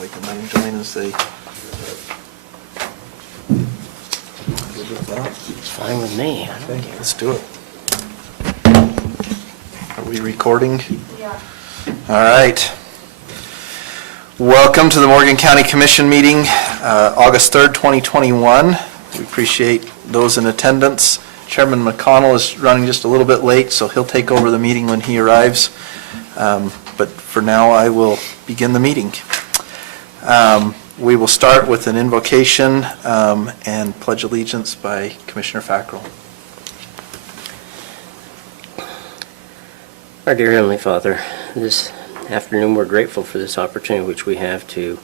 We can let him join as they... Good with that? It's fine with me. Okay, let's do it. Are we recording? Yeah. All right. Welcome to the Morgan County Commission meeting, August 3rd, 2021. We appreciate those in attendance. Chairman McConnell is running just a little bit late, so he'll take over the meeting when he arrives. But for now, I will begin the meeting. We will start with an invocation and pledge allegiance by Commissioner Fackrell. Our dear Heavenly Father, this afternoon we're grateful for this opportunity which we have to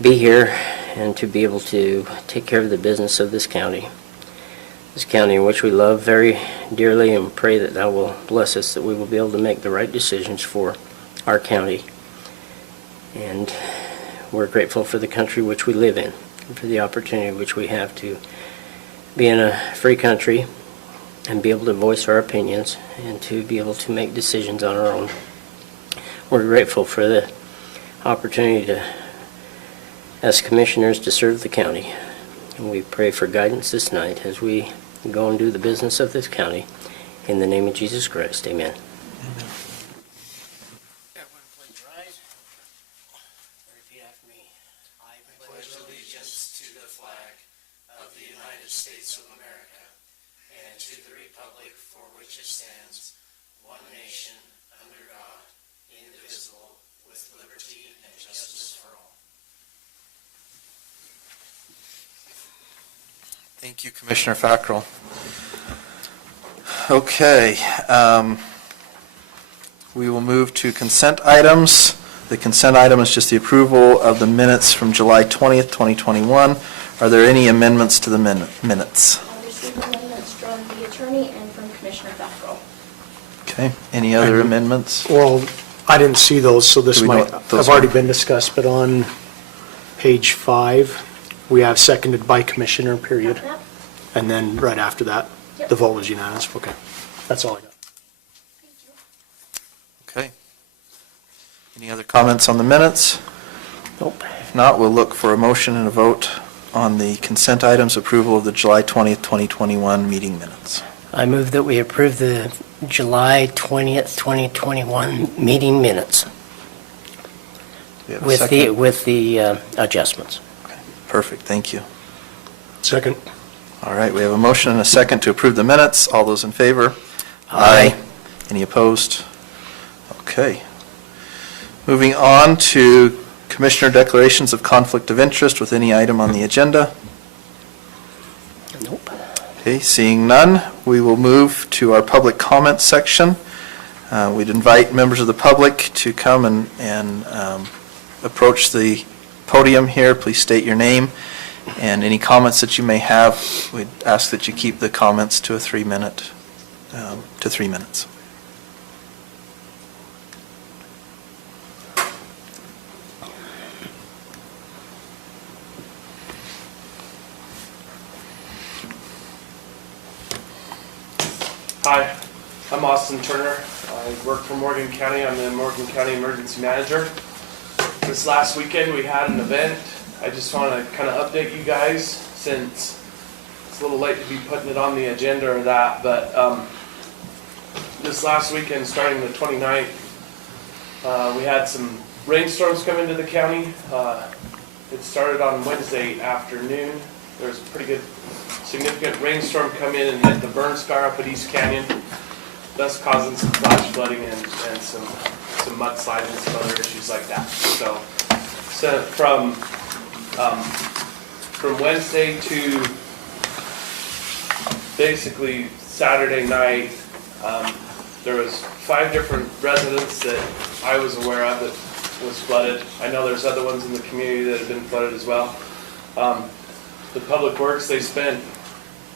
be here and to be able to take care of the business of this county in which we love very dearly, and pray that Thou will bless us, that we will be able to make the right decisions for our county. And we're grateful for the country which we live in, and for the opportunity which we have to be in a free country and be able to voice our opinions and to be able to make decisions on our own. We're grateful for the opportunity to, as commissioners, to serve the county. And we pray for guidance this night as we go and do the business of this county. In the name of Jesus Christ, amen. Amen. Everyone please rise. Repeat after me. I pledge allegiance to the flag of the United States of America and to the republic for which it stands, one nation, under God, indivisible, with liberty and justice for all. Thank you, Commissioner Fackrell. Okay, we will move to consent items. The consent item is just the approval of the minutes from July 20th, 2021. Are there any amendments to the minutes? I received amendments from the attorney and from Commissioner Fackrell. Okay, any other amendments? Well, I didn't see those, so this Do we know might what those have already are? been discussed, but on page 5, we have seconded by Commissioner, period. Got that? And then right after that, Yep. the vote was unanimous. Okay, that's all I got. Thank you. Okay. Any other comments on the minutes? Nope. If not, we'll look for a motion and a vote on the consent items approval of the July 20th, 2021 meeting minutes. I move that we approve the July 20th, 2021 meeting minutes We have a with second? the adjustments. Okay, perfect, thank you. Second. All right, we have a motion and a second to approve the minutes. All those in favor? Aye. Any opposed? Okay. Moving on to Commissioner declarations of conflict of interest with any item on the agenda. Nope. Okay, seeing none, we will move to our public comment section. We'd invite members of the public to come and approach the podium here. Please state your name and any comments that you may have. We'd ask that you keep the comments to 3 minutes. Hi, I'm Austin Turner. I work for Morgan County. I'm the Morgan County Emergency Manager. This last weekend we had an event. I just want to kind of update you guys since it's a little late to be putting it on the agenda or that, but this last weekend, starting the 29th, we had some rainstorms come into the county. It started on Wednesday afternoon. There was a pretty good significant rainstorm come in and hit the burn scar up at East Canyon, thus causing some flash flooding and some mudslides and some other issues like that. So from Wednesday to basically Saturday night, there was 5 different residents that I was aware of that was flooded. I know there's other ones in the community that have been flooded as well. The Public Works, they spent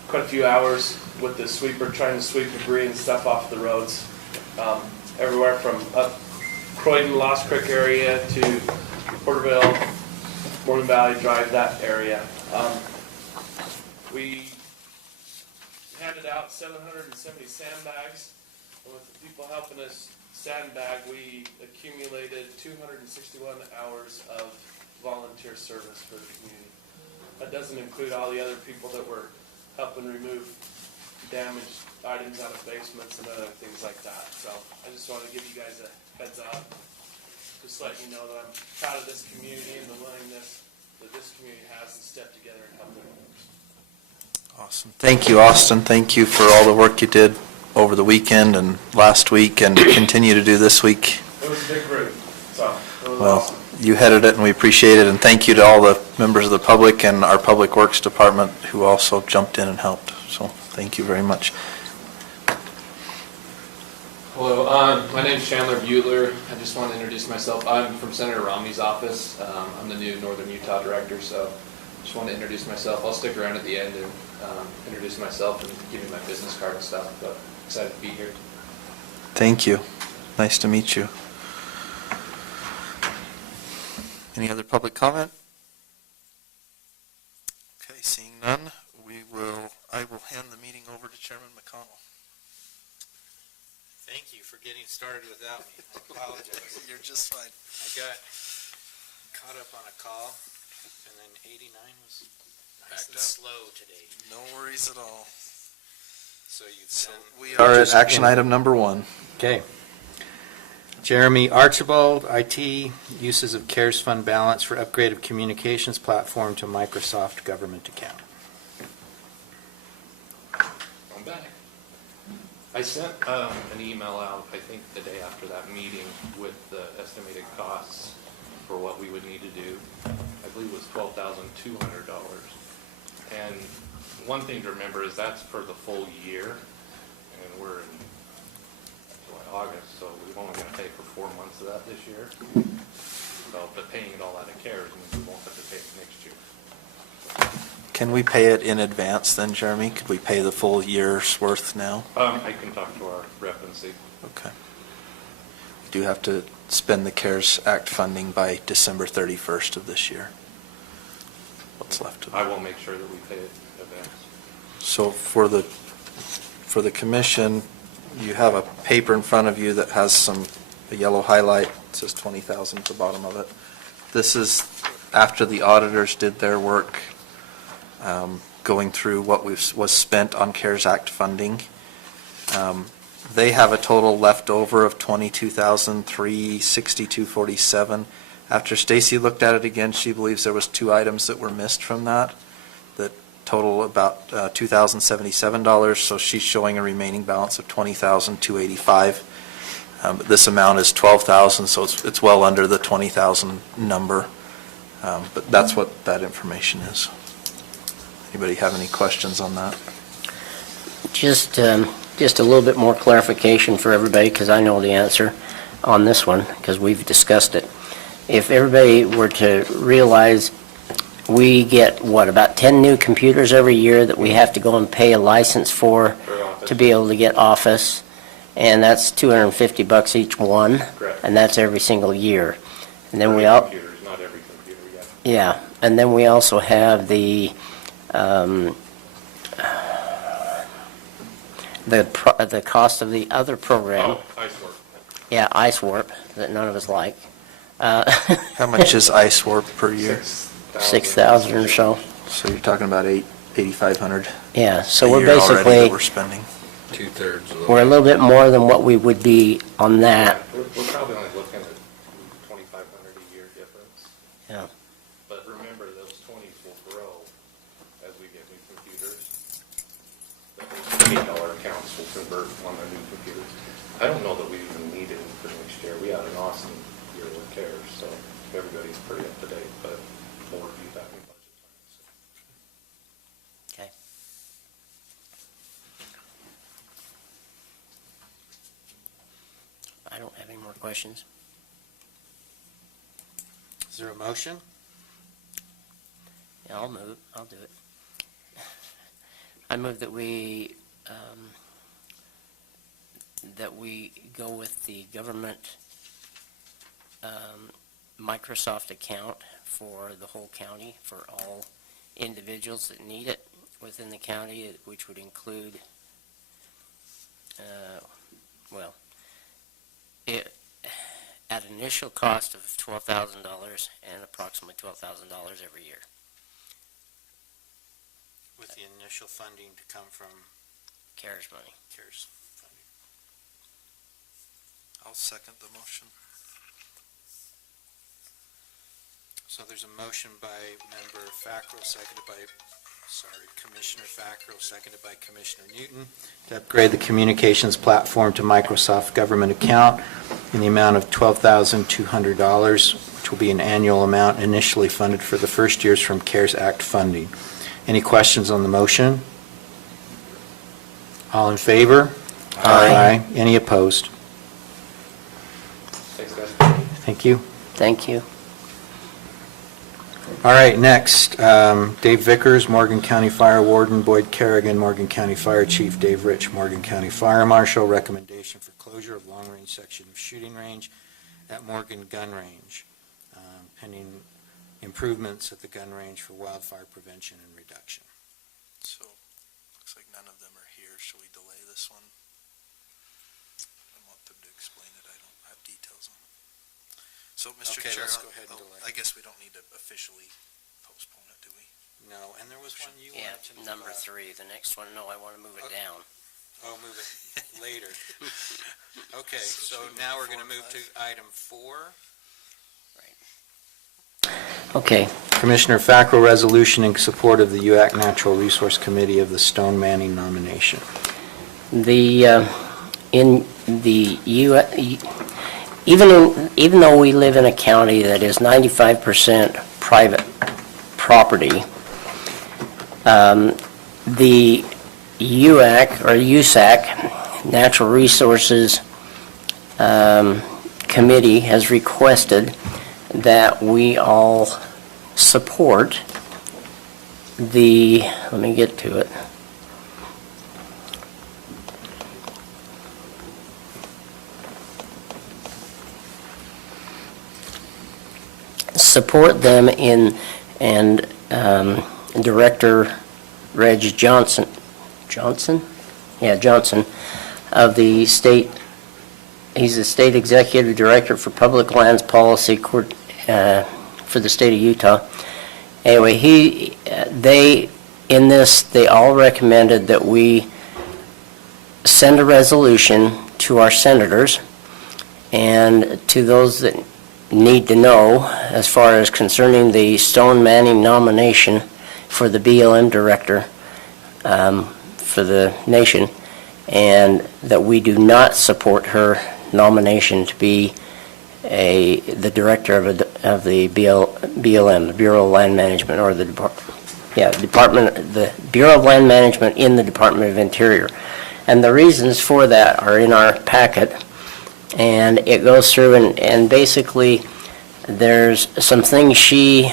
quite a few hours with the sweeper trying to sweep debris and stuff off the roads. Everywhere from up Croydon, Lost Creek area to Porterville, Morgan Valley Drive, that area. We handed out 770 sandbags, and with the people helping us sandbag, we accumulated 261 hours of volunteer service for the community. That doesn't include all the other people that were helping remove damaged items out of basements and other things like that. So I just wanted to give you guys a heads up. Just let you know that I'm proud of this community and the willingness that this community has to step together and help their neighbors. Awesome. Thank you, Austin. Thank you for all the work you did over the weekend and last week and continue to do this week. It was a big group, so it was Well, awesome. you headed it and we appreciate it. And thank you to all the members of the public and our Public Works Department who also jumped in and helped. So thank you very much. Hello, my name's Chandler Butler. I just want to introduce myself. I'm from Senator Romney's office. I'm the new Northern Utah Director, so just want to introduce myself. I'll stick around at the end and introduce myself and give you my business card and stuff, but excited to be here. Thank you. Nice to meet you. Any other public comment? Okay, seeing none, I will hand the meeting over to Chairman McConnell. Thank you for getting started without me. I apologize. You're just fine. I got caught up on a call, and then 89 was nice and slow today. No worries at all. So you've So been... we are at action item number 1. Okay. Jeremy Archibald, IT, uses of CARES Fund balance for upgrade of communications platform to Microsoft government account. I'm back. I sent an email out, I think the day after that meeting, with the estimated costs for what we would need to do. I believe it was $12,200. And one thing to remember is that's for the full year, and we're in August, so we're only going to pay for 4 months of that this year. So, but paying it all out of CARES means we won't have to pay it next year. Can we pay it in advance then, Jeremy? Could we pay the full year's worth now? I can talk to our rep and see. Okay. We do have to spend the CARES Act funding by December 31st of this year. What's left of it? I will make sure that we pay it in advance. So for the commission, you have a paper in front of you that has a yellow highlight. It says 20,000 at the bottom of it. This is after the auditors did their work, going through what was spent on CARES Act funding. They have a total left over of $22,362.47. After Stacy looked at it again, she believes there was 2 items that were missed from that total about $2,077, so she's showing a remaining balance of $20,285. This amount is $12,000, so it's well under the $20,000 number. But that's what that information is. Anybody have any questions on that? Just a little bit more clarification for everybody, because I know the answer on this one, because we've discussed it. If everybody were to realize we get, about 10 new computers every year that we have to go and pay a license for to be able to get Office, and that's $250 each one. Correct. And that's every single year. And then Computers, not every computer, yeah. yeah, and then we also have the cost of the other program. Oh, icework. Yeah, Ice Warp, that none of us like. How much is Ice Warp per year? 6,000 or so. So you're talking about $8,500 Yeah, so a we're year already that basically, we're spending. 2/3 of we're a little bit more than what we would be on that. We're probably only looking at $2,500 a year difference. Yeah. But remember, those 20s will grow as we get new computers. But those $8 accounts will convert on the new computers. I don't know that we even need it for next year. We had an awesome year with CARES, so everybody's pretty up to date, but we'll review that in budget time. Okay. I don't have any more questions. Is there a motion? Yeah, I'll do it. I move that we go with the government Microsoft account for the whole county, for all individuals that need it within the county, which would include, at an initial cost of $12,000 and approximately $12,000 every year. With the initial funding to come from CARES money. CARES funding. I'll second the motion. So there's a motion by Member Fackrell, seconded by, Commissioner Fackrell, seconded by Commissioner Newton, to upgrade the communications platform to Microsoft Government account in the amount of $12,200, which will be an annual amount initially funded for the first years from CARES Act funding. Any questions on the motion? All in favor? Aye. Any opposed? Thanks, guys. Thank you. Thank you. All right, next, Dave Vickers, Morgan County Fire Warden, Boyd Kerrigan, Morgan County Fire Chief, Dave Rich, Morgan County Fire Marshal, recommendation for closure of long-range section of shooting range at Morgan Gun Range, pending improvements at the gun range for wildfire prevention and reduction. So, looks like none of them are here. Shall we delay this one? I want them to explain it. I don't have details on it. So, Mr. Okay, Chair, let's go ahead and delay. I guess we don't need to officially postpone it, do we? No, and there was one you Yeah, wanted to move number up. 3. The next one, no, I want to move it Okay. down. Oh, move it later. Okay, so now we're going to move to item 4. Okay. Commissioner Fackrell, resolution in support of the UAC Natural Resource Committee of the Stone Manning nomination. Even though we live in a county that is 95% private property, the UAC or USAC Natural Resources Committee has requested that we all support let me get to it. Support them and Director Reg Johnson of the state. He's the state executive director for public lands policy for the state of Utah. Anyway, they all recommended that we send a resolution to our senators and to those that need to know as far as concerning the Stone Manning nomination for the BLM director for the nation, and that we do not support her nomination to be the director of the BLM, the Bureau of Land Management, or the Bureau of Land Management in the Department of Interior. And the reasons for that are in our packet, and it goes through and basically there's some things she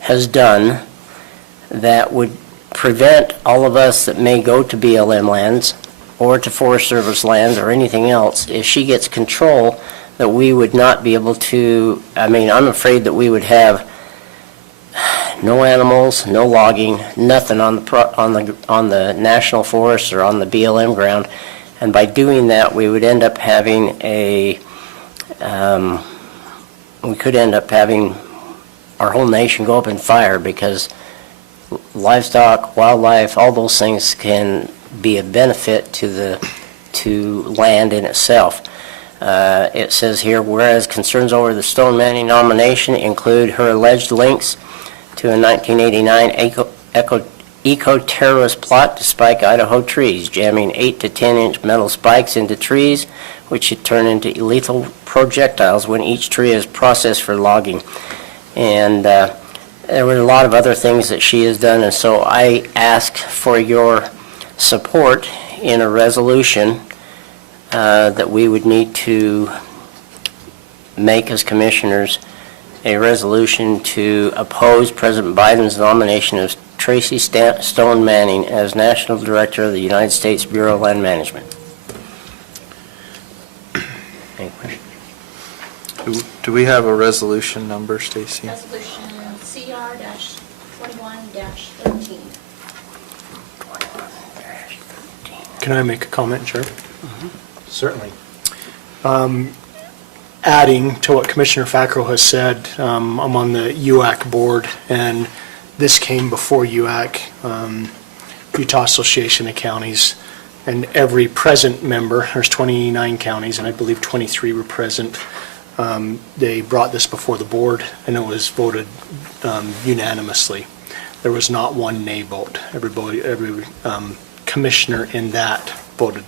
has done that would prevent all of us that may go to BLM lands or to Forest Service lands or anything else. If she gets control, that we would not be able to, I'm afraid that we would have no animals, no logging, nothing on the national forest or on the BLM ground. And by doing that, we would end up having we could end up having our whole nation go up in fire, because livestock, wildlife, all those things can be a benefit to land in itself. It says here, whereas concerns over the Stone Manning nomination include her alleged links to a 1989 eco-terrorist plot to spike Idaho trees, jamming 8 to 10-inch metal spikes into trees, which should turn into lethal projectiles when each tree is processed for logging. And there were a lot of other things that she has done, and so I ask for your support in a resolution that we would need to make as commissioners, a resolution to oppose President Biden's nomination of Tracy Stone Manning as National Director of the United States Bureau of Land Management. Any questions? Do we have a resolution number, Stacy? Resolution CR-21-13. Can I make a comment, Chair? Certainly. adding to what Commissioner Fackrell has said, I'm on the UAC board, and this came before UAC, Utah Association of Counties, and every present member, there's 29 counties, and I believe 23 were present. They brought this before the board, and it was voted unanimously. There was not one nay vote. Every commissioner in that voted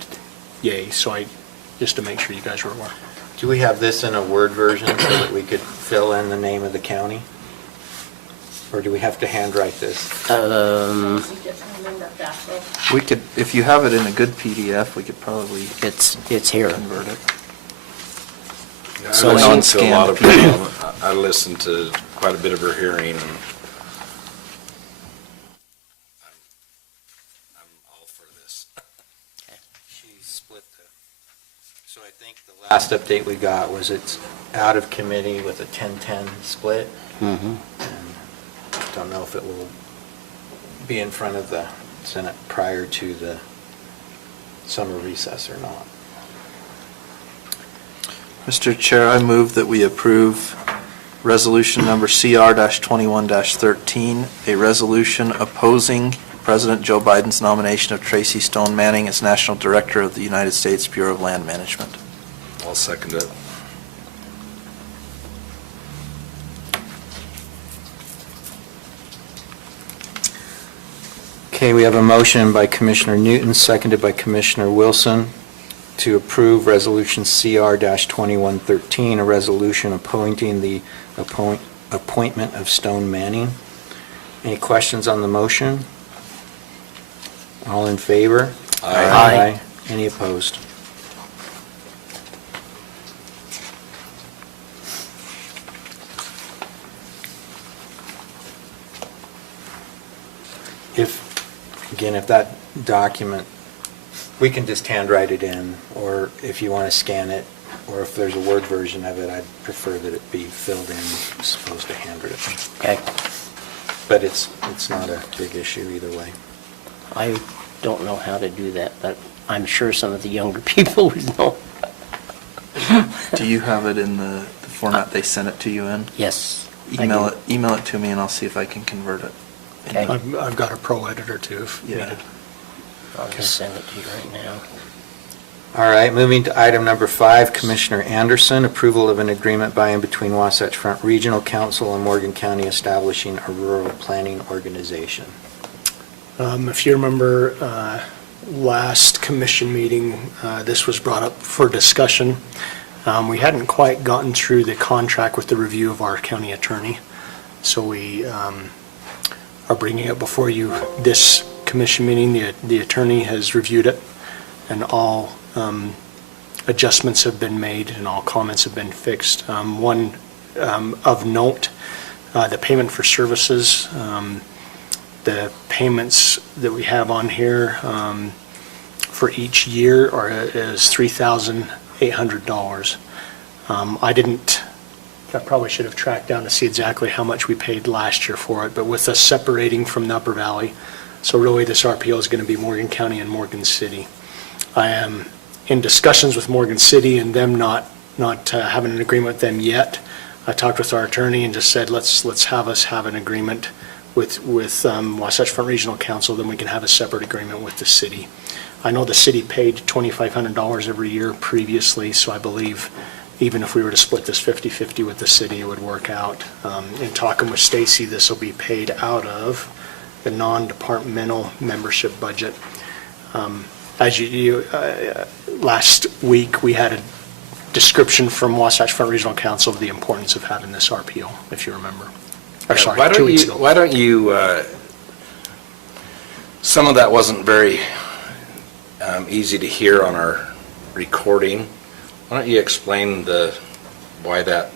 yay, so just to make sure you guys were aware. Do we have this in a Word version so that we could fill in the name of the county? Or do we have to handwrite this? We could, if you have it in a good PDF, we could probably It's here. convert it. I So listened to a non-scanned lot of people. I listened to quite a bit of her hearing, and I'm all for this. She split so I think the last update we got was it's out of committee with a 10-10 split. Mm-hmm. And don't know if it will be in front of the Senate prior to the summer recess or not. Mr. Chair, I move that we approve resolution number CR-21-13, a resolution opposing President Joe Biden's nomination of Tracy Stone Manning as National Director of the United States Bureau of Land Management. I'll second it. Okay, we have a motion by Commissioner Newton, seconded by Commissioner Wilson, to approve Resolution CR-2113, a resolution appointing the appointment of Stone Manning. Any questions on the motion? All in favor? Aye. Aye. Any opposed? If that document, we can just handwrite it in, or if you want to scan it, or if there's a Word version of it, I'd prefer that it be filled in as opposed to handwritten. Okay. But it's not a big issue either way. I don't know how to do that, but I'm sure some of the younger people would know. Do you have it in the format they sent it to you in? Yes. I Email do. it to me and I'll see if I can convert it. Okay. I've got a pro editor too, if Yeah. needed. I'll just send it to you right now. All right, moving to item number 5, Commissioner Anderson, approval of an agreement by and between Wasatch Front Regional Council and Morgan County establishing a rural planning organization. If you remember, last commission meeting, this was brought up for discussion. We hadn't quite gotten through the contract with the review of our county attorney, so we are bringing it before you this commission meeting. The attorney has reviewed it, and all adjustments have been made and all comments have been fixed. One of note, the payment for services, the payments that we have on here for each year is $3,800. I probably should have tracked down to see exactly how much we paid last year for it, but with us separating from the Upper Valley, so really this RPO is going to be Morgan County and Morgan City. I am in discussions with Morgan City and them not having an agreement with them yet. I talked with our attorney and just said, let's have us have an agreement with Wasatch Front Regional Council, then we can have a separate agreement with the city. I know the city paid $2,500 every year previously, so I believe even if we were to split this 50-50 with the city, it would work out. In talking with Stacy, this will be paid out of the non-departmental membership budget. As last week, we had a description from Wasatch Front Regional Council of the importance of having this RPO, if you remember. Or sorry, 2 weeks ago. Why don't you, some of that wasn't very easy to hear on our recording. Why don't you explain why that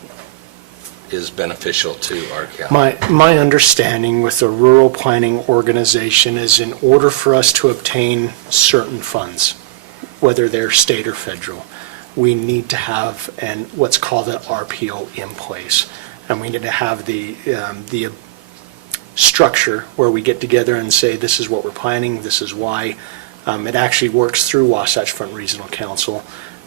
is beneficial to our county? My understanding with the rural planning organization is in order for us to obtain certain funds, whether they're state or federal, we need to have what's called an RPO in place. And we need to have the structure where we get together and say, this is what we're planning, this is why. It actually works through Wasatch Front Regional Council.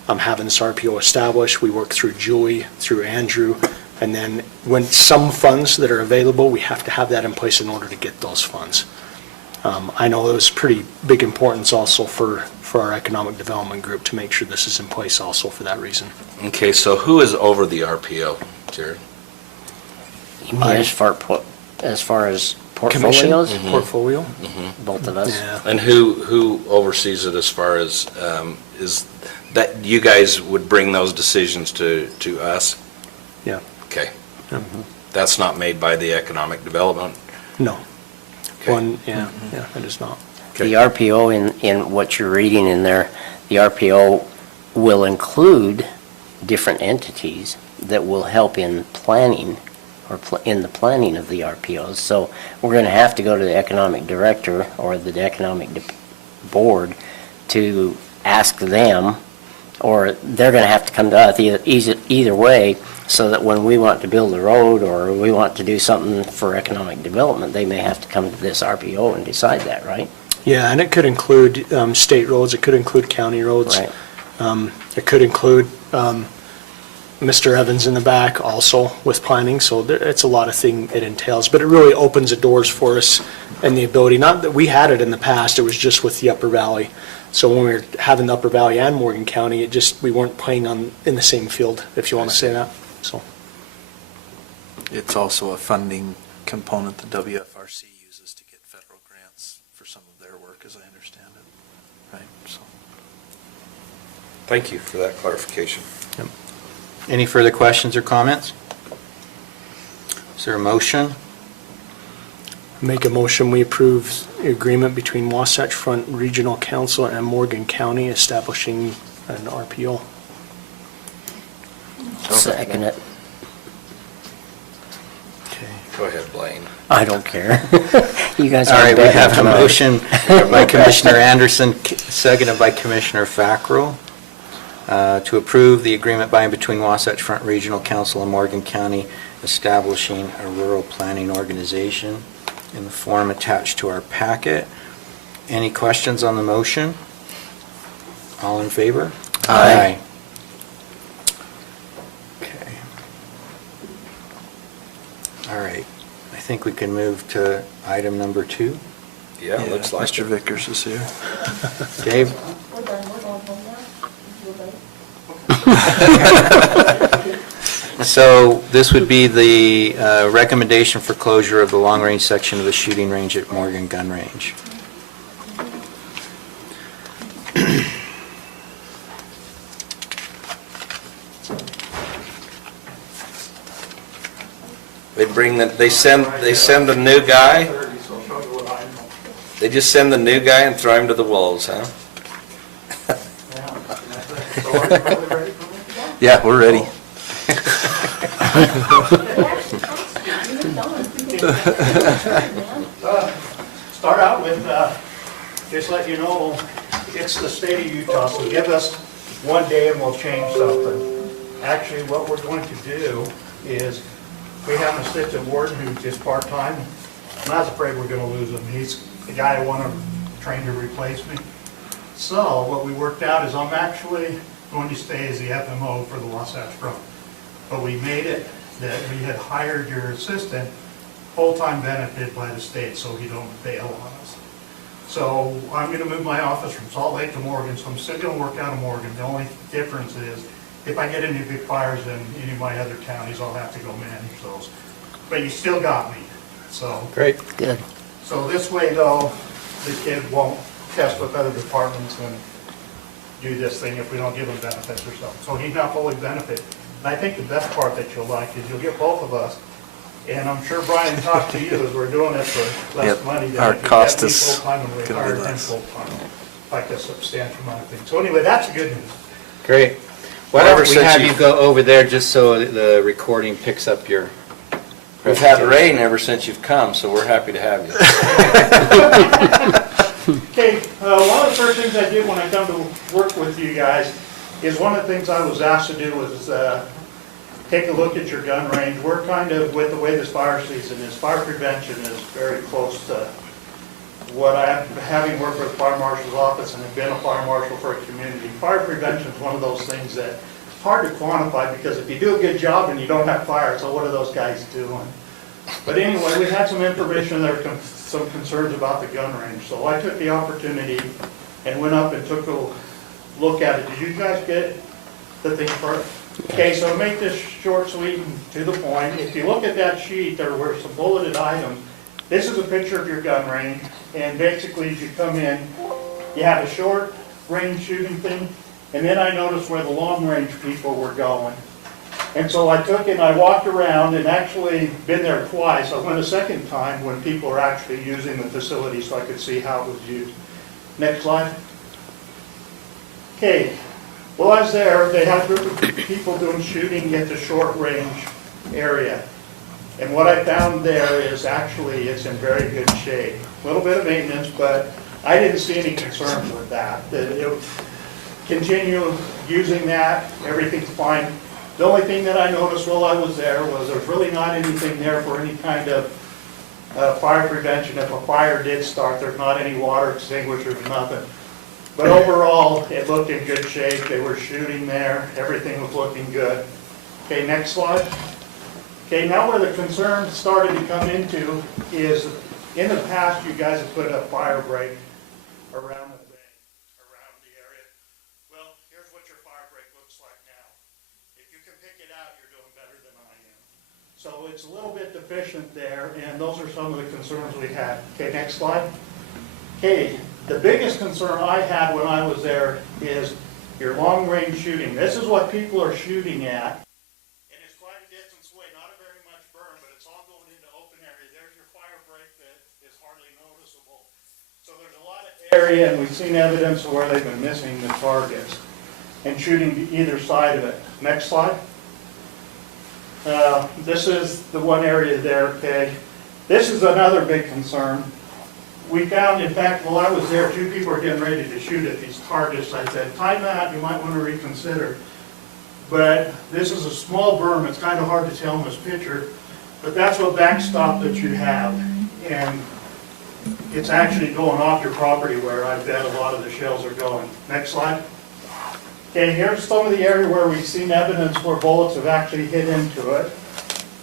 having this RPO established. We work through Julie, through Andrew, and then when some funds that are available, we have to have that in place in order to get those funds. I know it was pretty big importance also for our economic development group to make sure this is in place also for that reason. Okay, so who is over the RPO, Jared? You mean as far as Commission? portfolios? Portfolio? Both of us? Yeah. And who oversees it as far as, is that you guys would bring those decisions to us? Yeah. Okay. Mm-hmm. That's not made by the economic development? No. Okay. One, yeah, it is not. Okay. The RPO in what you're reading in there, the RPO will include different entities that will help in planning or in the planning of the RPOs. So we're going to have to go to the economic director or the economic board to ask them, or they're going to have to come to us either way, so that when we want to build a road or we want to do something for economic development, they may have to come to this RPO and decide that, right? Yeah, and it could include state roads, it could include county roads. Right. It could include Mr. Evans in the back also with planning, so it's a lot of thing it entails, but it really opens the doors for us and the ability, not that we had it in the past, it was just with the Upper Valley. So when we were having the Upper Valley and Morgan County, we weren't playing in the same field, if you want to say that, so. It's also a funding component the WFRC uses to get federal grants for some of their work, as I understand it. Right, so. Thank you for that clarification. Any further questions or comments? Is there a motion? Make a motion, we approve the agreement between Wasatch Front Regional Council and Morgan County establishing an RPO. Second it. Okay. Go ahead, Blaine. I don't care. You guys All right, we better have a tonight. motion by Commissioner Anderson, seconded by Commissioner Fackrell, to approve the agreement by and between Wasatch Front Regional Council and Morgan County establishing a rural planning organization in the form attached to our packet. Any questions on the motion? All in favor? Aye. Okay. All right. I think we can move to item number 2. Yeah, looks like Mr. it. Vickers is here. Dave? We're done, we're going home now. If you're ready. So this would be the recommendation for closure of the long-range section of the shooting range at Morgan Gun Range. They send the new guy? They just send the new guy and throw him to the wolves, huh? Yeah, we're ready. Start out with, just let you know, it's the state of Utah, so give us one day and we'll change something. Actually, what we're going to do is, we have an assistant warden who's just part-time, and I was afraid we're gonna lose him. He's the guy I want to train to replace me. So what we worked out is I'm actually going to stay as the FMO for the Wasatch Front. But we made it that we had hired your assistant full-time benefit by the state, so he don't bail on us. So I'm gonna move my office from Salt Lake to Morgan, so I'm still gonna work out of Morgan. The only difference is, if I get any big fires in any of my other counties, I'll have to go manage those. But you still got me, so. Great. Good. So this way though, the kid won't test with other departments and do this thing if we don't give him benefits or something. So he's not fully benefited. And I think the best part that you'll like is you'll get both of us. And I'm sure Brian talked to you as we're doing it for less Yep, money than our if you cost get me is full-time and we gonna be hired him less. full-time, like a substantial amount of things. So anyway, that's the good news. Great. Why don't we Since have you- you go over there just so the recording picks up your We've had rain ever since you've come, so we're happy to have you. Okay, one of the first things I did when I come to work with you guys is one of the things I was asked to do was take a look at your gun range. We're kind of, with the way this fire season is, fire prevention is very close to having worked for the fire marshal's office and have been a fire marshal for a community, fire prevention is one of those things that it's hard to quantify, because if you do a good job and you don't have fire, so what are those guys doing? But anyway, we had some information, there were some concerns about the gun range, so I took the opportunity and went up and took a look at it. Did you guys get the thing first? Okay, so to make this short, sweet, and to the point, if you look at that sheet, there were some bulleted items. This is a picture of your gun range, and basically as you come in, you have a short range shooting thing, and then I noticed where the long range people were going. And so I took it and I walked around, and actually been there twice. I went a second time when people were actually using the facility so I could see how it was used. Next slide. Okay, well, I was there, they had a group of people doing shooting at the short range area. And what I found there is actually it's in very good shape. A little bit of maintenance, but I didn't see any concerns with that. That it would continue using that, everything's fine. The only thing that I noticed while I was there was there's really not anything there for any kind of fire prevention. If a fire did start, there's not any water extinguishers, nothing. But overall, it looked in good shape. They were shooting there. Everything was looking good. Okay, next slide. Okay, now where the concern started to come into is, in the past, you guys have put a fire break around the thing, around the area. Well, here's what your fire break looks like now. If you can pick it out, you're doing better than I am. So it's a little bit deficient there, and those are some of the concerns we had. Okay, next slide. Okay, the biggest concern I had when I was there is your long-range shooting. This is what people are shooting at. And it's quite a distance away, not a very much burn, but it's all going into open area. There's your fire break that is hardly noticeable. So there's a lot of area, and we've seen evidence of where they've been missing the targets and shooting to either side of it. Next slide. This is the one area there, okay. This is another big concern. We found, in fact, while I was there, 2 people were getting ready to shoot at these targets. I said, time out, you might want to reconsider. But this is a small berm. It's kind of hard to tell in this picture, but that's what backstop that you have. And it's actually going off your property where I bet a lot of the shells are going. Next slide. Okay, here's some of the area where we've seen evidence where bullets have actually hit into it.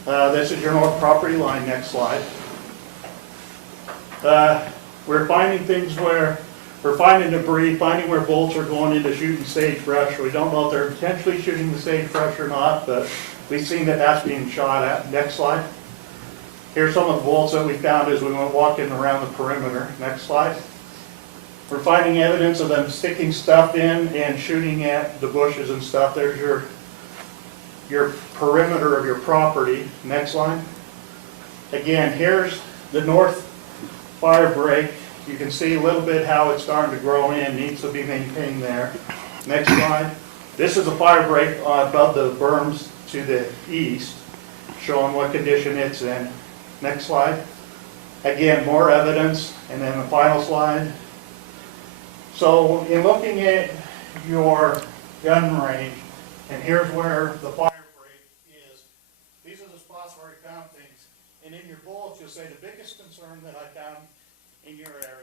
This is your north property line. Next slide. We're finding things where we're finding debris, finding where bullets are going into shooting sagebrush. We don't know if they're intentionally shooting the sagebrush or not, but we've seen that that's being shot at. Next slide. Here's some of the bullets that we found as we went walking around the perimeter. Next slide. We're finding evidence of them sticking stuff in and shooting at the bushes and stuff. There's your perimeter of your property. Next line. Again, here's the north fire break. You can see a little bit how it's starting to grow in, needs to be maintained there. Next slide. This is a fire break above the berms to the east, showing what condition it's in. Next slide. Again, more evidence, and then the final slide. So in looking at your gun range, and here's where the fire break is, these are the spots where we found things. And in your bullets, you'll say the biggest concern that I found in your area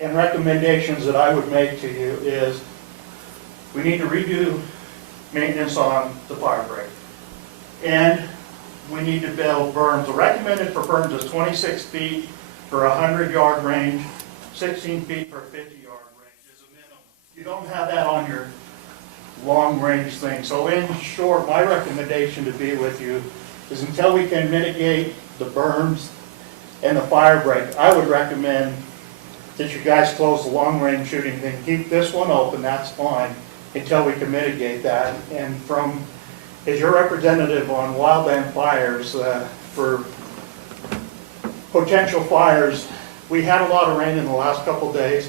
and recommendations that I would make to you is we need to redo maintenance on the fire break. And we need to build berms. The recommended for berms is 26 feet for a 100-yard range, 16 feet for a 50-yard range is a minimum. You don't have that on your long-range thing. So in short, my recommendation to be with you is until we can mitigate the berms and the fire break, I would recommend that you guys close the long-range shooting thing. Keep this one open, that's fine, until we can mitigate that. And from, as your representative on Wildland Fires, for potential fires, we had a lot of rain in the last couple days.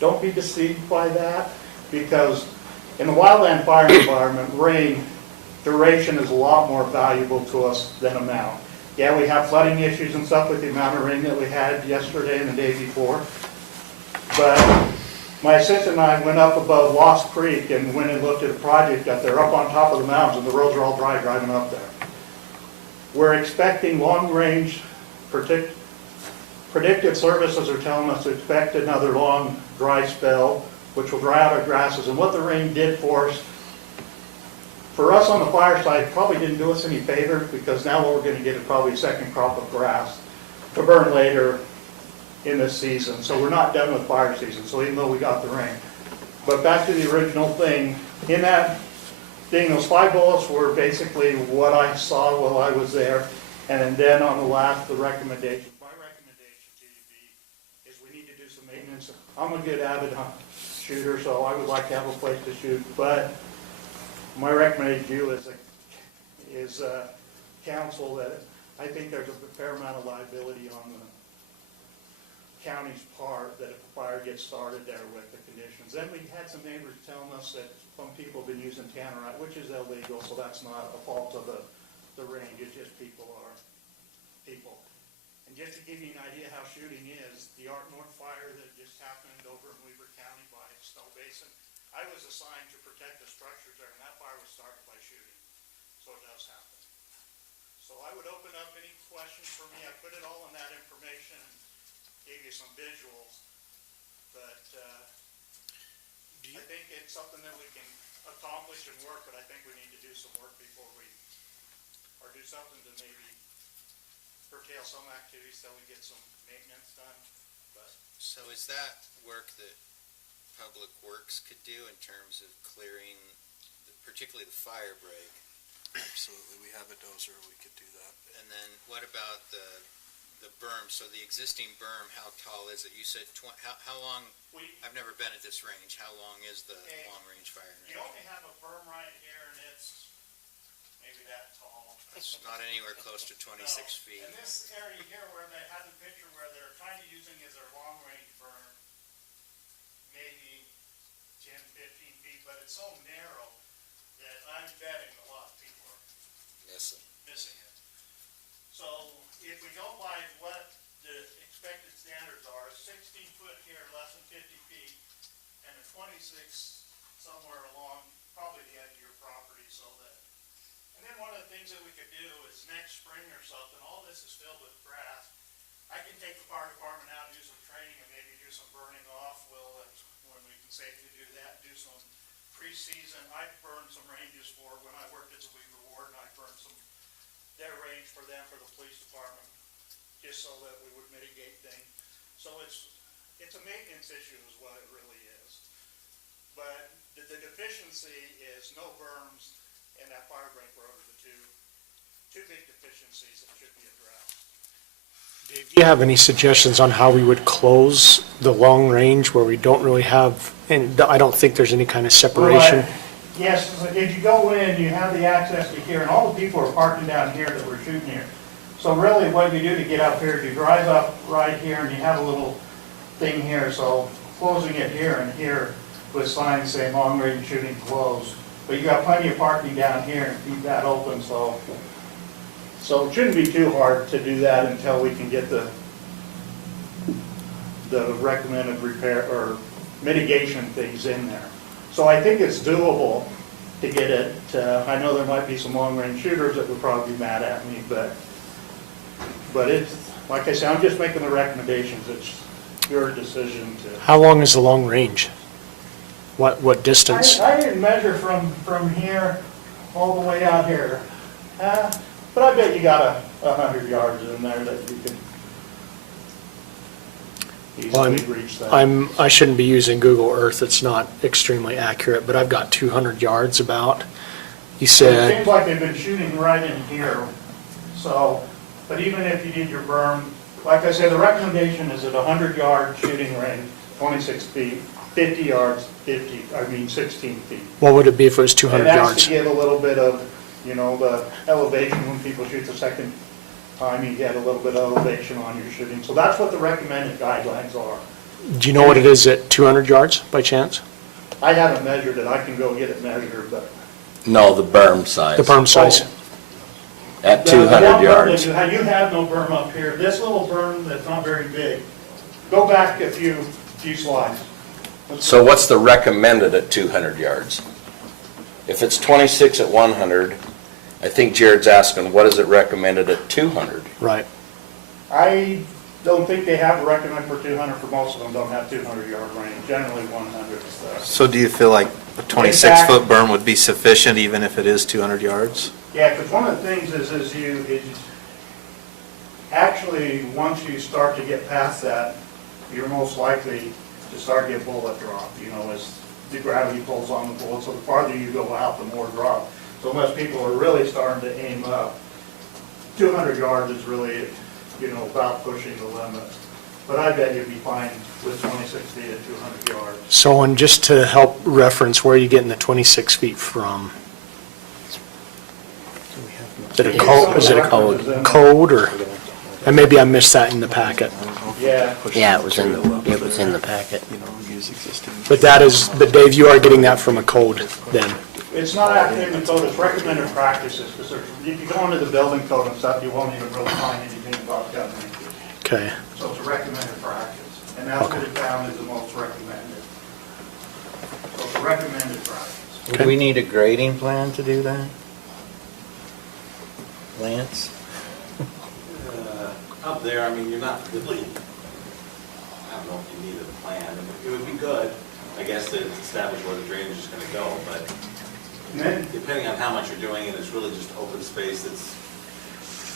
Don't be deceived by that, because in the wildland fire environment, rain duration is a lot more valuable to us than amount. Yeah, we have flooding issues and stuff with the amount of rain that we had yesterday and the day before. But my assistant and I went up above Lost Creek and went and looked at a project up there, up on top of the mountains, and the roads are all dry driving up there. We're expecting long-range predictive services are telling us to expect another long dry spell, which will dry out our grasses. And what the rain did for us on the fire side, probably didn't do us any favor, because now what we're going to get is probably a second crop of grass to burn later in this season. So we're not done with fire season, so even though we got the rain. But back to the original thing, in that thing, those 5 bullets were basically what I saw while I was there. And then on the last, the recommendation. My recommendation to you is we need to do some maintenance. I'm a good avid shooter, so I would like to have a place to shoot. But my recommendation to you is council that I think there's a fair amount of liability on the county's part that if a fire gets started there with the conditions. Then we had some neighbors telling us that some people have been using tannerite, which is illegal, so that's not a fault of the range. It's just people are people. And just to give you an idea how shooting is, the Art North fire that just happened over in Weber County by Snow Basin, I was assigned to protect the structures there, and that fire was started by shooting. So it does happen. So I would open up any questions for me. I put it all in that information and gave you some visuals. But I think it's something that we can accomplish and work, but I think we need to do some work before we, or do something to maybe curtail some activities till we get some maintenance done. But So is that work that Public Works could do in terms of clearing, particularly the fire break? Absolutely, we have a dozer, we could do that. And then what about the berm? So the existing berm, how tall is it? You said how long? I've never been at this range. How long is the long-range fire range? you only have a berm right here, and it's maybe that tall. It's not anywhere close to 26 feet. And this area here where they had the picture where they're kind of using as their long-range berm, maybe 10, 15 feet, but it's so narrow that I'm betting a lot of people are missing it. So if we go by what the expected standards are, 16 foot here, less than 50 feet, and a 26 somewhere along probably the edge of your property, so that. And then one of the things that we could do is next spring or something, all this is filled with grass. I can take the fire department out, do some training, and maybe do some burning off. Well, when we can safely do that, do some pre-season. I've burned some ranges for when I worked at the Weaver Ward, and I burned some their range for them for the police department, just so that we would mitigate things. So it's a maintenance issue is what it really is. But the deficiency is no berms and that fire break road are the two big deficiencies that should be addressed. Dave, do you have any suggestions on how we would close the long range where we don't really have, and I don't think there's any kind of separation? Right. Yes, if you go in, you have the access to here, and all the people are parking down here that we're shooting here. So really what you do to get up here, you drive up right here and you have a little thing here, so closing it here and here with signs saying long range shooting closed. But you got plenty of parking down here and keep that open, so it shouldn't be too hard to do that until we can get the recommended repair or mitigation things in there. So I think it's doable to get it. I know there might be some long-range shooters that would probably be mad at me, but it's, like I said, I'm just making the recommendations. It's your decision to. How long is the long range? What distance? I didn't measure from here all the way out here. But I bet you got 100 yards in there that you can easily reach that. I shouldn't be using Google Earth. It's not extremely accurate, but I've got 200 yards about. You It said, seems like they've been shooting right in here. So, but even if you did your berm, like I said, the recommendation is at 100-yard shooting range, 26 feet, 50 yards, 16 feet. what would it be if it was 200 And that's yards? to give a little bit of, the elevation when people shoot the second time, you get a little bit of elevation on your shooting. So that's what the recommended guidelines are. Do you know what it is at 200 yards by chance? I haven't measured it. I can go get it measured, but. No, the berm size. The berm size? At The 200 one berm yards. that you have no berm up here. This little berm that's not very big. Go back a few slides. So what's the recommended at 200 yards? If it's 26 at 100, I think Jared's asking, what is it recommended at 200? Right. I don't think they have a recommend for 200, for most of them don't have 200-yard range. Generally 100 is the, So do you feel like a 26-foot berm would be sufficient even if it is 200 yards? yeah, because one of the things is actually, once you start to get past that, you're most likely to start to get bullet drop, you know, as the gravity pulls on the bullet, so the farther you go out, the more drop. So unless people are really starting to aim up, 200 yards is really, you know, about pushing the limit. But I bet you'd be fine with 26 feet at 200 yards. So, and just to help reference, where are you getting the 26 feet from? Is it a code, is it a code, or, and maybe I missed that in the packet. Yeah. Yeah, it was in the packet. You know, use existing. But that is, but Dave, you are getting that from a code then? It's not actually in the code, it's recommended practices, because if you go into the building code and stuff, you won't even really find anything about gun ranges. Okay. So it's a recommended practice, and that's what we found is the most recommended. So it's a recommended practice. Would we need a grading plan to do that? Lance? Up there, I mean, you're not really, I don't know if you need a plan. I mean, it would be good, I guess, to establish where the drainage is going to go, but And then, depending on how much you're doing, and it's really just open space that's,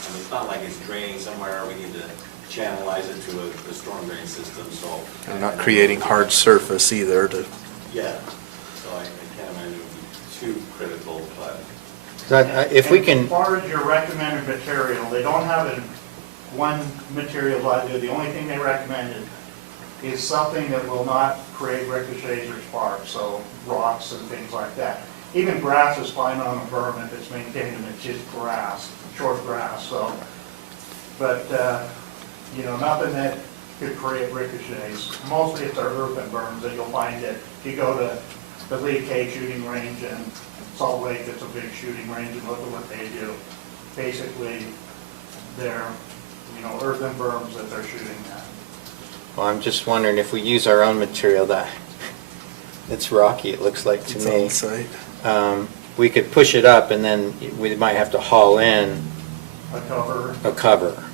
I mean, it's not like it's draining somewhere, we need to channelize it to a storm drain system, so. And not creating hard surface either to, Yeah, so I can't imagine it would be too critical, but. If we can, as far as your recommended material, they don't have one material I do. The only thing they recommended is something that will not create ricochets or sparks, so rocks and things like that. Even grass is fine on a berm if it's maintained and it's just grass, short grass, so. But, you know, nothing that could create ricochets. Mostly it's our earthen berms that you'll find that if you go to the Lee K shooting range in Salt Lake, it's a big shooting range, and look at what they do. Basically, they're, you know, earthen berms that they're shooting at. well, I'm just wondering if we use our own material, that, it's rocky, it looks like to it's me. on site. We could push it up and then we might have to haul in A cover. a cover.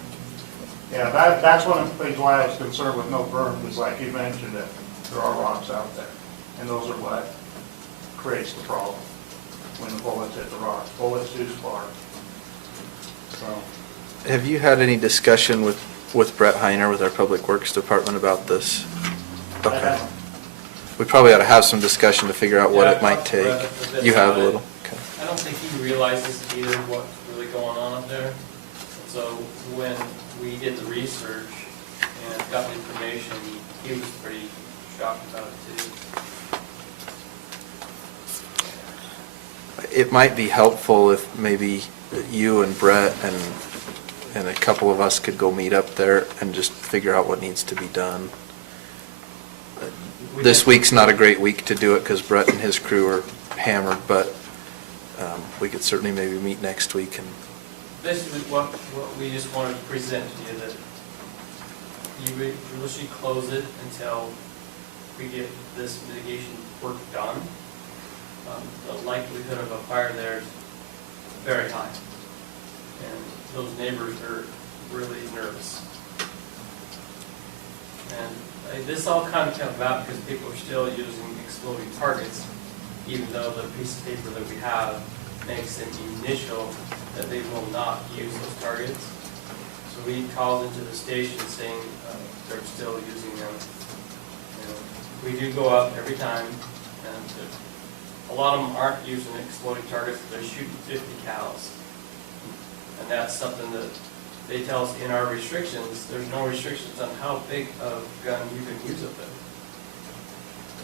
Yeah, that's one of the things why I was concerned with no berm, is like you mentioned, that there are rocks out there. And those are what creates the problem when the bullets hit the rocks. Bullets do spark. So, Have you had any discussion with Brett Heiner, with our Public Works Department about this? I Okay. haven't. We probably ought to have some discussion to figure out what Yeah, it might I talked to Brett take. a bit You have a about it. little? Okay. I don't think he realizes either what's really going on up there. So when we did the research and got the information, he was pretty shocked about it too. It might be helpful if maybe you and Brett and a couple of us could go meet up there and just figure out what needs to be done. This week's not a great week to do it because Brett and his crew are hammered, but we could certainly maybe meet next week and. Basically, what we just wanted to present to you, that you should close it until we get this mitigation work done. The likelihood of a fire there is very high, and those neighbors are really nervous. And this all kind of came about because people are still using exploding targets, even though the piece of paper that we have makes an initial that they will not use those targets. So we called into the station saying they're still using them. We do go up every time, and a lot of them aren't using exploding targets, they're shooting 50 cals. And that's something that they tell us in our restrictions, there's no restrictions on how big a gun you can use up there.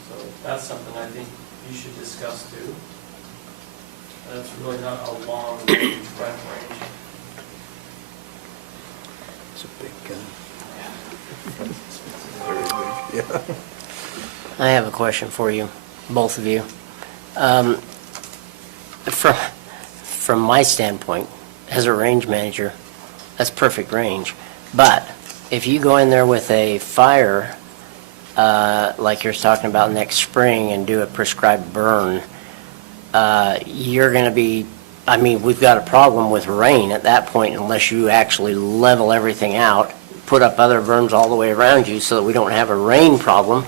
So that's something I think you should discuss too. That's really not a long range rifle range. It's a big gun. Yeah. I have a question for you, both of you. From my standpoint, as a range manager, that's perfect range. But if you go in there with a fire, like you're talking about next spring, and do a prescribed burn, you're going to be, I mean, we've got a problem with rain at that point unless you actually level everything out put up other berms all the way around you so that we don't have a rain problem,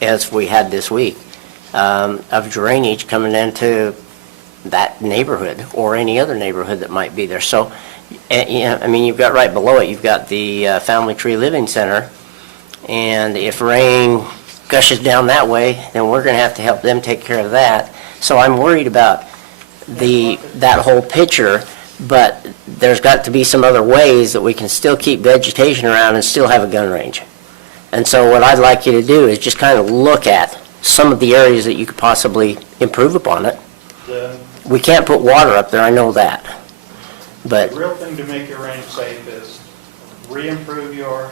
as we had this week, of drainage coming into that neighborhood or any other neighborhood that might be there. So, I mean, you've got right below it, you've got the Family Tree Living Center, and if rain gushes down that way, then we're going to help them take care of that. So I'm worried about that whole picture, but there's got to be some other ways that we can still keep vegetation around and still have a gun range. And so what I'd like you to do is just kind of look at some of the areas that you could possibly improve upon it. We can't put water up there, I know that. But The real thing to make your range safe is re-improve your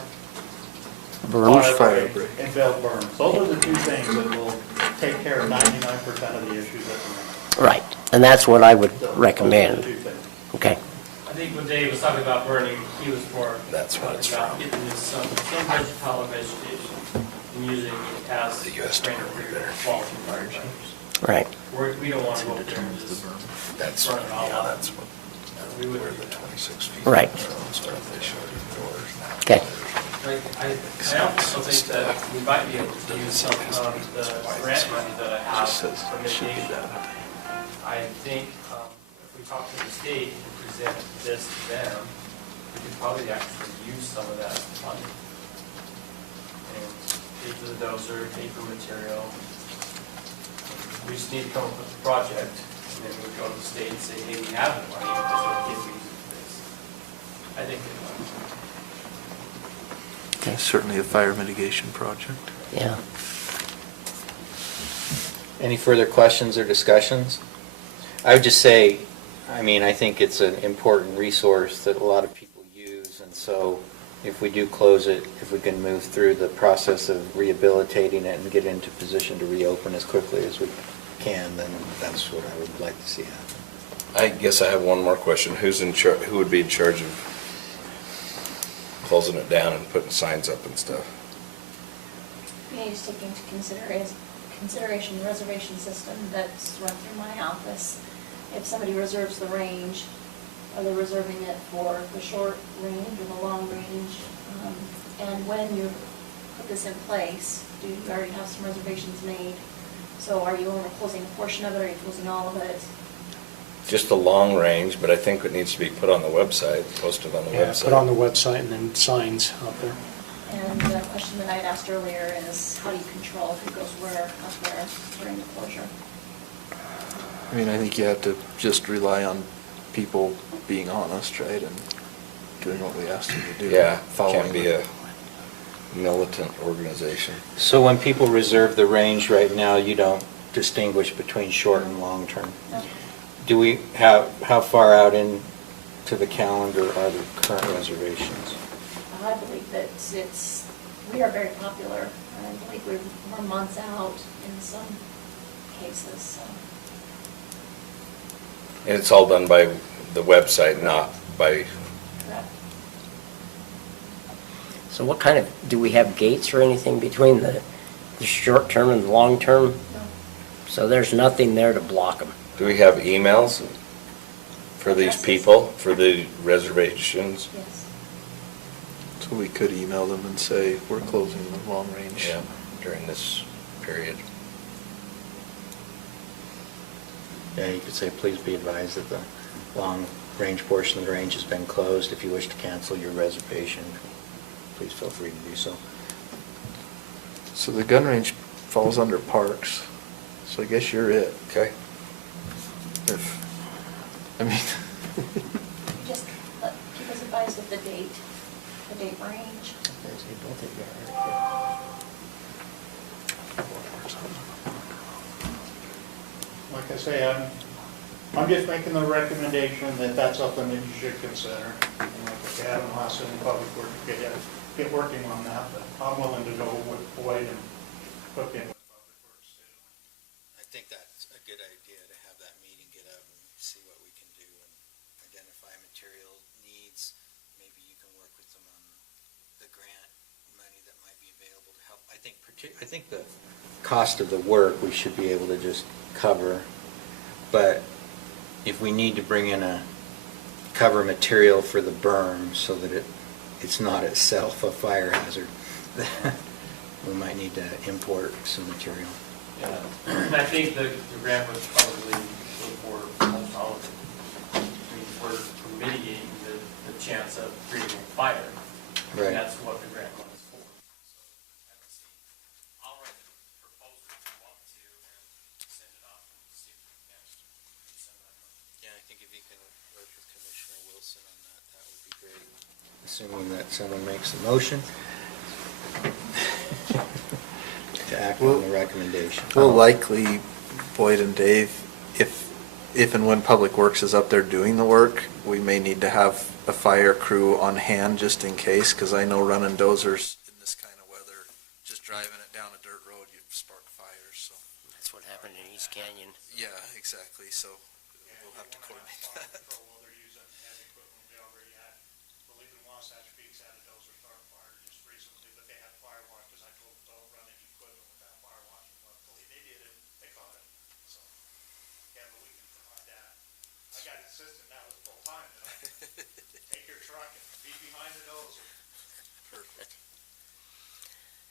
berms, fire break and build berms. Those are the two things that will take care of 99% of the issues at the moment. right, and that's what I would So, recommend. those are the two things. Okay. I think when Dave was talking about burning, he was more That's what it's about from. getting this some vegetable vegetation and using it as The US trainer for your quality firefighters. Right. We don't want to go up there and just That's, burn it all yeah, up. that's what, We would, where the 26 feet. Right. Stuff they showed you doors now. Okay. like, I also think that we might be able to use some of the grant money that I have for mitigation. I think if we talk to the state and present this to them, we could probably actually use some of that money. And pay for the dozer, pay for material. We just need to come up with a project, and then we go to the state and say, hey, we have the money, this is what we use it for this. I think they want to. Okay, certainly a fire mitigation project. Yeah. Any further questions or discussions? I would just say, I mean, I think it's an important resource that a lot of people use, and so if we do close it, if we can move through the process of rehabilitating it and get into position to reopen as quickly as we can, then that's what I would like to see happen. I guess I have one more question. Who would be in charge of closing it down and putting signs up and stuff? You need to take into consideration the reservation system that's run through my office. If somebody reserves the range, are they reserving it for the short range or the long range? And when you put this in place, do you already have some reservations made? So are you only closing a portion of it, or are you closing all of it? Just the long range, but I think it needs to be put on the website, posted on the Yeah, website. put on the website and then signs out there. And the question that I had asked earlier is, how do you control who goes where, up where during the closure? I mean, I think you have to just rely on people being honest, right, and doing what we ask them to do. Yeah, following can't be the- a militant organization. So when people reserve the range right now, you don't distinguish between short and long term? No. Do we have, how far out into the calendar are the current reservations? I believe that we are very popular. I believe we're months out in some cases, so. And it's all done by the website, not by, Correct. So what kind of, do we have gates or anything between the short term and the long term? No. So there's nothing there to block them? do we have emails for these Addresses. people, for the reservations? Yes. So we could email them and say, we're closing the long range. Yeah, during this period. Yeah, you could say, please be advised that the long-range portion of the range has been closed. If you wish to cancel your reservation, please feel free to do so. So the gun range falls under parks, so I guess you're it. Okay. I mean. Just keep us advised of the date range. Like I say, I'm just making the recommendation that that's something that you should consider. And like I say, I don't know how soon Public Works get working on that, but I'm willing to go with Boyd and hook in with Public Works too. I think that's a good idea to have that meeting, get out and see what we can do and identify material needs. Maybe you can work with them on the grant money that might be available to help. I think the cost of the work we should be able to just cover, but if we need to bring in a cover material for the berm so that it's not itself a fire hazard. We might need to import some material. Yeah, and I think the grant was probably for almost all of it. I mean, for mitigating the chance of creating a fire. Right. And that's what the grant was for. So, I don't see, I'll write the proposal if you want to and send it off and see if we can send that off. Yeah, I think if you can work with Commissioner Wilson on that, that would be great. Assuming that someone makes the motion to act on the recommendation. We'll likely, Boyd and Dave, if and when Public Works is up there doing the work, we may need to have a fire crew on hand just in case, because I know running dozers in this kind of weather, just driving it down a dirt road, you spark fires, so. That's what happened in East Canyon. Yeah, exactly, so we'll have to coordinate that. While they're using heavy equipment, we already had, believe it, Wasatch Peaks had a dozer start a fire just recently, but they had firewatch, because I told them don't run any equipment without firewatch. Luckily, they did it, they caught it, so, yeah, but we can provide that. I got an assistant now that's full time, you know, take your truck and be behind the dozer. Perfect.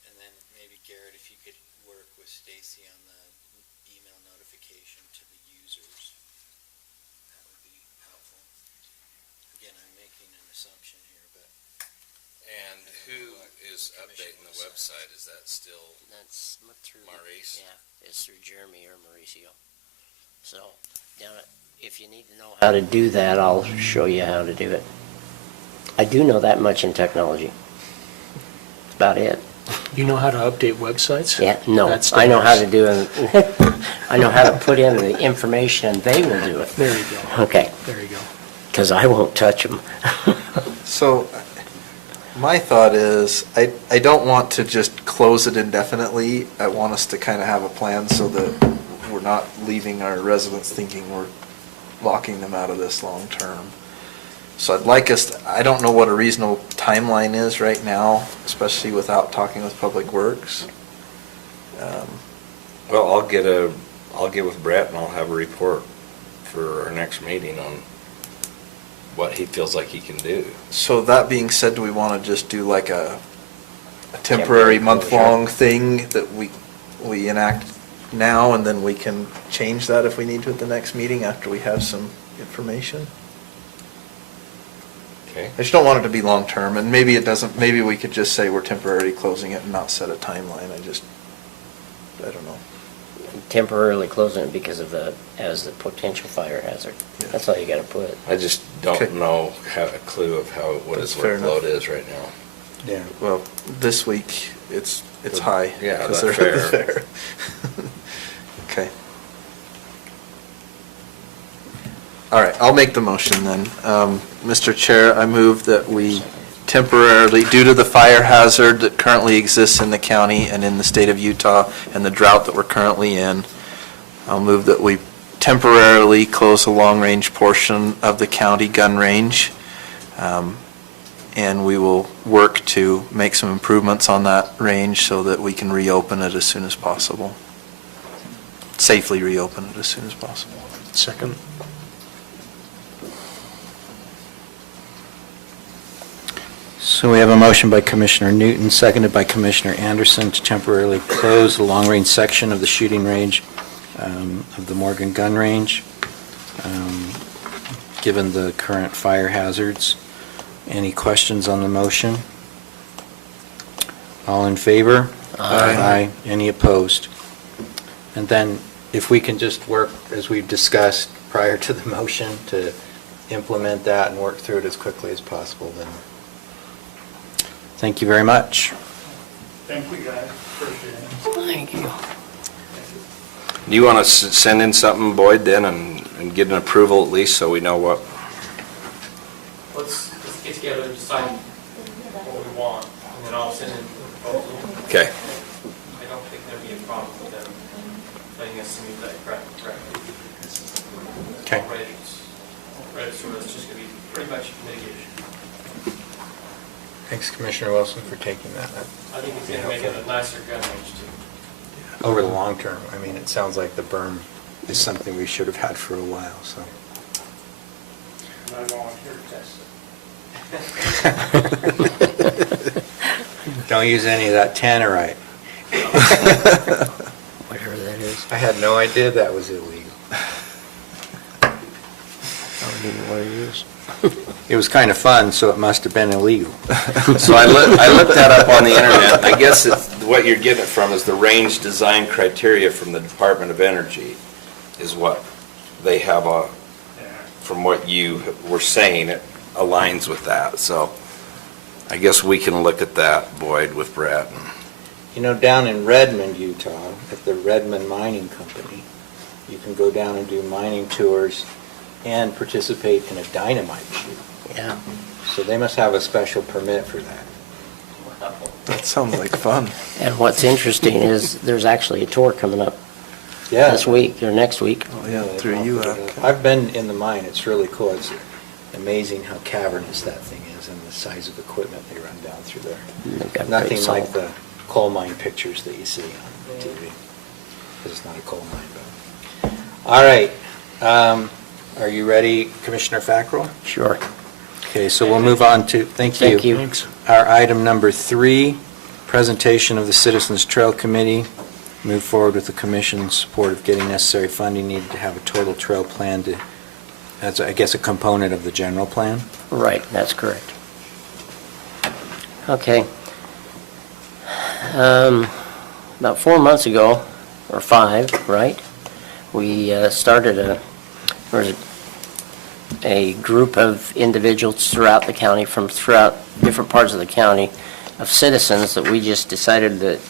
And then maybe Garrett, if you could work with Stacy on the email notification to the users, that would be helpful. Again, I'm making an assumption here, but. And who is updating the website? Is that still That's through. Maurice? Yeah, it's through Jeremy or Mauricio. So, if you need to know how to do that, I'll show you how to do it. I do know that much in technology. That's about it. You know how to update websites? Yeah, no, That's I know how to dangerous. do it. I know how to put in the information and they will do it. There you go. Okay, There you go. because I won't touch them. So, my thought is, I don't want to just close it indefinitely. I want us to kind of have a plan so that we're not leaving our residents thinking we're locking them out of this long term. So I'd like us, I don't know what a reasonable timeline is right now, especially without talking with Public Works. Well, I'll get with Brett and I'll have a report for our next meeting on what he feels like he can do. So that being said, do we want to just do like a Temporary temporary month-long thing that we enact now, and then we can change that if we need to at the next meeting after we have some information? Okay? I just don't want it to be long-term, and maybe it doesn't, maybe we could just say we're temporarily closing it and not set a timeline. I don't know. Temporarily closing it because of as the potential fire hazard. Yeah. That's all you gotta put. I just Okay. don't know, have a clue of what his That's fair enough. workload is right now. Yeah. Well, this week, it's high. Yeah, because that's they're at the fair. fair. Okay. All right, I'll make the motion then. Mr. Chair, I move that we temporarily, due to the fire hazard that currently exists in the county and in the state of Utah and the drought that we're currently in, I'll move that we temporarily close the long-range portion of the county gun range. And we will work to make some improvements on that range so that we can reopen it as soon as possible. Safely reopen it as soon as possible. Second. So we have a motion by Commissioner Newton, seconded by Commissioner Anderson, to temporarily close the long-range section of the shooting range of the Morgan Gun Range, given the current fire hazards. Any questions on the motion? All in favor? Aye. Any opposed? And then if we can just work, as we've discussed prior to the motion, to implement that and work through it as quickly as possible, then thank you very much. Thank you, guys, appreciate it. Thank you. Do you want to send in something, Boyd, then, and get an approval at least so we know what? Let's get together and decide what we want, and then I'll send in a proposal. Okay. I don't think there'd be a problem with them letting us submit that correctly. Okay. Right, so it's just gonna be pretty much mitigation. Thanks, Commissioner Wilson, for taking that. I think it's gonna make it a nicer gun range too. Over the long term, I mean, it sounds like the berm is something we should have had for a while, so. And I volunteer to test it. Don't use any of that tannerite. Whatever that is. I had no idea that was illegal. I don't even know what it is. It was kind of fun, so it must have been illegal. So I looked that up on the internet. I guess what you're getting it from is the range design criteria from the Department of Energy is what they have from what you were saying, it aligns with that. So I guess we can look at that, Boyd, with Brett. You know, down in Redmond, Utah, at the Redmond Mining Company, you can go down and do mining tours and participate in a dynamite shoot. Yeah. So they must have a special permit for that. That sounds like fun. And what's interesting is there's actually a tour coming up Yeah. this week or next week. Oh, yeah, they through offer you. it up. I've been in the mine. It's really cool. It's amazing how cavernous that thing is and the size of equipment they run down through there. They've got Nothing great like salt. the coal mine pictures that you see on TV, because it's not a coal mine. But all right. Are you ready, Commissioner Fackrell? Sure. Okay, so we'll move on to, thank you. Thank you. Thanks. Our item number 3, presentation of the Citizens Trail Committee. Move forward with the commission's support of getting necessary funding needed to have a total trail plan to, that's, I guess, a component of the general plan. Right, that's correct. Okay. About 4 months ago, or 5, right? We started a group of individuals throughout the county, from throughout different parts of the county, of citizens that we just decided that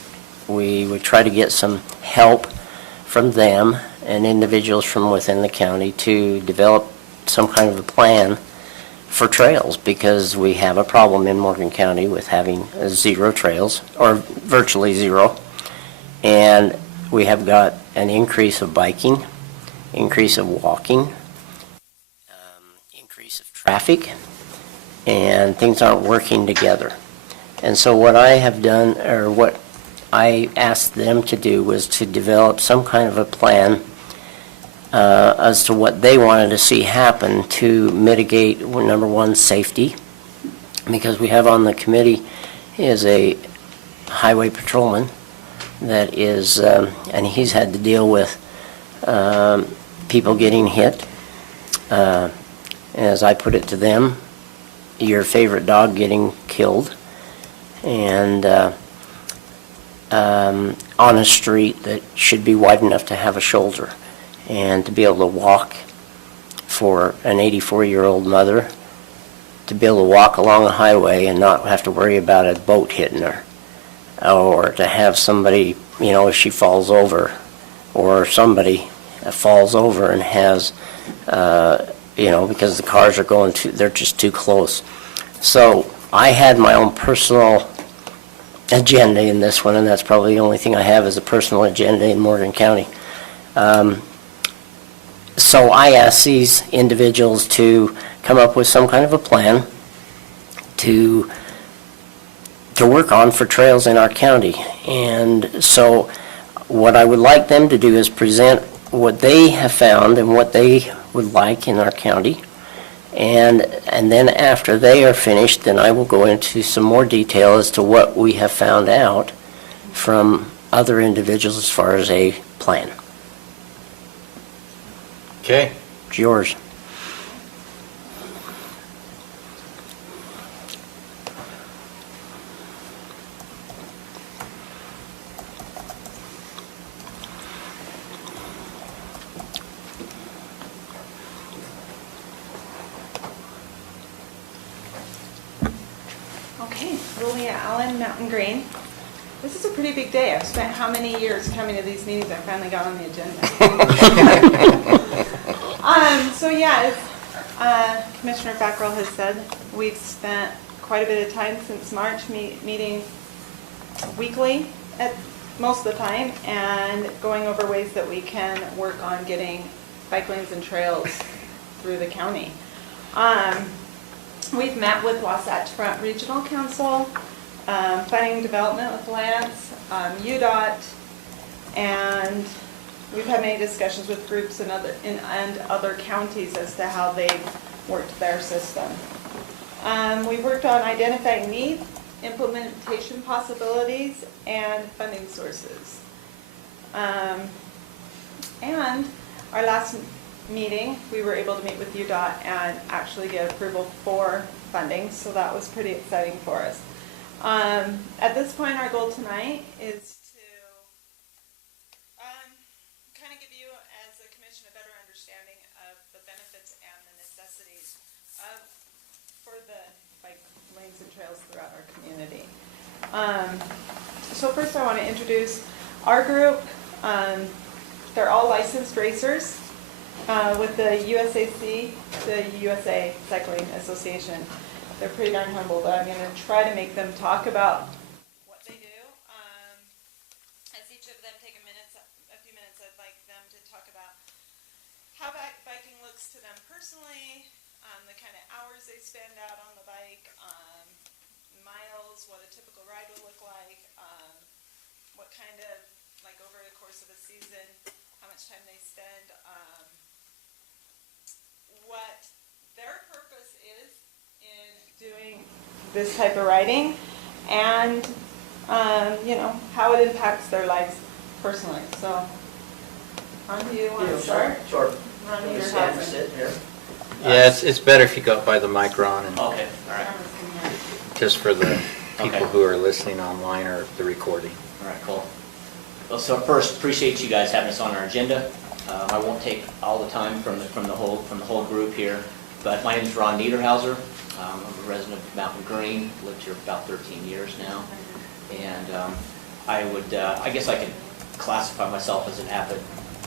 we would try to get some help from them and individuals from within the county to develop some kind of a plan for trails, because we have a problem in Morgan County with having 0 trails, or virtually 0. And we have got an increase of biking, increase of walking, increase of traffic, and things aren't working together. And so what I have done, or what I asked them to do, was to develop some kind of a plan as to what they wanted to see happen to mitigate, number one, safety, because we have on the committee is a highway patrolman that is, and he's had to deal with people getting hit. As I put it to them, your favorite dog getting killed, and on a street that should be wide enough to have a shoulder, and to be able to walk for an 84-year-old mother, to be able to walk along a highway and not have to worry about a boat hitting her, or to have somebody, you know, if she falls over, or somebody falls over and has, you know, because the cars are going too, they're just too close. So I had my own personal agenda in this one, and that's probably the only thing I have is a personal agenda in Morgan County. So I asked these individuals to come up with some kind of a plan to work on for trails in our county. And so what I would like them to do is present what they have found and what they would like in our county. And then after they are finished, then I will go into some more detail as to what we have found out from other individuals as far as a plan. Okay. It's yours. Okay, Julia Allen, Mountain Green. This is a pretty big day. I've spent how many years coming to these meetings? I finally got on the agenda. So yeah, as Commissioner Fackrell has said, we've spent quite a bit of time since March meeting weekly at most of the time and going over ways that we can work on getting bike lanes and trails through the county. We've met with Wasatch Front Regional Council, Planning and Development with Lance, UDOT, and we've had many discussions with groups and other counties as to how they've worked their system. We've worked on identifying needs implementation possibilities, and funding sources. And our last meeting, we were able to meet with UDOT and actually get approval for funding, so that was pretty exciting for us. At this point, our goal tonight is to kind of give you, as a commission, a better understanding of the benefits and the necessities for the bike lanes and trails throughout our community. So first, I want to introduce our group. They're all licensed racers with the USAC, the USA Cycling Association. They're pretty darn humble, but I'm going to try to make them talk about what they do. As each of them take a few minutes, I'd like them to talk about how biking looks to them personally, the kind of hours they spend out on the bike, miles, what a typical ride will look like, what kind of, like over the course of a season, how much time they spend, what their purpose is in doing this type of riding, and you know, how it impacts their lives personally. So, Ron, do you want to start? Sure. Ron, you're Stand or housing. sit here? Yeah, it's better if you go by the mic, Ron, and Okay, all right. just for the people Okay. who are listening online or the recording. All right, cool. Well, so first, appreciate you guys having us on our agenda. I won't take all the time from the whole group here, but my name is Ron Niederhauser. I'm a resident of Mountain Green, lived here about 13 years now, and I guess I could classify myself as an avid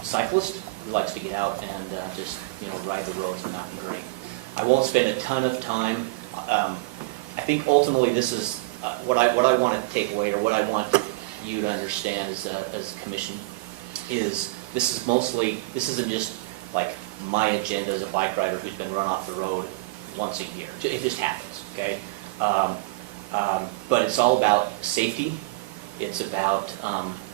cyclist who likes to get out and just ride the roads of Mountain Green. I won't spend a ton of time. I think ultimately this is what I want to take away, or what I want you to understand as a commission, is this isn't just like my agenda as a bike rider who's been run off the road once a year. It just happens, okay? But it's all about safety. It's about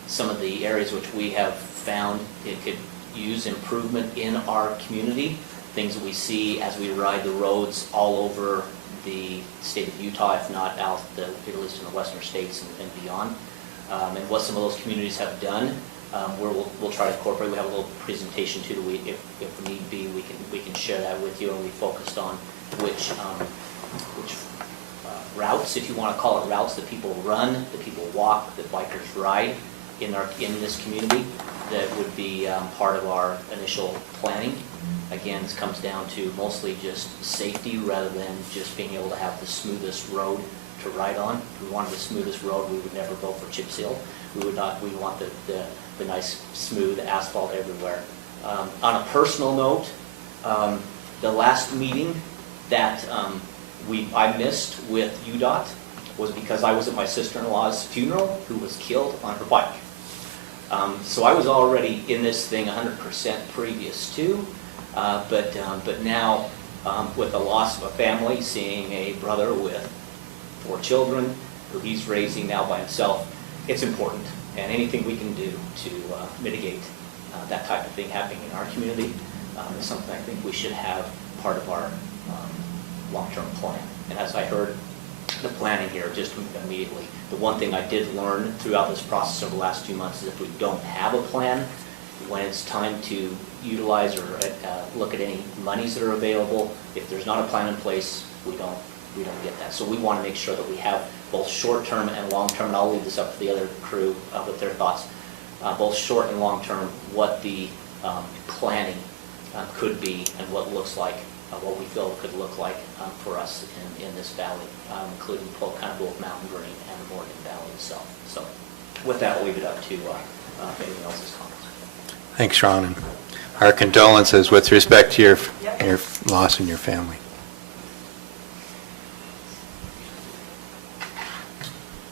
some of the areas which we have found it could use improvement in our community, things that we see as we ride the roads all over the state of Utah, if not out at least in the western states and beyond. And what some of those communities have done, we'll try to incorporate. We have a little presentation too that if need be, we can share that with you. And we focused on which routes, if you want to call it routes, that people run, that people walk, that bikers ride in this community, that would be part of our initial planning. Again, this comes down to mostly just safety rather than just being able to have the smoothest road to ride on. If we wanted the smoothest road, we would never go for chip seal. We would not. We want the nice smooth asphalt everywhere. On a personal note, the last meeting that I missed with UDOT was because I was at my sister-in-law's funeral, who was killed on her bike. So I was already in this thing 100% previous to, but now with the loss of a family, seeing a brother with 4 children who he's raising now by himself, it's important. And anything we can do to mitigate that type of thing happening in our community is something I think we should have part of our long-term plan. And as I heard the planning here, just immediately, the one thing I did learn throughout this process over the last 2 months is if we don't have a plan, when it's time to utilize or look at any monies that are available, if there's not a plan in place, we don't get that. So we want to make sure that we have both short-term and long-term, and I'll leave this up to the other crew with their thoughts, both short and long-term, what the planning could be and what it looks like, what we feel it could look like for us in this valley, including both Mountain Green and the Morgan Valley itself. So with that, I'll leave it up to if anyone else's comments. Thanks, Ron, and our condolences with respect to your loss in your family.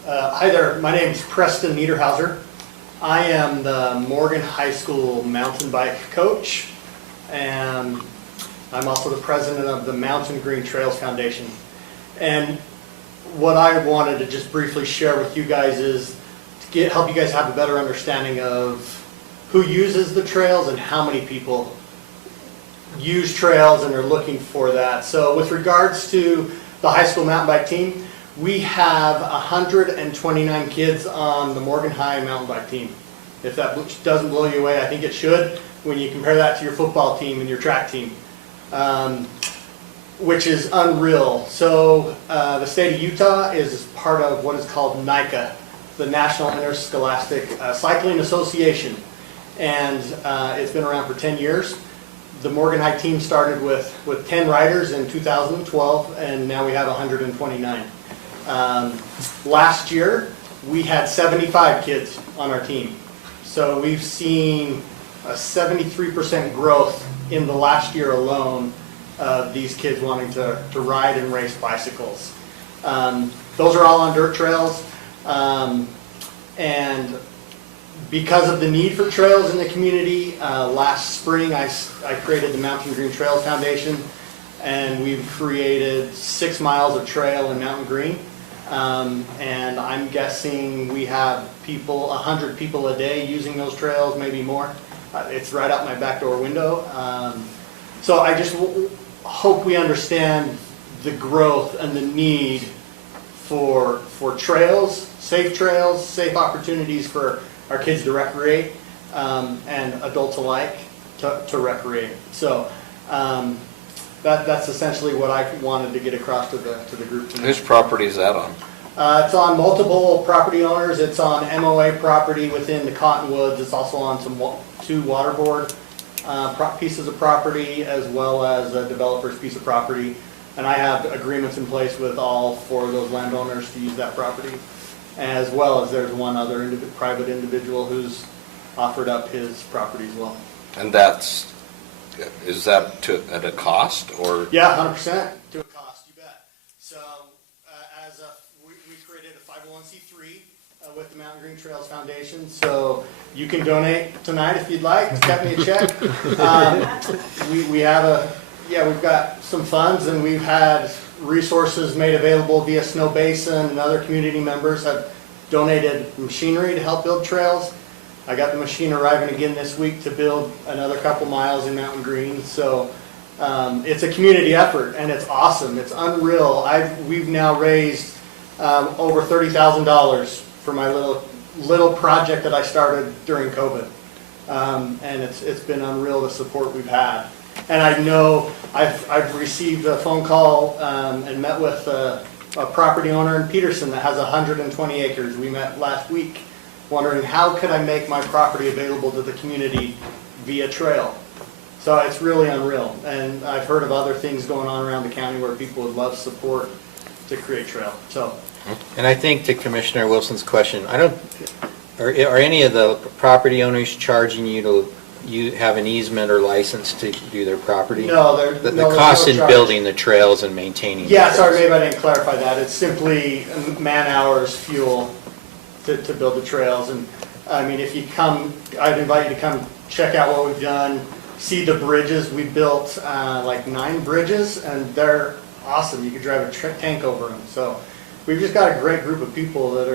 Hi there, my name is Preston Niederhauser. I am the Morgan High School mountain bike coach, and I'm also the president of the Mountain Green Trails Foundation. And what I wanted to just briefly share with you guys is to help you guys have a better understanding of who uses the trails and how many people use trails and are looking for that. So with regards to the high school mountain bike team, We have 129 kids on the Morgan High mountain bike team. If that doesn't blow you away, I think it should when you compare that to your football team and your track team, which is unreal. So the state of Utah is part of what is called NICA, the National Interscholastic Cycling Association, and it's been around for 10 years. The Morgan High team started with 10 riders in 2012, and now we have 129. Last year, we had 75 kids on our team. So we've seen a 73% growth in the last year alone of these kids wanting to ride and race bicycles. Those are all on dirt trails. And because of the need for trails in the community, last spring I created the Mountain Green Trails Foundation, and we've created 6 miles of trail in Mountain Green. And I'm guessing we have 100 people a day using those trails, maybe more. It's right out my back door window. So I just hope we understand the growth and the need for trails, safe opportunities for our kids to recreate, and adults alike to recreate. So that's essentially what I wanted to get across to the group tonight. Whose property is that on? It's on multiple property owners. It's on MOA property within the Cottonwoods. It's also on some 2 water board pieces of property, as well as a developer's piece of property. And I have agreements in place with all 4 of those landowners to use that property, as well as there's one other private individual who's offered up his property as well. And is that at a cost, or? Yeah, 100% to a cost, you bet. So we created a 501c3 with the Mountain Green Trails Foundation, so you can donate tonight if you'd like. Cut me a check. We've got some funds, and we've had resources made available via Snow Basin, and other community members have donated machinery to help build trails. I got the machine arriving again this week to build another couple miles in Mountain Green. So it's a community effort, and it's awesome. It's unreal. We've now raised over $30,000 for my little project that I started during COVID, and it's been unreal the support we've had. And I know I've received a phone call and met with a property owner in Peterson that has 120 acres. We met last week, wondering how could I make my property available to the community via trail. So it's really unreal. And I've heard of other things going on around the county where people would love support to create trail. So. And I think to Commissioner Wilson's question, are any of the property owners charging you have an easement or license to do their property? No, The cost in building the trails and maintaining. Yeah, sorry, maybe I didn't clarify that. It's simply man hours, fuel to build the trails. And I mean, if you come, I'd invite you to come check out what we've done, see the bridges. We built like 9 bridges, and they're awesome. You could drive a tank over them. So we've just got a great group of people that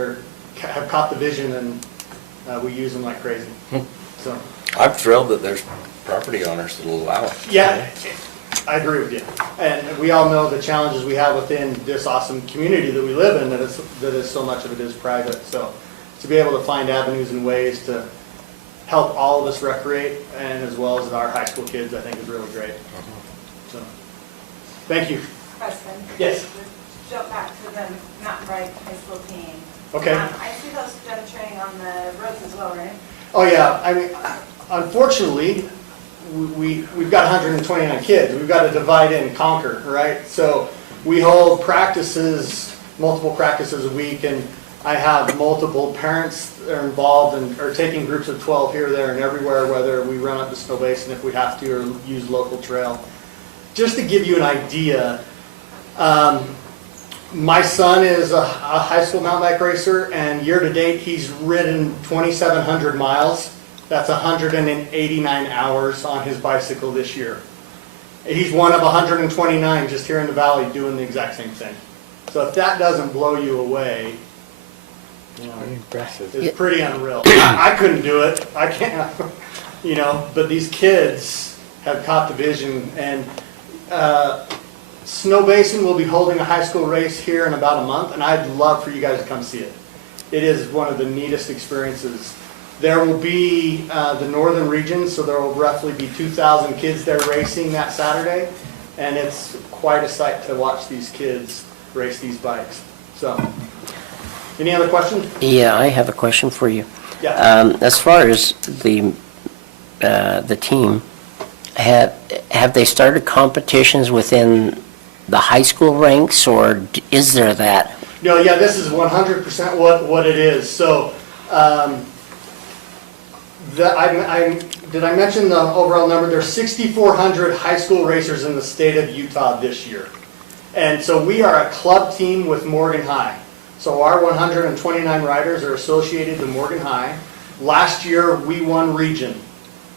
have caught the vision, and we use them like crazy. So. I'm thrilled that there's property owners that will allow it. Yeah, I agree with you. And we all know the challenges we have within this awesome community that we live in, that is so much of it is private. So to be able to find avenues and ways to help all of us recreate, and as well as our high school kids, I think is really great. So, thank you. Question. Yes. Let's jump back to the mountain bike high school team. Okay. I see those demonstrating on the roads as well, right? Oh yeah, I mean, unfortunately, we've got 129 kids. We've got to divide and conquer, right? So we hold multiple practices a week, and I have multiple parents that are involved and are taking groups of 12 here, there, and everywhere, whether we run up to Snow Basin if we have to, or use local trail. Just to give you an idea, my son is a high school mountain bike racer, and year to date he's ridden 2,700 miles. That's 189 hours on his bicycle this year. He's one of 129 just here in the valley doing the exact same thing. So if that doesn't blow you away, Impressive. it's pretty unreal. I couldn't do it. I can't, but these kids have caught the vision, and Snow Basin will be holding a high school race here in about a month, and I'd love for you guys to come see it. It is one of the neatest experiences. There will be the northern region, so there will roughly be 2,000 kids there racing that Saturday, and it's quite a sight to watch these kids race these bikes. So, any other questions? Yeah, I have a question for you. Yeah. As far as the team, have they started competitions within the high school ranks, or is there that? No, yeah, this is 100% what it is. So, did I mention the overall number? There's 6,400 high school racers in the state of Utah this year. And so we are a club team with Morgan High. So our 129 riders are associated to Morgan High. Last year, we won region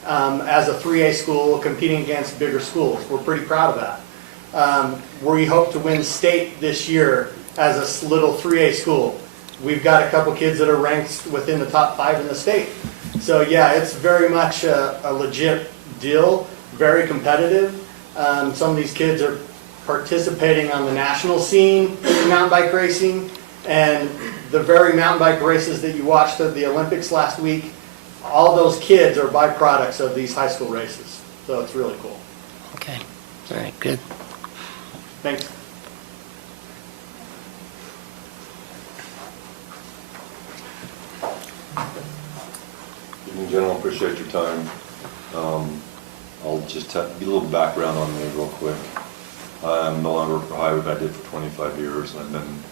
as a 3A school competing against bigger schools. We're pretty proud of that. We hope to win state this year as a little 3A school. We've got a couple kids that are ranked within the top 5 in the state. So yeah, it's very much a legit deal, very competitive. Some of these kids are participating on the national scene in mountain bike racing, and the very mountain bike races that you watched at the Olympics last week, all those kids are byproducts of these high school races. So it's really cool. Okay, all right, good. Thanks. In general, appreciate your time. I'll just give you a little background on me real quick. I'm no longer for highway, but I did for 25 years. I've been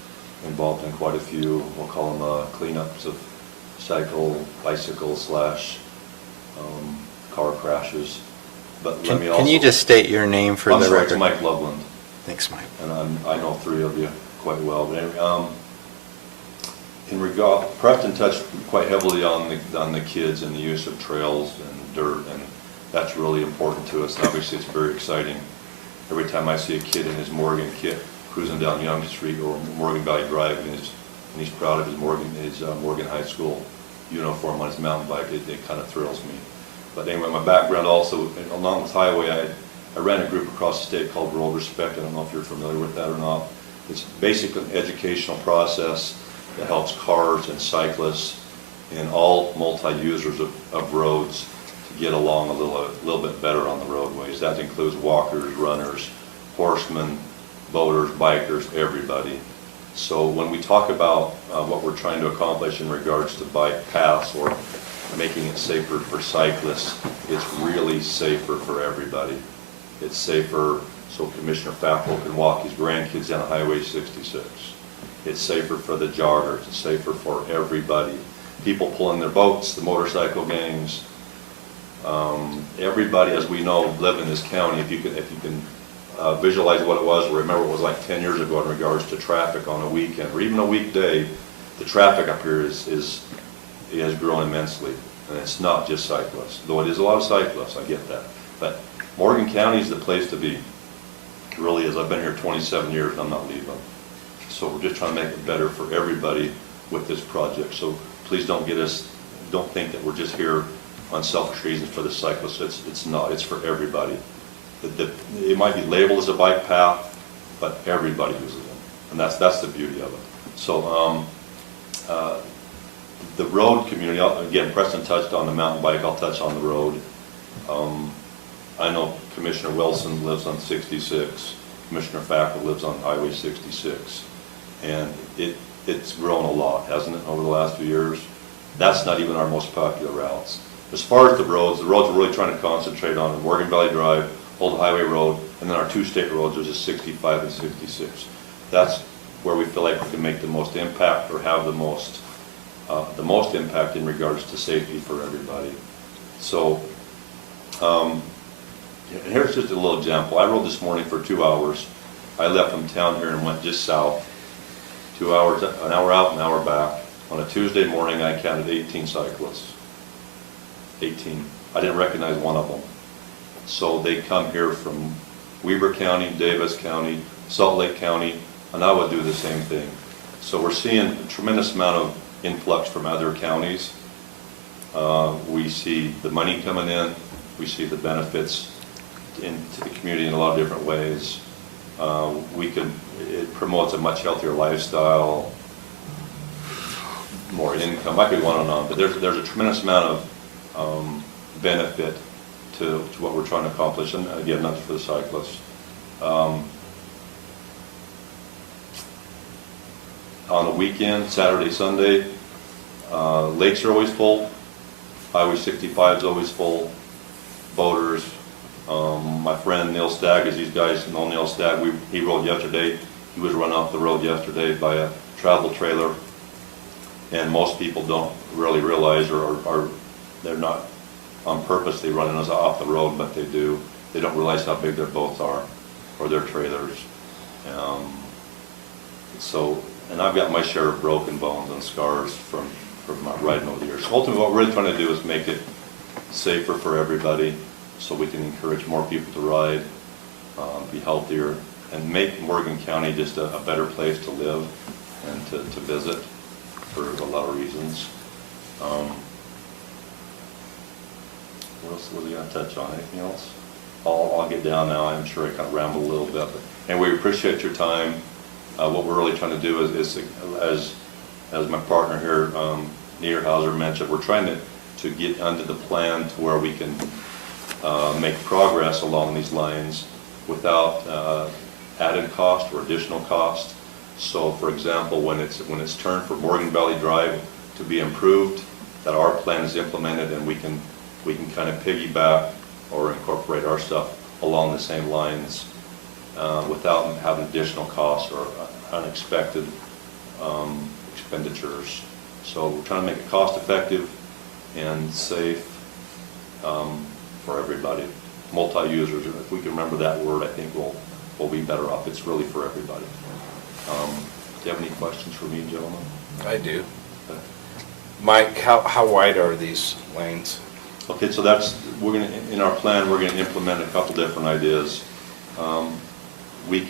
involved in quite a few, we'll call them cleanups of bicycle / car crashes. But let me also... Can you just state your name for the record? It's Mike Loveland. Thanks, Mike. And I know 3 of you quite well. But anyway, in regard, Preston touched quite heavily on the kids and the use of trails and dirt, and that's really important to us. And obviously, it's very exciting. Every time I see a kid in his Morgan kit cruising down Young Street or Morgan Valley Drive, and he's proud of his Morgan High School uniform on his mountain bike, it kind of thrills me. But anyway, my background also, along with highway, I ran a group across the state called Road Respect. I don't know if you're familiar with that or not. It's basically an educational process that helps cars and cyclists and all multi-users of roads to get along a little bit better on the roadways. That includes walkers, runners, horsemen, boaters, bikers, everybody. So when we talk about what we're trying to accomplish in regards to bike paths or making it safer for cyclists, it's really safer for everybody. It's safer so Commissioner Fackrell can walk his grandkids down Highway 66. It's safer for the joggers. It's safer for everybody. People pulling their boats, the motorcycle gangs, everybody, as we know, live in this county. If you can visualize what it was, or remember what it was like 10 years ago in regards to traffic on a weekend or even a weekday, the traffic up here has grown immensely. And it's not just cyclists, though it is a lot of cyclists, I get that. But Morgan County is the place to be. It really is. I've been here 27 years and I'm not leaving. So we're just trying to make it better for everybody with this project. So please don't think that we're just here on selfish reasons for the cyclists. It's not. It's for everybody. It might be labeled as a bike path, but everybody uses it, and that's the beauty of it. So the road community, again, Preston touched on the mountain bike. I'll touch on the road. I know Commissioner Wilson lives on 66. Commissioner Fackrell lives on Highway 66, and it's grown a lot, hasn't it, over the last few years? That's not even our most popular routes. As far as the roads we're really trying to concentrate on Morgan Valley Drive, Old Highway Road, and then our 2 state roads, which is 65 and 66. That's where we feel like we can make the most impact or have the most impact in regards to safety for everybody. So here's just a little example. I rode this morning for 2 hours. I left from town here and went just south. 2 hours, an hour out, an hour back. On a Tuesday morning, I counted 18 cyclists. 18. I didn't recognize one of them. So they come here from Weber County, Davis County, Salt Lake County, and I would do the same thing. So we're seeing a tremendous amount of influx from other counties. We see the money coming in. We see the benefits into the community in a lot of different ways. it promotes a much healthier lifestyle, more income. I could go on and on, but there's a tremendous amount of benefit to what we're trying to accomplish, and again, not just for the cyclists. On the weekend, Saturday, Sunday, lakes are always full. Highway 65 is always full. Boaters. My friend Neil Stagg, as these guys know Neil Stagg, he rode yesterday. He was run off the road yesterday by a travel trailer. And most people don't really realize, or they're not on purpose, they run us off the road, but they do. They don't realize how big their boats are, or their trailers. And I've got my share of broken bones and scars from my riding over the years. So ultimately, what we're really trying to do is make it safer for everybody, so we can encourage more people to ride, be healthier, and make Morgan County just a better place to live and to visit for a lot of reasons. What else was I going to touch on? Anything else? I'll get down now. I'm sure I kind of rambled a little bit, and we appreciate your time. What we're really trying to do is as my partner here, Nierhauser, mentioned, we're trying to get under the plan to where we can make progress along these lines without added cost or additional cost. So, for example, when it's turned for Morgan Valley Drive to be improved, that our plan is implemented, and we can kind of piggyback or incorporate our stuff along the same lines without having additional costs or unexpected expenditures. So we're trying to make it cost-effective and safe for everybody. Multi-users, if we can remember that word, I think we'll be better off. It's really for everybody. Do you have any questions for me, gentlemen? I do. Okay. Mike, how wide are these lanes? Okay, so in our plan, we're gonna implement a couple different ideas. We're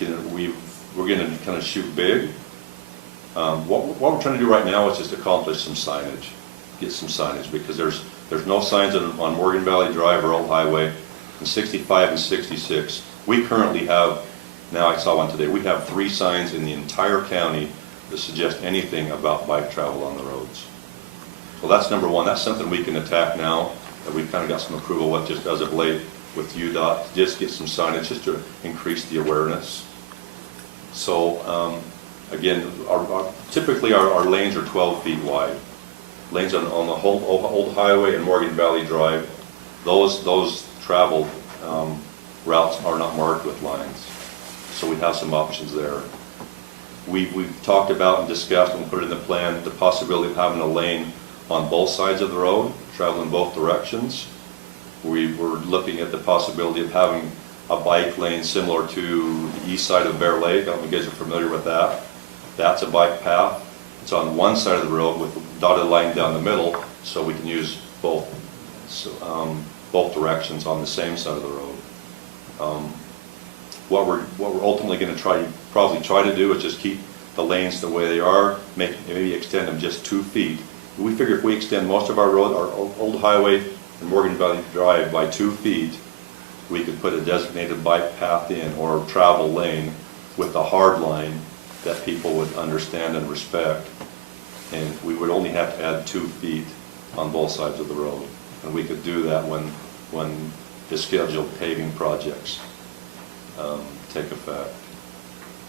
gonna kind of shoot big. What we're trying to do right now is just accomplish some signage, get some signage, because there's no signs on Morgan Valley Drive or Old Highway, and 65 and 66. We currently have, now I saw one today, we have 3 signs in the entire county that suggest anything about bike travel on the roads. So that's number one. That's something we can attack now, that we've kind of got some approval with just as of late with UDOT, just get some signage, just to increase the awareness. So again, typically our lanes are 12 feet wide. Lanes on the whole Old Highway and Morgan Valley Drive, those travel routes are not marked with lines. So we have some options there. We've talked about and discussed and put in the plan the possibility of having a lane on both sides of the road, travel in both directions. We were looking at the possibility of having a bike lane similar to the east side of Bear Lake. I don't know if you guys are familiar with that. That's a bike path. It's on one side of the road with a dotted line down the middle, so we can use both directions on the same side of the road. What we're ultimately going to probably try to do is just keep the lanes the way they are, maybe extend them just 2 feet. We figure if we extend most of our road, our Old Highway and Morgan Valley Drive by 2 feet, we could put a designated bike path in or travel lane with a hard line that people would understand and respect. And we would only have to add 2 feet on both sides of the road. And we could do that when the scheduled paving projects take effect.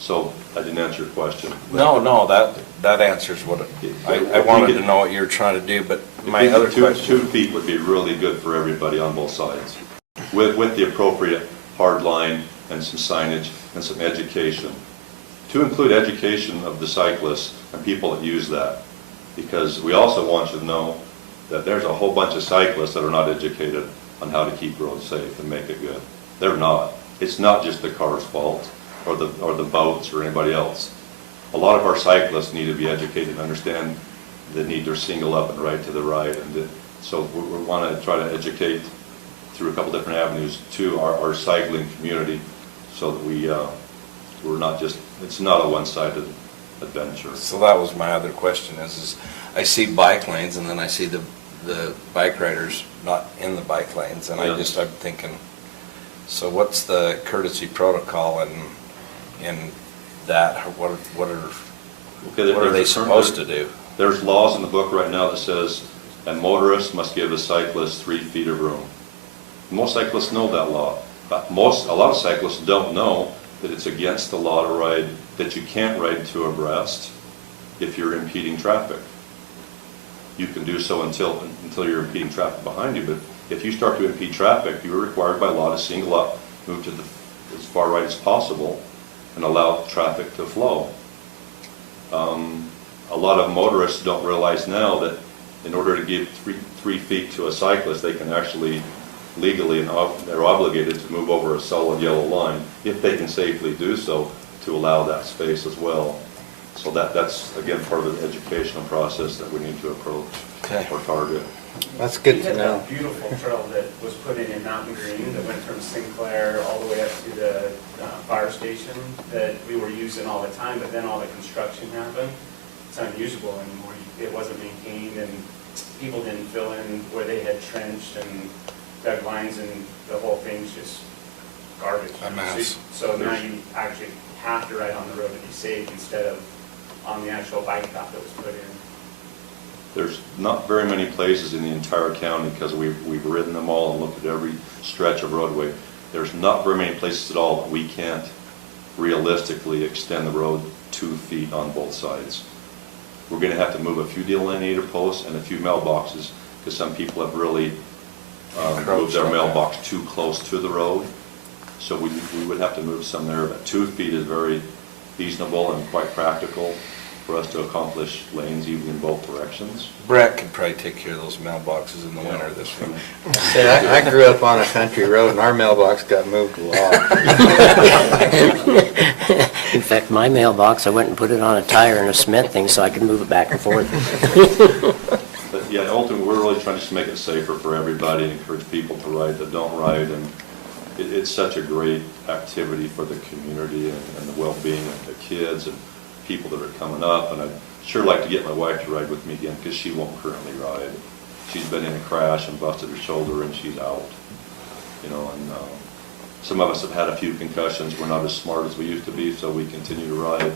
So I didn't answer your question. No, that answers what I wanted to know what you were trying to do, but my other question. 2 feet would be really good for everybody on both sides, with the appropriate hard line and some signage and some education. To include education of the cyclists and people that use that, because we also want you to know that there's a whole bunch of cyclists that are not educated on how to keep roads safe and make it good. They're not. It's not just the car's fault or the boats or anybody else. A lot of our cyclists need to be educated and understand the need to single up and right to the right. And so we want to try to educate through a couple different avenues to our cycling community, so that we're not just, it's not a one-sided adventure. So that was my other question is I see bike lanes and then I see the bike riders not in the bike lanes, and I'm thinking, so what's the courtesy protocol and in that? What Okay, are they supposed to do? There's laws in the book right now that says a motorist must give a cyclist 3 feet of room. Most cyclists know that law, but a lot of cyclists don't know that it's against the law to ride, that you can't ride 2 abreast if you're impeding traffic. You can do so until you're impeding traffic behind you, but if you start to impede traffic, you're required by law to single up, move to as far right as possible, and allow traffic to flow. A lot of motorists don't realize now that in order to give 3 feet to a cyclist, they can actually legally, and they're obligated to move over a solid yellow line if they can safely do so, to allow that space as well. So that's again part of the educational process that we need to approach or target. That's good We to had know. that beautiful trail that was put in Mountain Green that went from Sinclair all the way up to the fire station that we were using all the time, but then all the construction happened. It's unusable anymore. It wasn't maintained, and people didn't fill in where they had trenched and dug lines, and the whole thing's just garbage. A mess. So now you actually have to ride on the road to be safe instead of on the actual bike path that was put in. There's not very many places in the entire county, because we've ridden them all and looked at every stretch of roadway. There's not very many places at all that we can't realistically extend the road 2 feet on both sides. We're going to have to move a few delineator posts and a few mailboxes, because some people have really moved their mailbox too close to the road. So we would have to move some there, but 2 feet is very reasonable and quite practical for us to accomplish lanes even in both directions. Brett could probably take care of those mailboxes in the winter this week. I grew up on a country road and our mailbox got moved a lot. In fact, my mailbox, I went and put it on a tire and a cement thing so I could move it back and forth. But yeah, ultimately, we're really trying to make it safer for everybody and encourage people to ride that don't ride. And it's such a great activity for the community and the well-being of the kids and people that are coming up. And I'd sure like to get my wife to ride with me again, because she won't currently ride. She's been in a crash and busted her shoulder, and she's out. You know, and some of us have had a few concussions. We're not as smart as we used to be, so we continue to ride.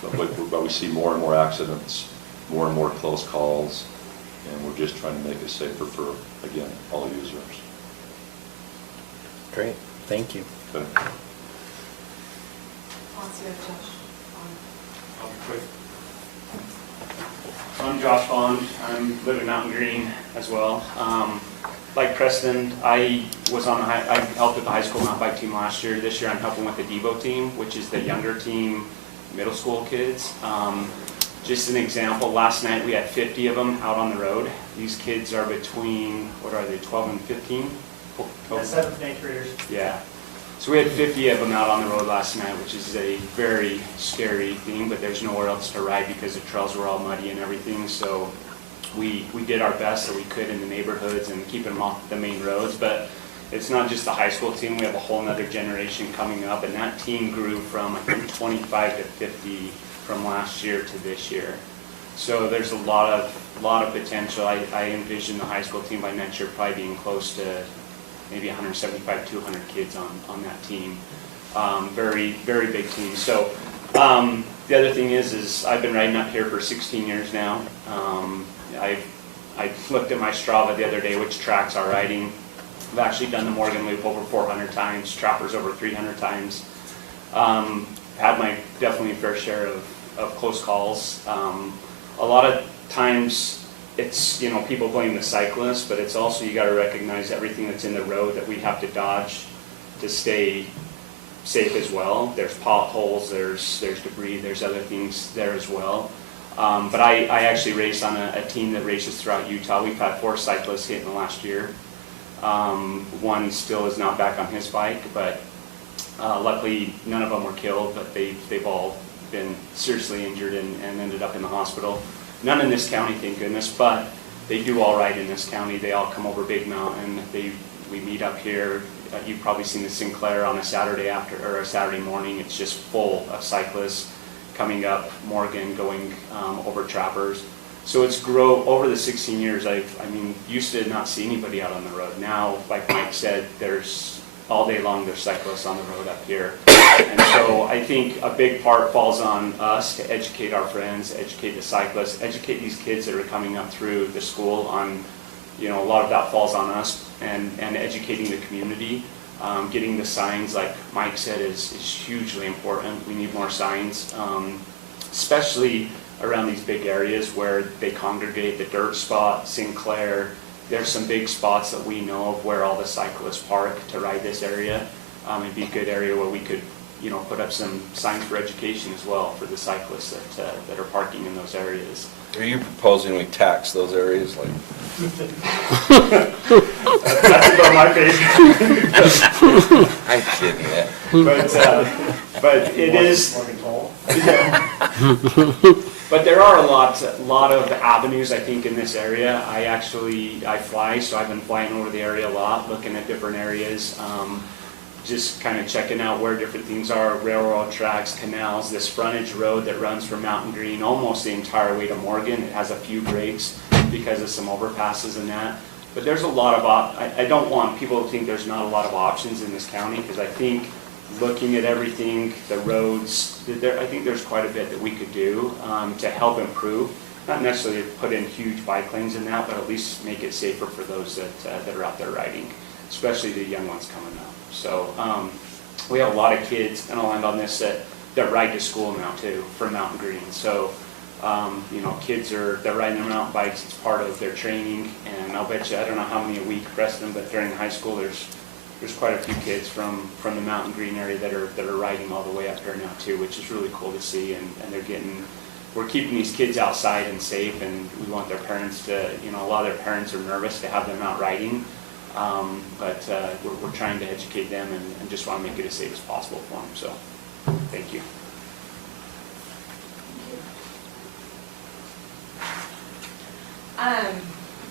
But we see more and more accidents, more and more close calls, and we're just trying to make it safer for, again, all users. Great, thank you. Okay. I'll be quick. I'm Josh Bond. I live in Mountain Green as well. Like Preston, I helped with the high school mountain bike team last year. This year I'm helping with the Devo team, which is the younger team, middle school kids. Just an example, last night we had 50 of them out on the road. These kids are between, what are they, 12 and 15? 7th and 8th graders. Yeah. So we had 50 of them out on the road last night, which is a very scary thing, but there's nowhere else to ride because the trails were all muddy and everything. So we did our best that we could in the neighborhoods and keeping them off the main roads. But it's not just the high school team. We have a whole other generation coming up, and that team grew from, I think, 25 to 50 from last year to this year. So there's a lot of potential. I envision the high school team by next year probably being close to maybe 175, 200 kids on that team. Very, very big team. So the other thing is I've been riding up here for 16 years now. I looked at my Strava the other day, which tracks our riding. I've actually done the Morgan Loop over 400 times, Trappers over 300 times. Had my definitely fair share of close calls. A lot of times it's, people blame the cyclists, but it's also, you got to recognize everything that's in the road that we have to dodge to stay safe as well. There's potholes, there's debris, there's other things there as well. But I actually race on a team that races throughout Utah. We've had 4 cyclists hit in the last year. One still is not back on his bike, but luckily none of them were killed, but they've all been seriously injured and ended up in the hospital. None in this county, thank goodness, but they do all ride in this county. They all come over Big Mountain. We meet up here. You've probably seen the Sinclair on a Saturday a Saturday morning. It's just full of cyclists coming up Morgan, going over Trappers. So it's grown over the 16 years. Used to not see anybody out on the road. Now, like Mike said, there's all day long there's cyclists on the road up here. And so I think a big part falls on us to educate our friends, educate the cyclists, educate these kids that are coming up through the school on, a lot of that falls on us, and educating the community. Getting the signs, like Mike said, is hugely important. We need more signs, especially around these big areas where they congregate, the dirt spot, Sinclair. There's some big spots that we know of where all the cyclists park to ride this area. It'd be a good area where we could, put up some signs for education as well for the cyclists that are parking in those areas. Are you proposing we tax those areas like? That's about my page. I'm kidding, yeah. But it is. But there are a lot of avenues, I think, in this area. I fly, so I've been flying over the area a lot, looking at different areas, just kind of checking out where different things are, railroad tracks, canals, this frontage road that runs from Mountain Green almost the entire way to Morgan. It has a few breaks because of some overpasses and that. But there's a lot of, I don't want people to think there's not a lot of options in this county, because I think looking at everything, the roads, I think there's quite a bit that we could do to help improve. Not necessarily put in huge bike lanes in that, but at least make it safer for those that are out there riding, especially the young ones coming up. So we have a lot of kids, and I'll end on this, that ride to school now too, from Mountain Green. So kids they're riding their mountain bikes. It's part of their training, and I'll bet you, I don't know how many a week, Preston, but during high school there's quite a few kids from the Mountain Green area that are riding all the way up here now too, which is really cool to see. And we're keeping these kids outside and safe, and we want their parents to, a lot of their parents are nervous to have them out riding, but we're trying to educate them and just want to make it as safe as possible for them. So, thank you.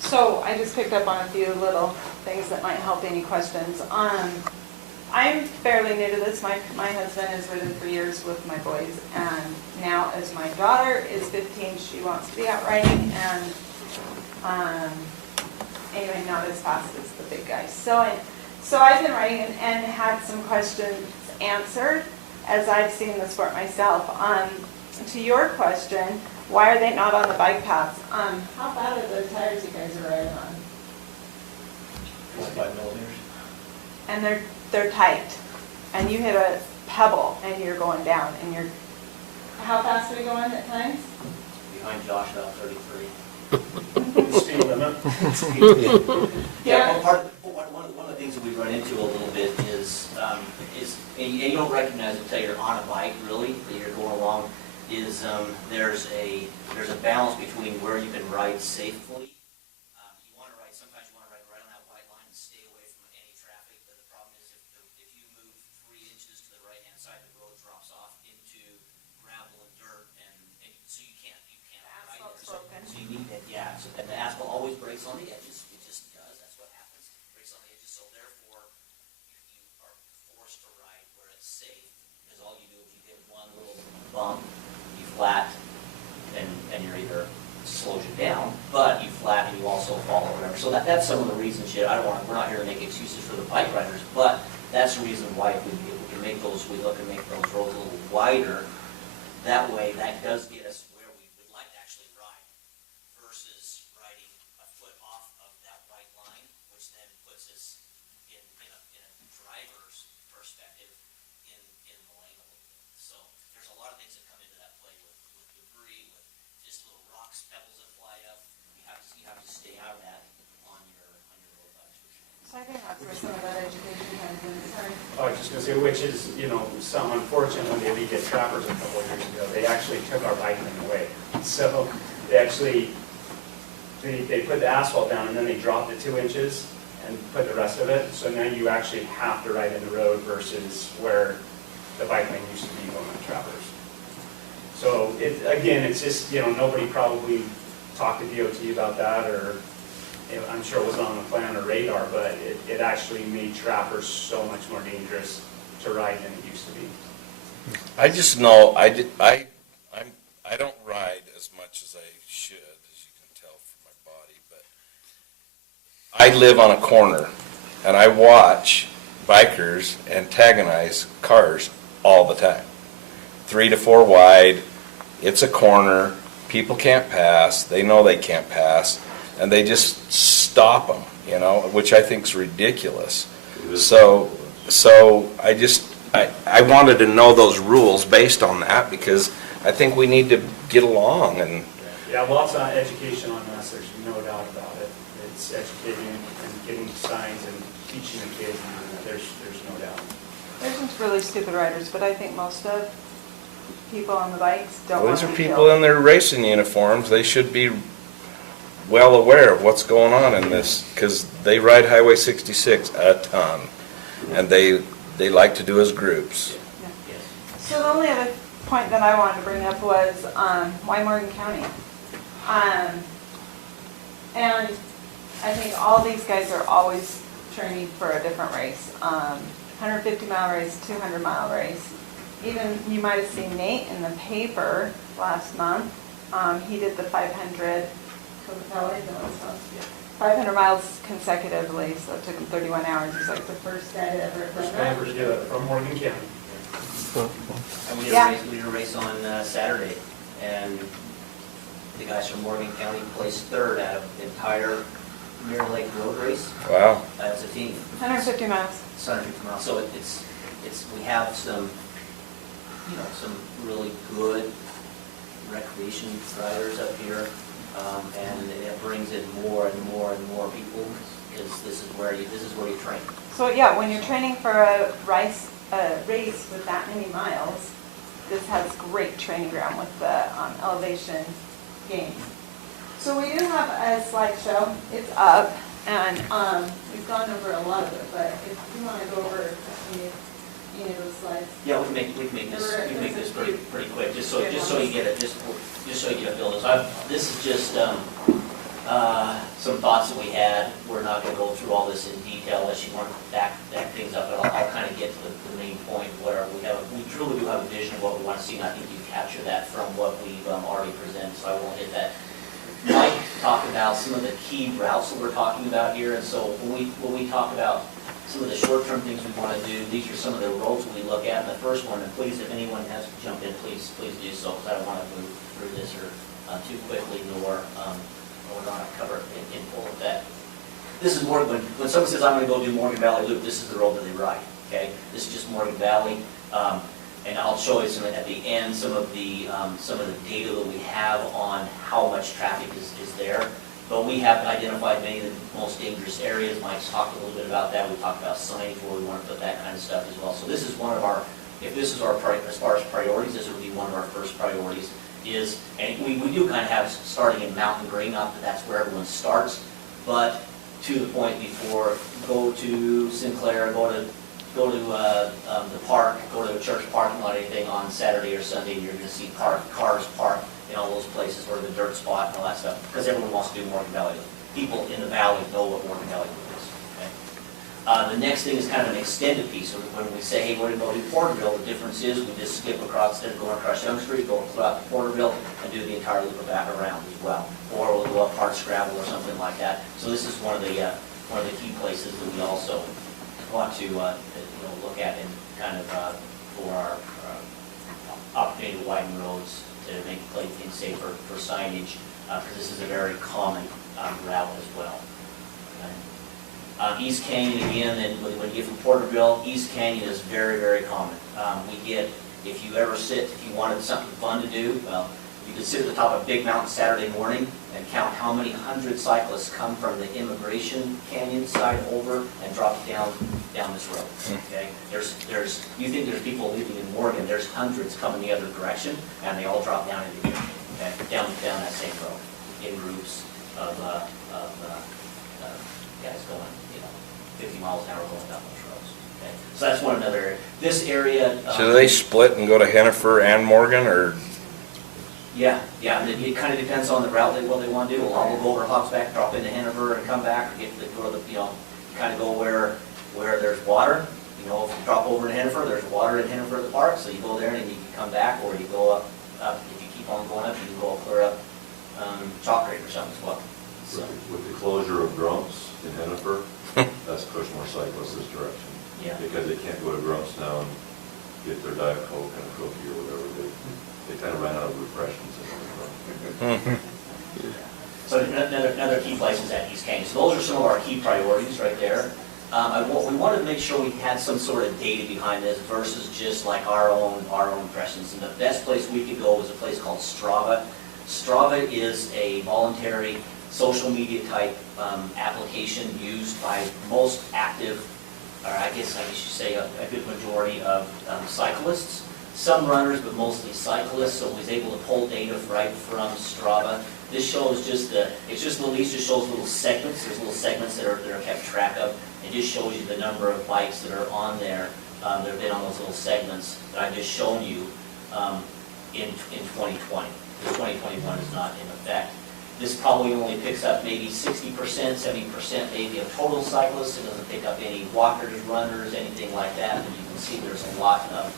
So I just picked up on a few little things that might help any questions. I'm fairly new to this. My husband has ridden for years with my boys, and now as my daughter is 15, she wants to be out riding, and anyway, not as fast as the big guys. So I've been riding and had some questions answered as I've seen the sport myself. To your question, why are they not on the bike paths? How bad are the tires you guys are riding on? 5 millimeters. And they're tight, and you hit a pebble and you're going down, and how fast are we going at times? Behind Josh, about 33. Speed limit. Yeah, one of the things that we run into a little bit is and you don't recognize it until you're on a bike, really, that you're going along, is there's a balance between where you can ride safely. Sometimes you want to ride right on that white line and stay away from any traffic, but the problem is if you move 3 inches to the right-hand side, the road drops off into gravel and dirt, and so you can't ride there. So you need that, yeah. So and the asphalt always breaks on the edges. It just does. That's what happens. It breaks on the edges. So therefore, you are forced to ride where it's safe, because all you do is you hit one little bump, you flat, and you're either slows you down, but you flat and you also fall or whatever. So that's some of the reasons. We're not here to make excuses for the bike riders, but that's the reason why if we can make those, we look and make those roads a little wider. That way, that does get us where we would like to actually ride, versus riding a foot off of that white line, which then puts us in a driver's perspective in the lane a little bit. So there's a lot of things that come into that play with debris, with just little rocks, pebbles that fly up. You have to stay out of that on your road bikes for sure. So I think that's where some of that education comes in. Sorry. I was just going to say, which is, some unfortunate when they did trappers a couple of years ago. They actually took our bike lane away. So they put the asphalt down, and then they dropped it 2 inches and put the rest of it. So now you actually have to ride in the road versus where the bike lane used to be going on trappers. So it's just, nobody probably talked to DOT about that, or I'm sure it wasn't on the plan or radar, but it actually made trappers so much more dangerous to ride than it used to be. I just know I don't ride as much as I should, as you can tell from my body, but I live on a corner, and I watch bikers antagonize cars all the time. 3 to 4 wide, it's a corner, people can't pass, they know they can't pass, and they just stop them, you know, which I think is ridiculous. So I wanted to know those rules based on that, because I think we need to get along. And Yeah, well, it's not education on us, there's no doubt about it. It's educating and getting signs and teaching the kids, and there's no doubt. There's some really stupid riders, but I think most of people on the bikes don't well, want these to are be people killed. in their racing uniforms. They should be well aware of what's going on in this, because they ride Highway 66 a ton, and they like to do as groups. So the only other point that I wanted to bring up was why Morgan County? And I think all these guys are always training for a different race. 150-mile race, 200-mile race. Even, you might have seen Nate in the paper last month. He did the 500, 500 miles consecutively, so it took him 31 hours. He's like the first guy to ever First done guy that. ever to do it from Morgan County. And we Yeah. did a race on Saturday, and the guys from Morgan County placed third out of the entire Mirror Lake Road race Wow. as a team. 150 miles. It's 150 miles, so we have some, some really good recreation riders up here, and it brings in more and more and more people, because this is where you train. So yeah, when you're training for a race with that many miles, this has great training ground with the elevation gains. So we do have a slideshow. It's up, and we've gone over a lot of it, but if you want to go over any of those slides. Yeah, we can make this pretty quick, just so you get it, just so you get a feel of this. This is just some thoughts that we had. We're not going to go through all this in detail unless you want to back things up, but I'll kind of get to the main point where we truly do have a vision of what we want to see, and I think you capture that from what we've already presented, so I won't hit that. Mike talked about some of the key routes that we're talking about here, and so when we talk about some of the short-term things we want to do, these are some of the roads we look at. And the first one, and please, if anyone has to jump in, please do so, because I don't want to move through this or too quickly, nor not cover it in full effect. This is Morgan. When someone says, I'm going to go do Morgan Valley Loop, this is the road that they ride. Okay, this is just Morgan Valley, and I'll show you some at the end some of the data that we have on how much traffic is there. But we have identified many of the most dangerous areas. Mike's talked a little bit about that. We talked about signage, where we want to put that kind of stuff as well. So this is one of our, if this is our, as far as priorities, this would be one of our first priorities. And we do kind of have starting in Mountain Green, not that that's where everyone starts, but to the point before, go to Sinclair, go to the park, go to a church parking lot, anything on Saturday or Sunday, and you're going to see cars parked in all those places, or the dirt spot and all that stuff, because everyone wants to do Morgan Valley. People in the valley know what Morgan Valley is. Okay? The next thing is kind of an extended piece. So when we say, hey, we're going to go to Porterville, the difference is we just skip across, instead of going across Young Street, go throughout to Porterville and do the entire loop back around as well. Or we'll go up Hardscrabble or something like that. So this is one of the key places that we also want to look at and kind of for our opportunity to widen roads, to make things safer for signage, because this is a very common route as well. Okay. East Canyon, again, and when you get from Porterville, East Canyon is very, very common. We get, if you wanted something fun to do, well, you could sit at the top of Big Mountain Saturday morning and count how many hundred cyclists come from the Immigration Canyon side over and drop down this road. Okay, you think there's people leaving in Morgan? There's hundreds coming the other direction, and they all drop down into here. Okay, down that same road in groups of guys going 50 miles an hour going down those roads. Okay, so that's one another area. This area. So do they split and go to Hennifer and Morgan, or? Yeah, and it kind of depends on the route what they want to do. We'll go over Hogsback, drop into Hennifer, and come back, or go to the kind of go where there's water. If you drop over in Hennifer, there's water in Hennifer at the park, so you go there and you can come back, or you go up. If you keep on going up, you can go clear up Chalk Creek or something as well. So. With the closure of Grumps in Hennifer, that's pushed more cyclists this direction. Yeah. Because they can't go to Grumps now and get their Diet Coke and a cookie or whatever. They kind of ran out of refreshments in Grumps. So another key place is at East Canyon. So those are some of our key priorities right there. We wanted to make sure we had some sort of data behind this versus just like our own impressions. And the best place we could go was a place called Strava. Strava is a voluntary social media type application used by most active, or I guess you should say a good majority of cyclists. Some runners, but mostly cyclists, so was able to pull data right from Strava. This shows just shows little segments. There's little segments that are kept track of. It just shows you the number of bikes that are on there, that have been on those little segments that I've just shown you in 2020. The 2021 is not in effect. This probably only picks up maybe 60%, 70% maybe of total cyclists. It doesn't pick up any walkers, runners, anything like that. And you can see there's a lot of,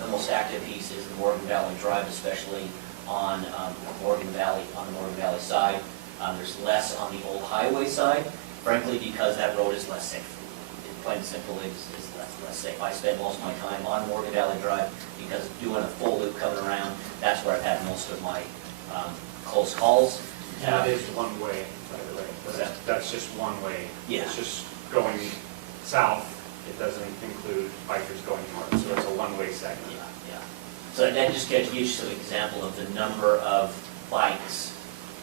the most active piece is the Morgan Valley Drive, especially on Morgan Valley, on the Morgan Valley side. There's less on the old highway side, frankly, because that road is less safe. Plain and simple, is less safe. I spend most of my time on Morgan Valley Drive because doing a full loop coming around, that's where I've had most of my close calls. And it is one way, by the way. That's just one way. Yeah. It's just going south. It doesn't include bikers going north, so it's a one-way segment. Yeah. So that just gives you some example of the number of bikes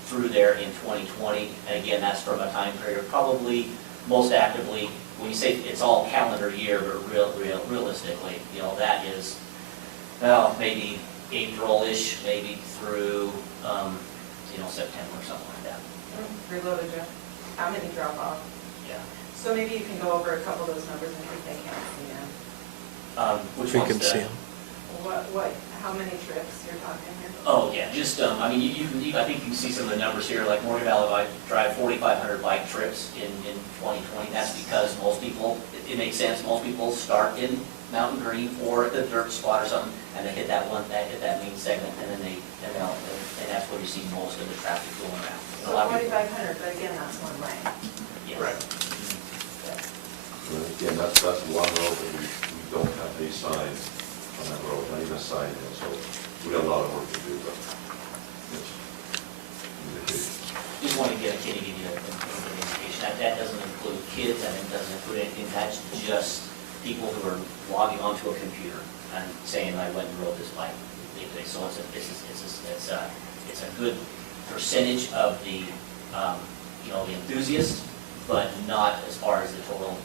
through there in 2020. And again, that's from a time period probably most actively, when you say it's all calendar year, but realistically, that is, maybe April-ish, maybe through, September or something like that. Reloaded, Jeff. How many drop off? Yeah. So maybe you can go over a couple of those numbers and if they can't see them. Which We one's can that? see them. How many trips you're talking here? Oh, yeah, just, I think you can see some of the numbers here, like Morgan Valley Drive, 4,500 bike trips in 2020. That's because most people, it makes sense, most people start in Mountain Green or at the dirt spot or something, and they hit that main segment, and then and that's where you see most of the traffic going around. So 4,500, but again, that's one lane. Yes. Right. And again, that's one road that we don't have any signs on that road, not even a sign in, so we got a lot of work to do, but it's Just want to give you an indication. That doesn't include kids, and it doesn't include anything. That's just people who are logging onto a computer and saying, I went and rode this bike. So it's a good percentage of the the enthusiasts, but not as far as the total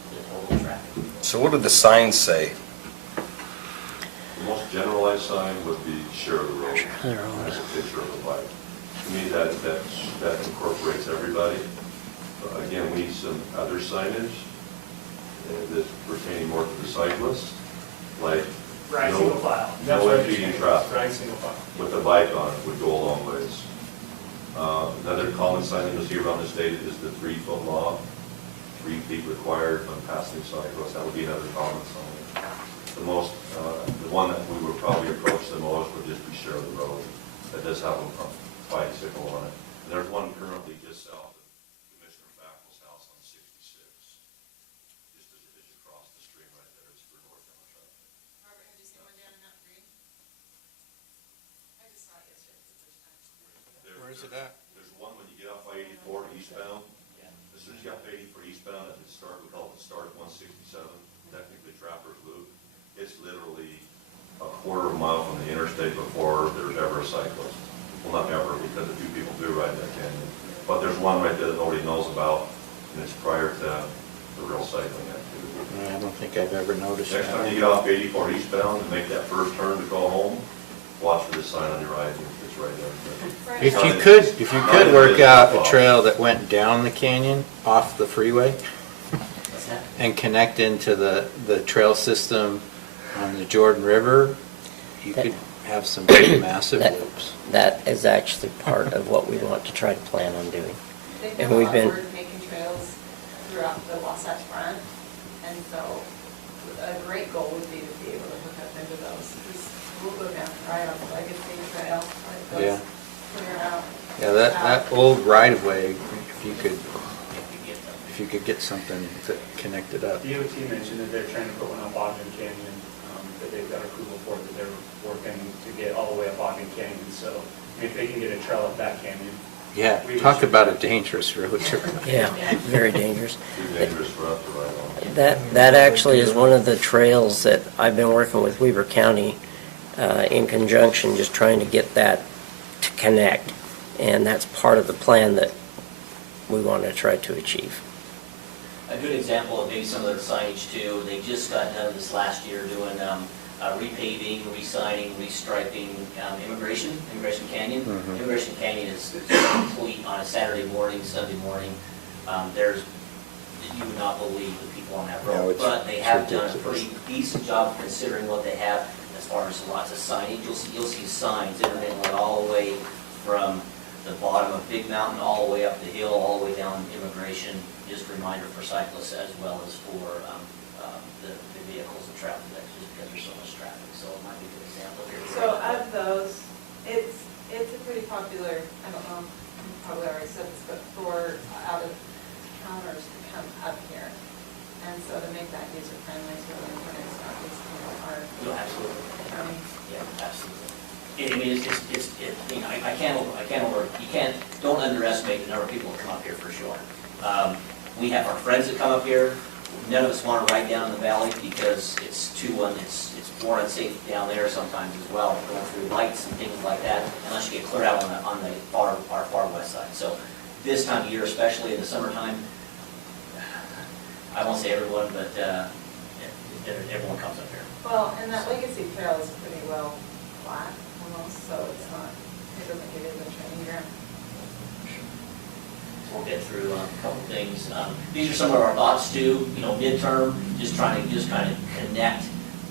traffic. So what do the signs say? The most generalized sign would be share the road. As a picture of the bike. To me, that incorporates everybody. But again, we need some other signage that's pertaining more to the cyclists, like Right, single file. That's no what impeding it is. traffic. Right, single file. With a bike on it would go a long ways. Another common sign that you'll see around the state is the 3-foot law. 3 feet required when passing cyclists. That would be another common sign. The one that we would probably approach the most would just be share the road. That does have a bicycle on it. And there's one currently just south of Commissioner Fackel's house on 66. Just as you cross the stream right there, it's for northbound traffic. Robert, have you seen one down in Mountain Green? I just saw it yesterday for the first time. Where is it at? There's one when you get off I-84 eastbound. As soon as you get off 84 eastbound, at the start, we call it the start of 167, technically Trapper's Loop. It's literally a quarter of a mile from the interstate before there's ever a cyclist. Well, not ever, because a few people do ride that canyon. But there's one right there that nobody knows about, and it's prior to the real cycling activity. I don't think I've ever noticed Next time that. you get off 84 eastbound and make that first turn to go home, watch for this sign on your right, it's right there. If you could work out a trail that went down the canyon off the freeway What's that? and connect into the trail system on the Jordan River, you could have some big massive loops. That is actually part of what we want to try to plan on doing. They've And been we've been, offered making trails throughout the Wasatch Front, and so a great goal would be to be able to hook up into those. We'll go down right on the Legacy Trail, and it Yeah. goes clear out. Yeah, that old right of way, if you could if you could get something that connected up. DOT mentioned that they're trying to put one up Ogden Canyon, that they've got approval for, that they're working to get all the way up Ogden Canyon. So if they can get a trail up that canyon. Yeah, talk about a dangerous road to ride. Yeah, very dangerous. Too dangerous for us to ride on. That actually is one of the trails that I've been working with Weber County in conjunction, just trying to get that to connect. And that's part of the plan that we want to try to achieve. A good example of maybe some of their signage too, they just got done this last year doing repaving, re-signing, restriping Immigration Canyon. Immigration Canyon is complete on a Saturday morning, Sunday morning. You would not believe the people on that road. But they have done a pretty decent job considering what they have as far as lots of signage. You'll see signs intermittently all the way from the bottom of Big Mountain, all the way up the hill, all the way down Immigration. Just a reminder for cyclists as well as for the vehicles that travel there, just because there's so much traffic. So it might be a good example here. So of those, it's a pretty popular, I don't know, you probably already said this, but for out-of-towners to come up here. And so to make that user-friendly, so that it's not just, our Absolutely. county. Yeah, absolutely. I mean, don't underestimate the number of people that come up here for sure. We have our friends that come up here. None of us want to ride down in the valley because it's more unsafe down there sometimes as well, going through lights and things like that, unless you get clear out on our far west side. So this time of year, especially in the summertime, I won't say everyone, but everyone comes up here. Well, and that Legacy Trail is pretty well flat almost, so it doesn't give you the training ground. We'll get through a couple things. These are some of our thoughts too, midterm, just trying to kind of connect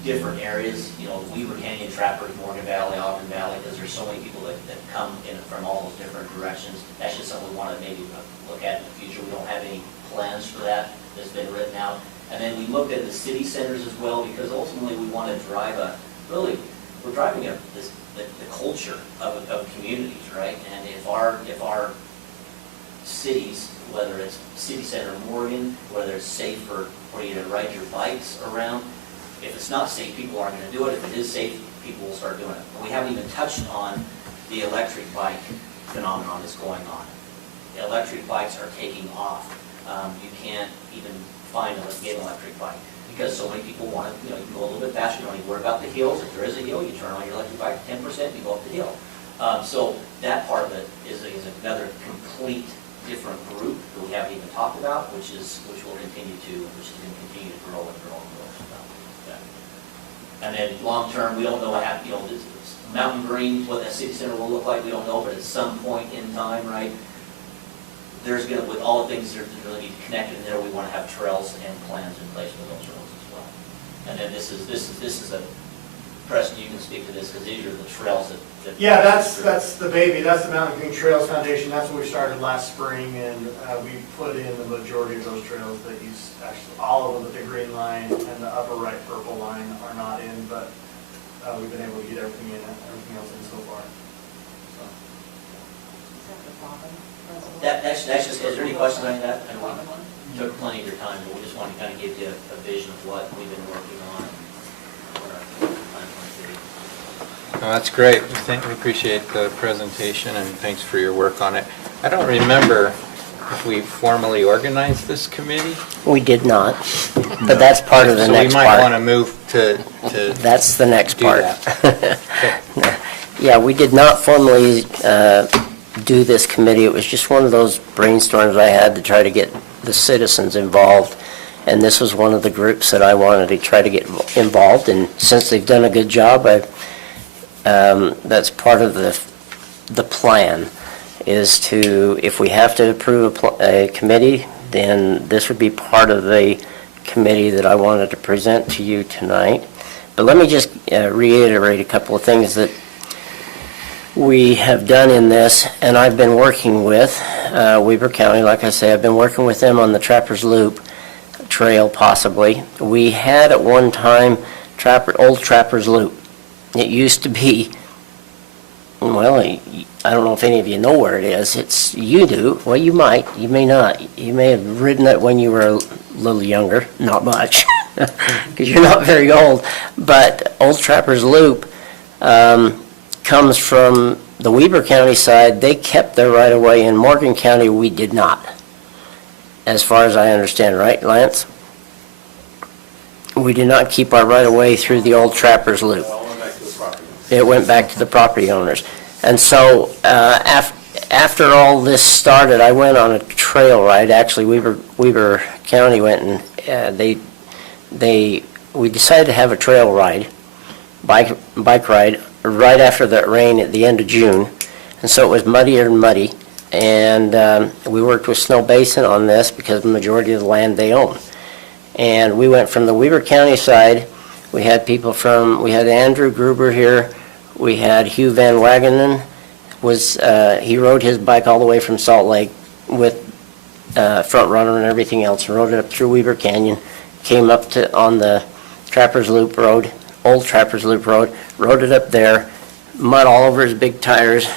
different areas, Weber Canyon, Trappers, Morgan Valley, Ogden Valley, because there's so many people that come in from all those different directions. That's just something we want to maybe look at in the future. We don't have any plans for that that's been written out. And then we looked at the city centers as well, because ultimately we want to drive we're driving the culture of communities, right? And if our cities, whether it's city center Morgan, whether it's safe for you to ride your bikes around, if it's not safe, people aren't going to do it. If it is safe, people will start doing it. And we haven't even touched on the electric bike phenomenon that's going on. The electric bikes are taking off. You can't even find an electric bike because so many people want to, you can go a little bit faster. You don't need to worry about the hills. If there is a hill, you turn on your electric bike 10%, you go up the hill. So that part of it is another complete different group that we haven't even talked about, which is going to continue to grow and grow and grow. So, yeah. And then long term, we don't know what happens. Mountain Green, what that city center will look like, we don't know. But at some point in time, right, there's going to, with all the things that really need to connect in there, we want to have trails and plans in place for those roads as well. And then this is a Preston, you can speak to this because these are the trails that. Yeah, that's the baby. That's the Mountain Green Trails Foundation. That's what we started last spring, and we put in the majority of those trails that actually all of them with the green line and the upper right purple line are not in, but we've been able to get everything else in so far. So. That's just. Is there any questions on that? I know we took plenty of your time, but we just want to kind of give you a vision of what we've been working on. Oh, that's great. We appreciate the presentation and thanks for your work on it. I don't remember if we formally organized this committee. We did not, but that's part of the next part. So we might want to move to That's the next part. That. Yeah, we did not formally do this committee. It was just one of those brainstorms I had to try to get the citizens involved. And this was one of the groups that I wanted to try to get involved. And since they've done a good job, that's part of the plan, is to, if we have to approve a committee, then this would be part of the committee that I wanted to present to you tonight. But let me just reiterate a couple of things that we have done in this, and I've been working with Weber County. Like I say, I've been working with them on the Trappers Loop Trail, possibly. We had at one time Old Trappers Loop. It used to be well, I don't know if any of you know where it is. You do. Well, you might. You may not. You may have ridden it when you were a little younger. Not much, because you're not very old. But Old Trappers Loop comes from the Weber County side. They kept their right-of-way. In Morgan County, we did not, as far as I understand. Right, Lance? We did not keep our right-of-way through the Old Trappers Loop. It went back to the property owners. And so after all this started, I went on a trail ride. Actually, Weber County went and we decided to have a trail ride, bike ride, right after that rain at the end of June. And so it was muddier and muddy. And we worked with Snow Basin on this because the majority of the land they own. And we went from the Weber County side. We had Andrew Gruber here. We had Hugh Van Wagenen. He rode his bike all the way from Salt Lake with Front Runner and everything else, and rode it up through Weber Canyon, came up on the Trappers Loop Road, Old Trappers Loop Road, rode it up there, mud all over his big tires,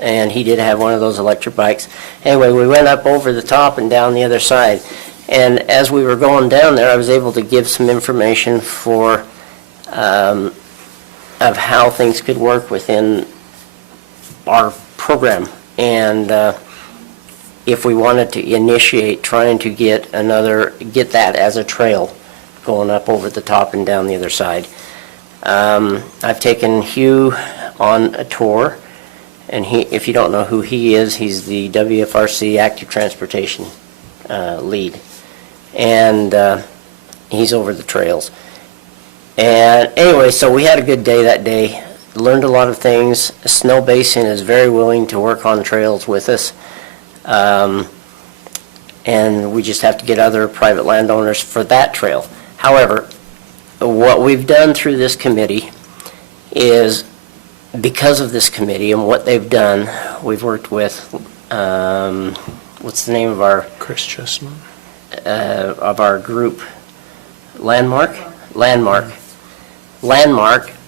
and he did have one of those electric bikes. Anyway, we went up over the top and down the other side. And as we were going down there, I was able to give some information of how things could work within our program. And if we wanted to initiate trying to get that as a trail going up over the top and down the other side. I've taken Hugh on a tour, and if you don't know who he is, he's the WFRC Active Transportation lead. And he's over the trails. And anyway, so we had a good day that day, learned a lot of things. Snow Basin is very willing to work on trails with us. And we just have to get other private landowners for that trail. However, what we've done through this committee is, because of this committee and what they've done, we've worked with, what's the name of our... Chris Chestnut. Of our group, Landmark,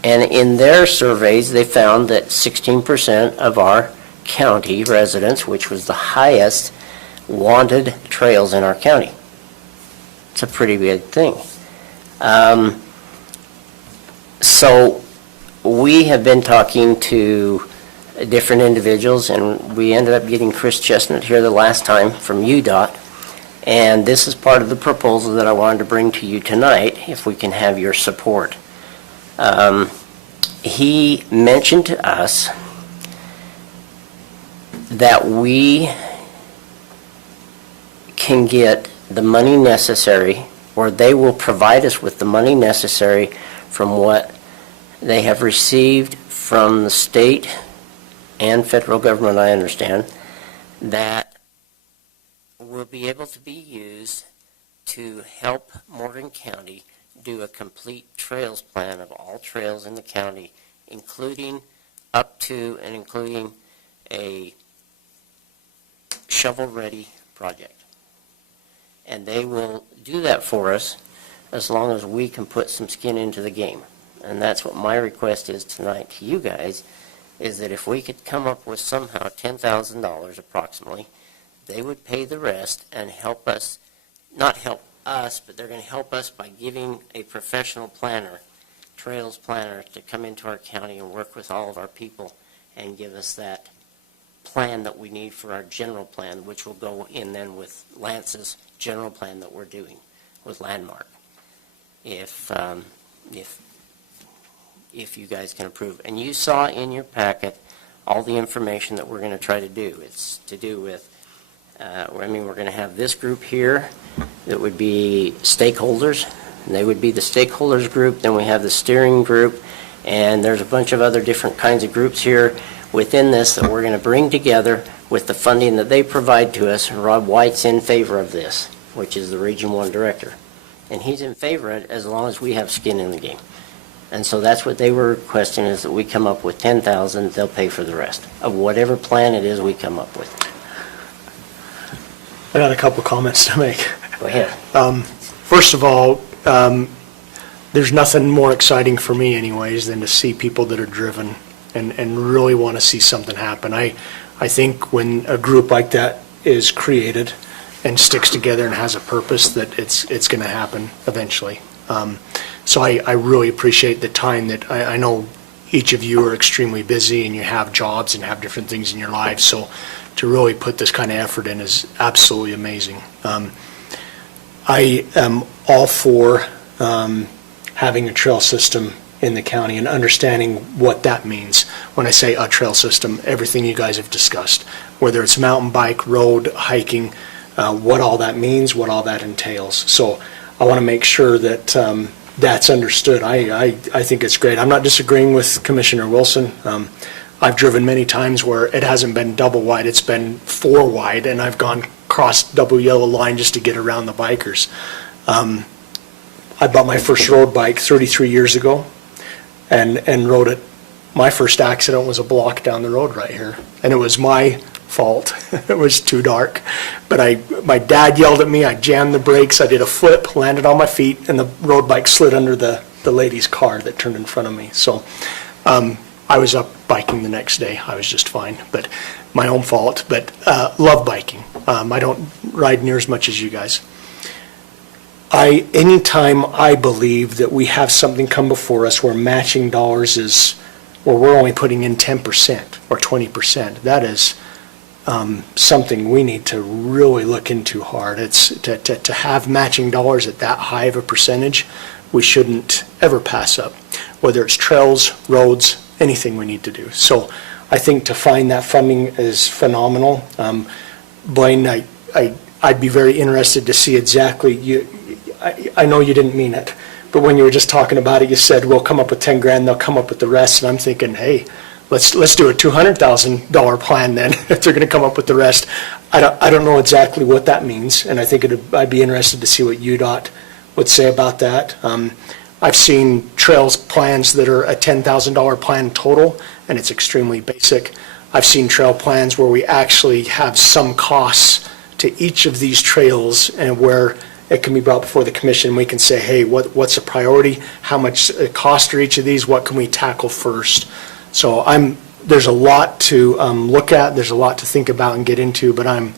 and in their surveys, they found that 16% of our county residents, which was the highest, wanted trails in our county. It's a pretty big thing. So we have been talking to different individuals, and we ended up getting Chris Chestnut here the last time from UDOT. And this is part of the proposal that I wanted to bring to you tonight, if we can have your support. He mentioned to us that we can get the money necessary, or they will provide us with the money necessary from what they have received from the state and federal government, I understand, that will be able to be used to help Morgan County do a complete trails plan of all trails in the county, including up to and including a shovel-ready project. And they will do that for us as long as we can put some skin into the game. And that's what my request is tonight to you guys, is that if we could come up with somehow $10,000 approximately, they would pay the rest and help us, not help us, but they're going to help us by giving a professional planner, trails planner, to come into our county and work with all of our people and give us that plan that we need for our general plan, which will go in then with Lance's general plan that we're doing with Landmark. If you guys can approve. And you saw in your packet all the information that we're going to try to do. It's to do with we're going to have this group here that would be stakeholders, and they would be the stakeholders group. Then we have the steering group, and there's a bunch of other different kinds of groups here within this that we're going to bring together with the funding that they provide to us. Rob White's in favor of this, which is the Region 1 director, and he's in favor of it as long as we have skin in the game. And so that's what they were requesting, is that we come up with $10,000, they'll pay for the rest of whatever plan it is we come up with. I got a couple comments to make. Go ahead. First of all, there's nothing more exciting for me anyways than to see people that are driven and really want to see something happen. I think when a group like that is created and sticks together and has a purpose, that it's going to happen eventually. So I really appreciate the time that I know each of you are extremely busy and you have jobs and have different things in your lives. So to really put this kind of effort in is absolutely amazing. I am all for having a trail system in the county and understanding what that means. When I say a trail system, everything you guys have discussed, whether it's mountain bike, road, hiking, what all that means, what all that entails. So I want to make sure that that's understood. I think it's great. I'm not disagreeing with Commissioner Wilson. I've driven many times where it hasn't been double wide, it's been 4 wide, and I've gone across double yellow line just to get around the bikers. I bought my first road bike 33 years ago and rode it. My first accident was a block down the road right here, and it was my fault. It was too dark. But my dad yelled at me, I jammed the brakes, I did a flip, landed on my feet, and the road bike slid under the lady's car that turned in front of me. So I was up biking the next day. I was just fine, but my own fault. But love biking. I don't ride near as much as you guys. Anytime I believe that we have something come before us where matching dollars is, where we're only putting in 10% or 20%, that is something we need to really look into hard. It's to have matching dollars at that high of a percentage, we shouldn't ever pass up, whether it's trails, roads, anything we need to do. So I think to find that funding is phenomenal. Blaine, I'd be very interested to see exactly, I know you didn't mean it, but when you were just talking about it, you said, we'll come up with 10 grand, they'll come up with the rest, and I'm thinking, hey, let's do a $200,000 plan then, if they're going to come up with the rest. I don't know exactly what that means, and I think I'd be interested to see what UDOT would say about that. I've seen trails plans that are a $10,000 plan total, and it's extremely basic. I've seen trail plans where we actually have some costs to each of these trails, and where it can be brought before the commission. We can say, hey, what's a priority? How much cost are each of these? What can we tackle first? So there's a lot to look at. There's a lot to think about and get into, but I'm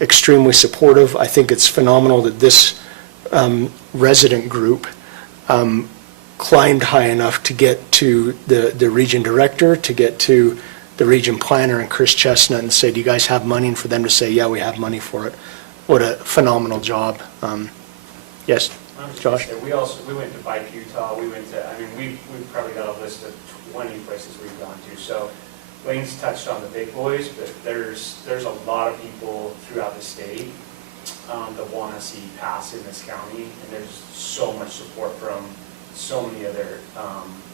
extremely supportive. I think it's phenomenal that this resident group climbed high enough to get to the region director, to get to the region planner and Chris Chestnut and say, do you guys have money? And for them to say, yeah, we have money for it. What a phenomenal job. Yes, Josh? We went to Bike Utah. We've probably got a list of 20 places we've gone to. So Lane's touched on the big boys, but there's a lot of people throughout the state that want to see pass in this county, and there's so much support from so many other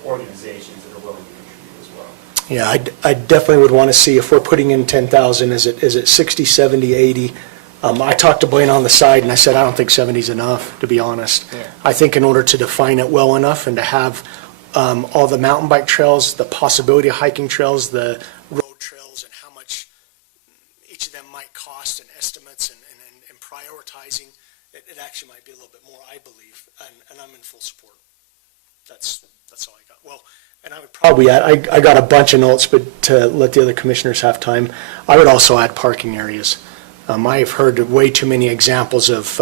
organizations that are willing to contribute as well. Yeah, I definitely would want to see, if we're putting in 10,000, is it 60, 70, 80? I talked to Blaine on the side, and I said, I don't think 70 is enough, to be honest. Yeah. I think in order to define it well enough and to have all the mountain bike trails, the possibility of hiking trails, the road trails, and how much each of them might cost, and estimates, and prioritizing, it actually might be a little bit more, I believe, and I'm in full support. That's all I got. Well, and I would probably add, I got a bunch of notes, but to let the other commissioners have time, I would also add parking areas. I have heard way too many examples of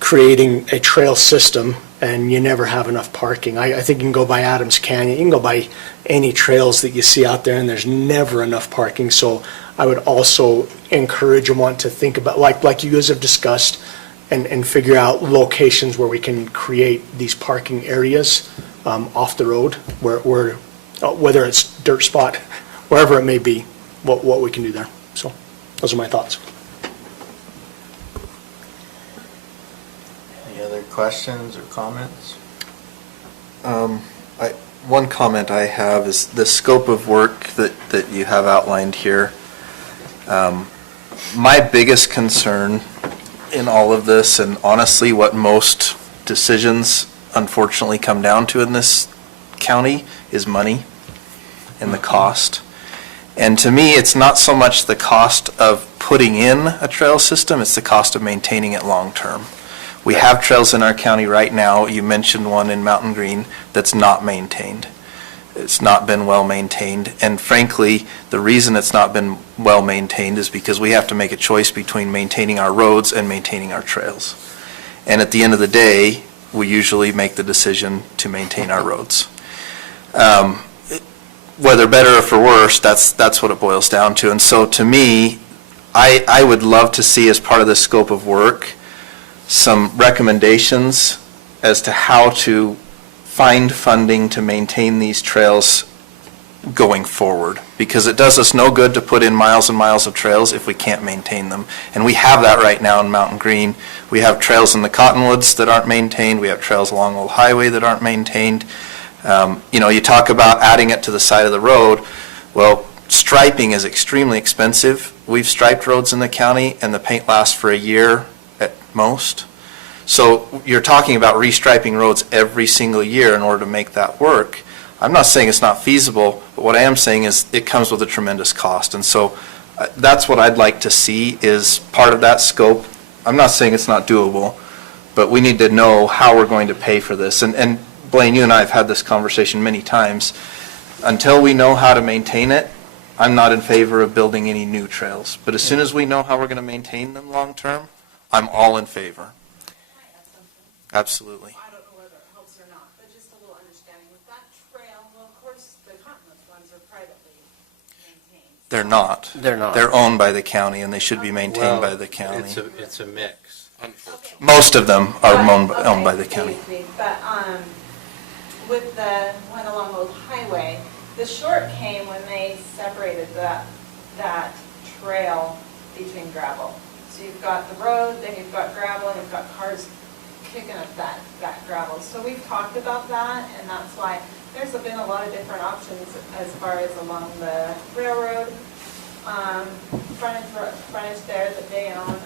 creating a trail system and you never have enough parking. I think you can go by Adams Canyon, you can go by any trails that you see out there, and there's never enough parking. So I would also encourage and want to think about, like you guys have discussed, and figure out locations where we can create these parking areas off the road, where whether it's dirt spot, wherever it may be, what we can do there. So those are my thoughts. Any other questions or comments? One comment I have is the scope of work that you have outlined here. My biggest concern in all of this, and honestly what most decisions unfortunately come down to in this county, is money and the cost. And to me, it's not so much the cost of putting in a trail system, it's the cost of maintaining it long term. We have trails in our county right now. You mentioned one in Mountain Green that's not maintained. It's not been well-maintained, and frankly, the reason it's not been well-maintained is because we have to make a choice between maintaining our roads and maintaining our trails. And at the end of the day, we usually make the decision to maintain our roads. Whether better or for worse, that's what it boils down to. And so to me, I would love to see, as part of this scope of work, some recommendations as to how to find funding to maintain these trails going forward, because it does us no good to put in miles and miles of trails if we can't maintain them. And we have that right now in Mountain Green. We have trails in the Cottonwoods that aren't maintained. We have trails along Old Highway that aren't maintained. You talk about adding it to the side of the road. Well, striping is extremely expensive. We've striped roads in the county, and the paint lasts for a year at most. So you're talking about restriping roads every single year in order to make that work. I'm not saying it's not feasible, but what I am saying is it comes with a tremendous cost. And so that's what I'd like to see is part of that scope. I'm not saying it's not doable, but we need to know how we're going to pay for this. And Blaine, you and I have had this conversation many times. Until we know how to maintain it, I'm not in favor of building any new trails. But as soon as we know how we're going to maintain them long-term, I'm all in favor. Absolutely. I don't know whether it helps or not, but just a little understanding. With that trail, well, of course, the Continental ones are privately maintained. They're not. They're not. They're owned by the county, and they should be maintained by the county. It's a mix, unfortunately. Most of them are owned by the county. But with the one along Old Highway, the short came when they separated that trail between gravel. So you've got the road, then you've got gravel, and you've got cars kicking up that gravel. So we've talked about that, and that's why there's been a lot of different options as far as along the railroad, frontage there that they own,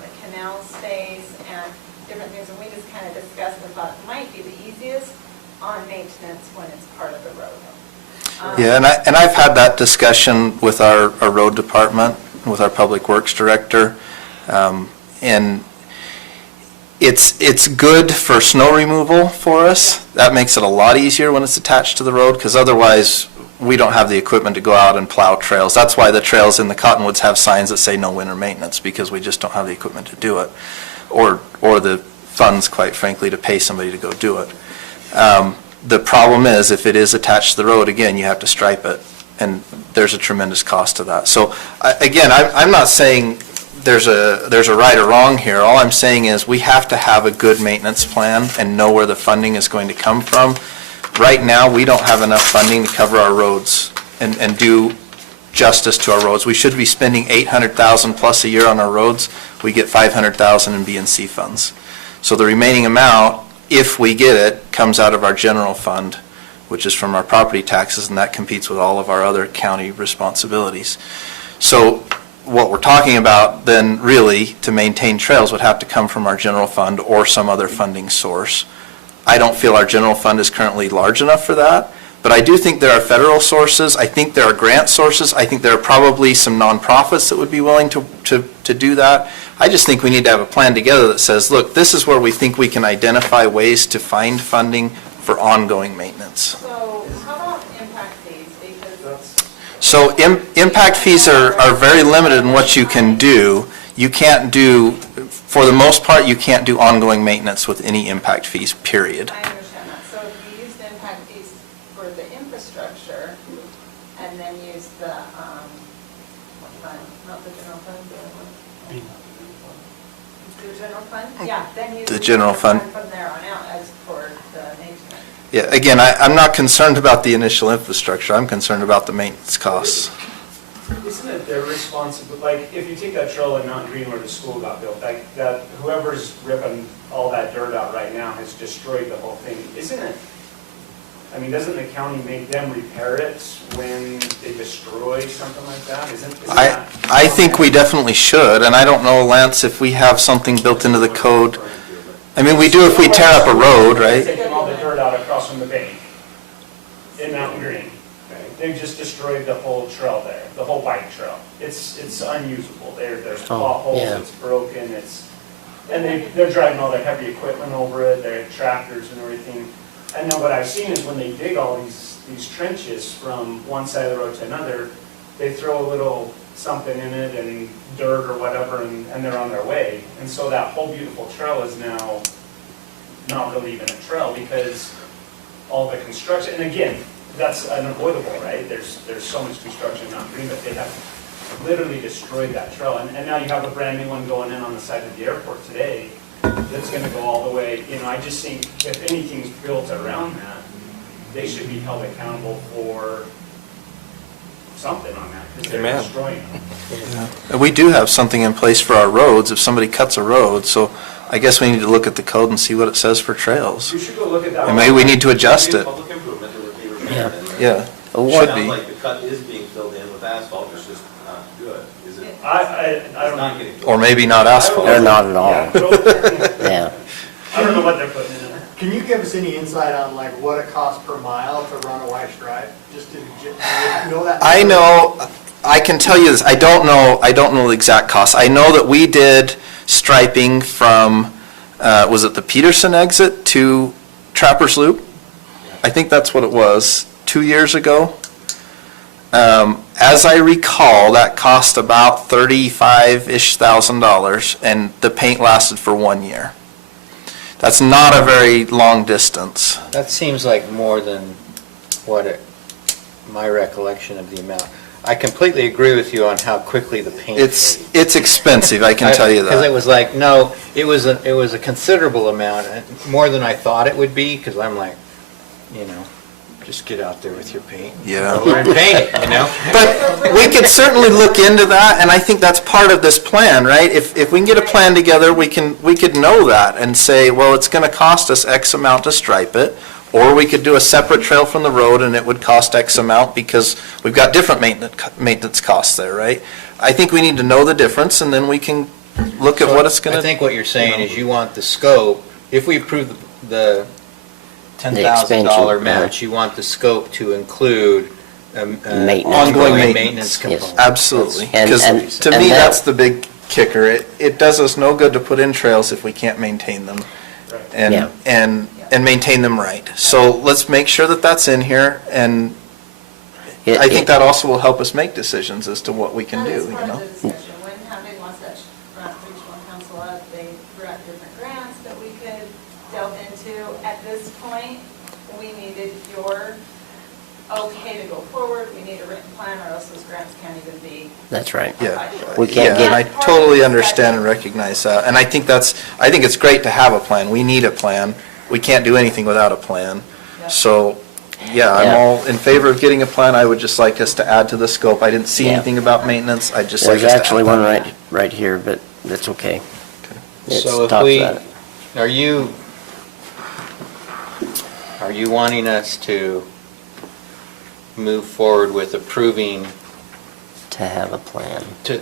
the canal space, and different things. And we just kind of discussed and thought it might be the easiest on maintenance when it's part of the road. Yeah, and I've had that discussion with our road department, with our public works director, and it's good for snow removal for us. That makes it a lot easier when it's attached to the road, because otherwise we don't have the equipment to go out and plow trails. That's why the trails in the Cottonwoods have signs that say no winter maintenance, because we just don't have the equipment to do it, or the funds, quite frankly, to pay somebody to go do it. The problem is, if it is attached to the road, again, you have to stripe it, and there's a tremendous cost to that. So again, I'm not saying there's a right or wrong here. All I'm saying is we have to have a good maintenance plan and know where the funding is going to come from. Right now, we don't have enough funding to cover our roads and do justice to our roads. We should be spending $800,000 plus a year on our roads. We get $500,000 in B&C funds. So the remaining amount, if we get it, comes out of our general fund, which is from our property taxes, and that competes with all of our other county responsibilities. So what we're talking about then really to maintain trails would have to come from our general fund or some other funding source. I don't feel our general fund is currently large enough for that, but I do think there are federal sources. I think there are grant sources. I think there are probably some nonprofits that would be willing to do that. I just think we need to have a plan together that says, look, this is where we think we can identify ways to find funding for ongoing maintenance. So how about impact fees? Because So impact fees are very limited in what you can do. You can't do, for the most part, you can't do ongoing maintenance with any impact fees, period. I understand that. So if you use the impact fees for the infrastructure and then use the, what fund? Not the general fund, the other one? The general fund? Yeah, then use The general fund. from there on out as for the maintenance. Yeah, again, I'm not concerned about the initial infrastructure. I'm concerned about the maintenance costs. Isn't it their responsibility, like, if you take that trail in Mountain Green where the school got built, like, that whoever's ripping all that dirt out right now has destroyed the whole thing, isn't it? I mean, doesn't the county make them repair it when they destroy something like that? Isn't that? I think we definitely should, and I don't know, Lance, if we have something built into the code. I mean, we do if we tear up a road, right? Taking all the dirt out across from the bank in Mountain Green. They've just destroyed the whole trail there, the whole bike trail. It's unusable. There's potholes, yeah. It's broken, and they're driving all their heavy equipment over it, their tractors and everything. And then what I've seen is when they dig all these these trenches from one side of the road to another, they throw a little something in it and dirt or whatever, and they're on their way. And so that whole beautiful trail is now not really even a trail because all the construction, and again, that's unavoidable, right? There's so much construction not green, but they have literally destroyed that trail. And now you have a brand new one going in on the side of the airport today that's gonna go all the way. You know, I just think if anything's built around that, they should be held accountable for something on that, because they're Amen. destroying them. And we do have something in place for our roads if somebody cuts a road, so I guess we need to look at the code and see what it says for trails. You should go look at that. And maybe we need to adjust it. Public improvement that would be repaired. Yeah. And Yeah, it should sounds be. like the cut is being filled in with asphalt, it's just not good, is it? I It's don't not know. getting filled Or in. maybe not asphalt. They're not at all. Yeah. Yeah. I don't know what they're putting in it. Can you give us any insight on like what it costs per mile to run a white stripe? Just to, do you know that? I know, I can tell you this, I don't know the exact cost. I know that we did striping from, was it the Peterson exit to Trappers Loop? I think that's what it was, 2 years ago. As I recall, that cost about $35,000-ish, and the paint lasted for 1 year. That's not a very long distance. That seems like more than my recollection of the amount. I completely agree with you on how quickly the paint fades. It's expensive, I can tell you Because it that. was like, no, it was a considerable amount, more than I thought it would be, because I'm like, you know, just get out there with your paint. Yeah. Roller and paint it, you know? But we could certainly look into that, and I think that's part of this plan, right? If we can get a plan together, we could know that and say, well, it's gonna cost us X amount to stripe it, or we could do a separate trail from the road and it would cost X amount because we've got different maintenance costs there, right? I think we need to know the difference, and then we can look at what it's gonna. I think what you're saying is you want the scope, if we approve the $10,000 match, you want the scope to include ongoing maintenance component. Absolutely, And- because and- to and me, that- that's the big kicker. It does us no good to put in trails if we can't maintain them Yeah. and maintain them right. So let's make sure that that's in here, and I think that also will help us make decisions as to what we can do, you know? That is part of the discussion. When having Wasatch Regional Council up, they brought different grants that we could delve into. At this point, we needed your okay to go forward. We need a written plan, or else those grants can't even be. That's right. Yeah. We can't Yeah, get and I it. totally understand and recognize that. And I think it's great to have a plan. We need a plan. We can't do anything without a plan. So, yeah, I'm Yeah. all in favor of getting a plan. I would just like us to add to the scope. I didn't see Yeah. anything about maintenance. I'd just like us There's to add actually that. one right here, but that's okay. It So if talks we, about it. are you wanting us to move forward with approving To have a plan. to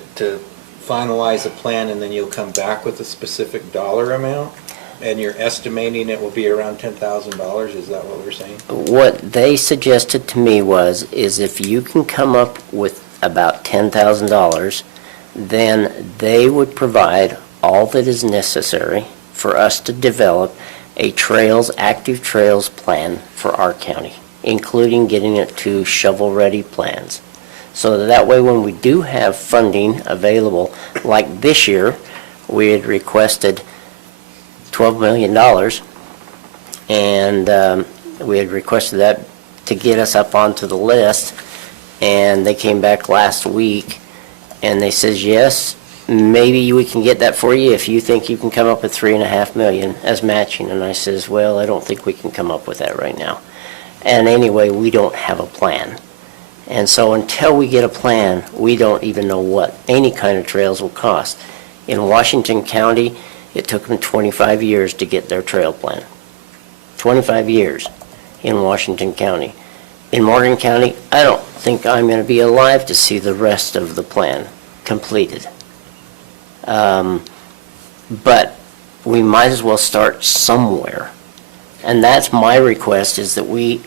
finalize a plan, and then you'll come back with a specific dollar amount? And you're estimating it will be around $10,000, is that what we're saying? What they suggested to me is if you can come up with about $10,000, then they would provide all that is necessary for us to develop a active trails plan for our county, including getting it to shovel-ready plans. So that way, when we do have funding available, like this year, we had requested $12 million, and we had requested that to get us up onto the list, and they came back last week, and they says, yes, maybe we can get that for you if you think you can come up with $3.5 million as matching. And I says, well, I don't think we can come up with that right now. And anyway, we don't have a plan. And so until we get a plan, we don't even know what any kind of trails will cost. In Washington County, it took them 25 years to get their trail plan. 25 years in Washington County. In Morgan County, I don't think I'm going to be alive to see the rest of the plan completed. But we might as well start somewhere. And that's my request, is that we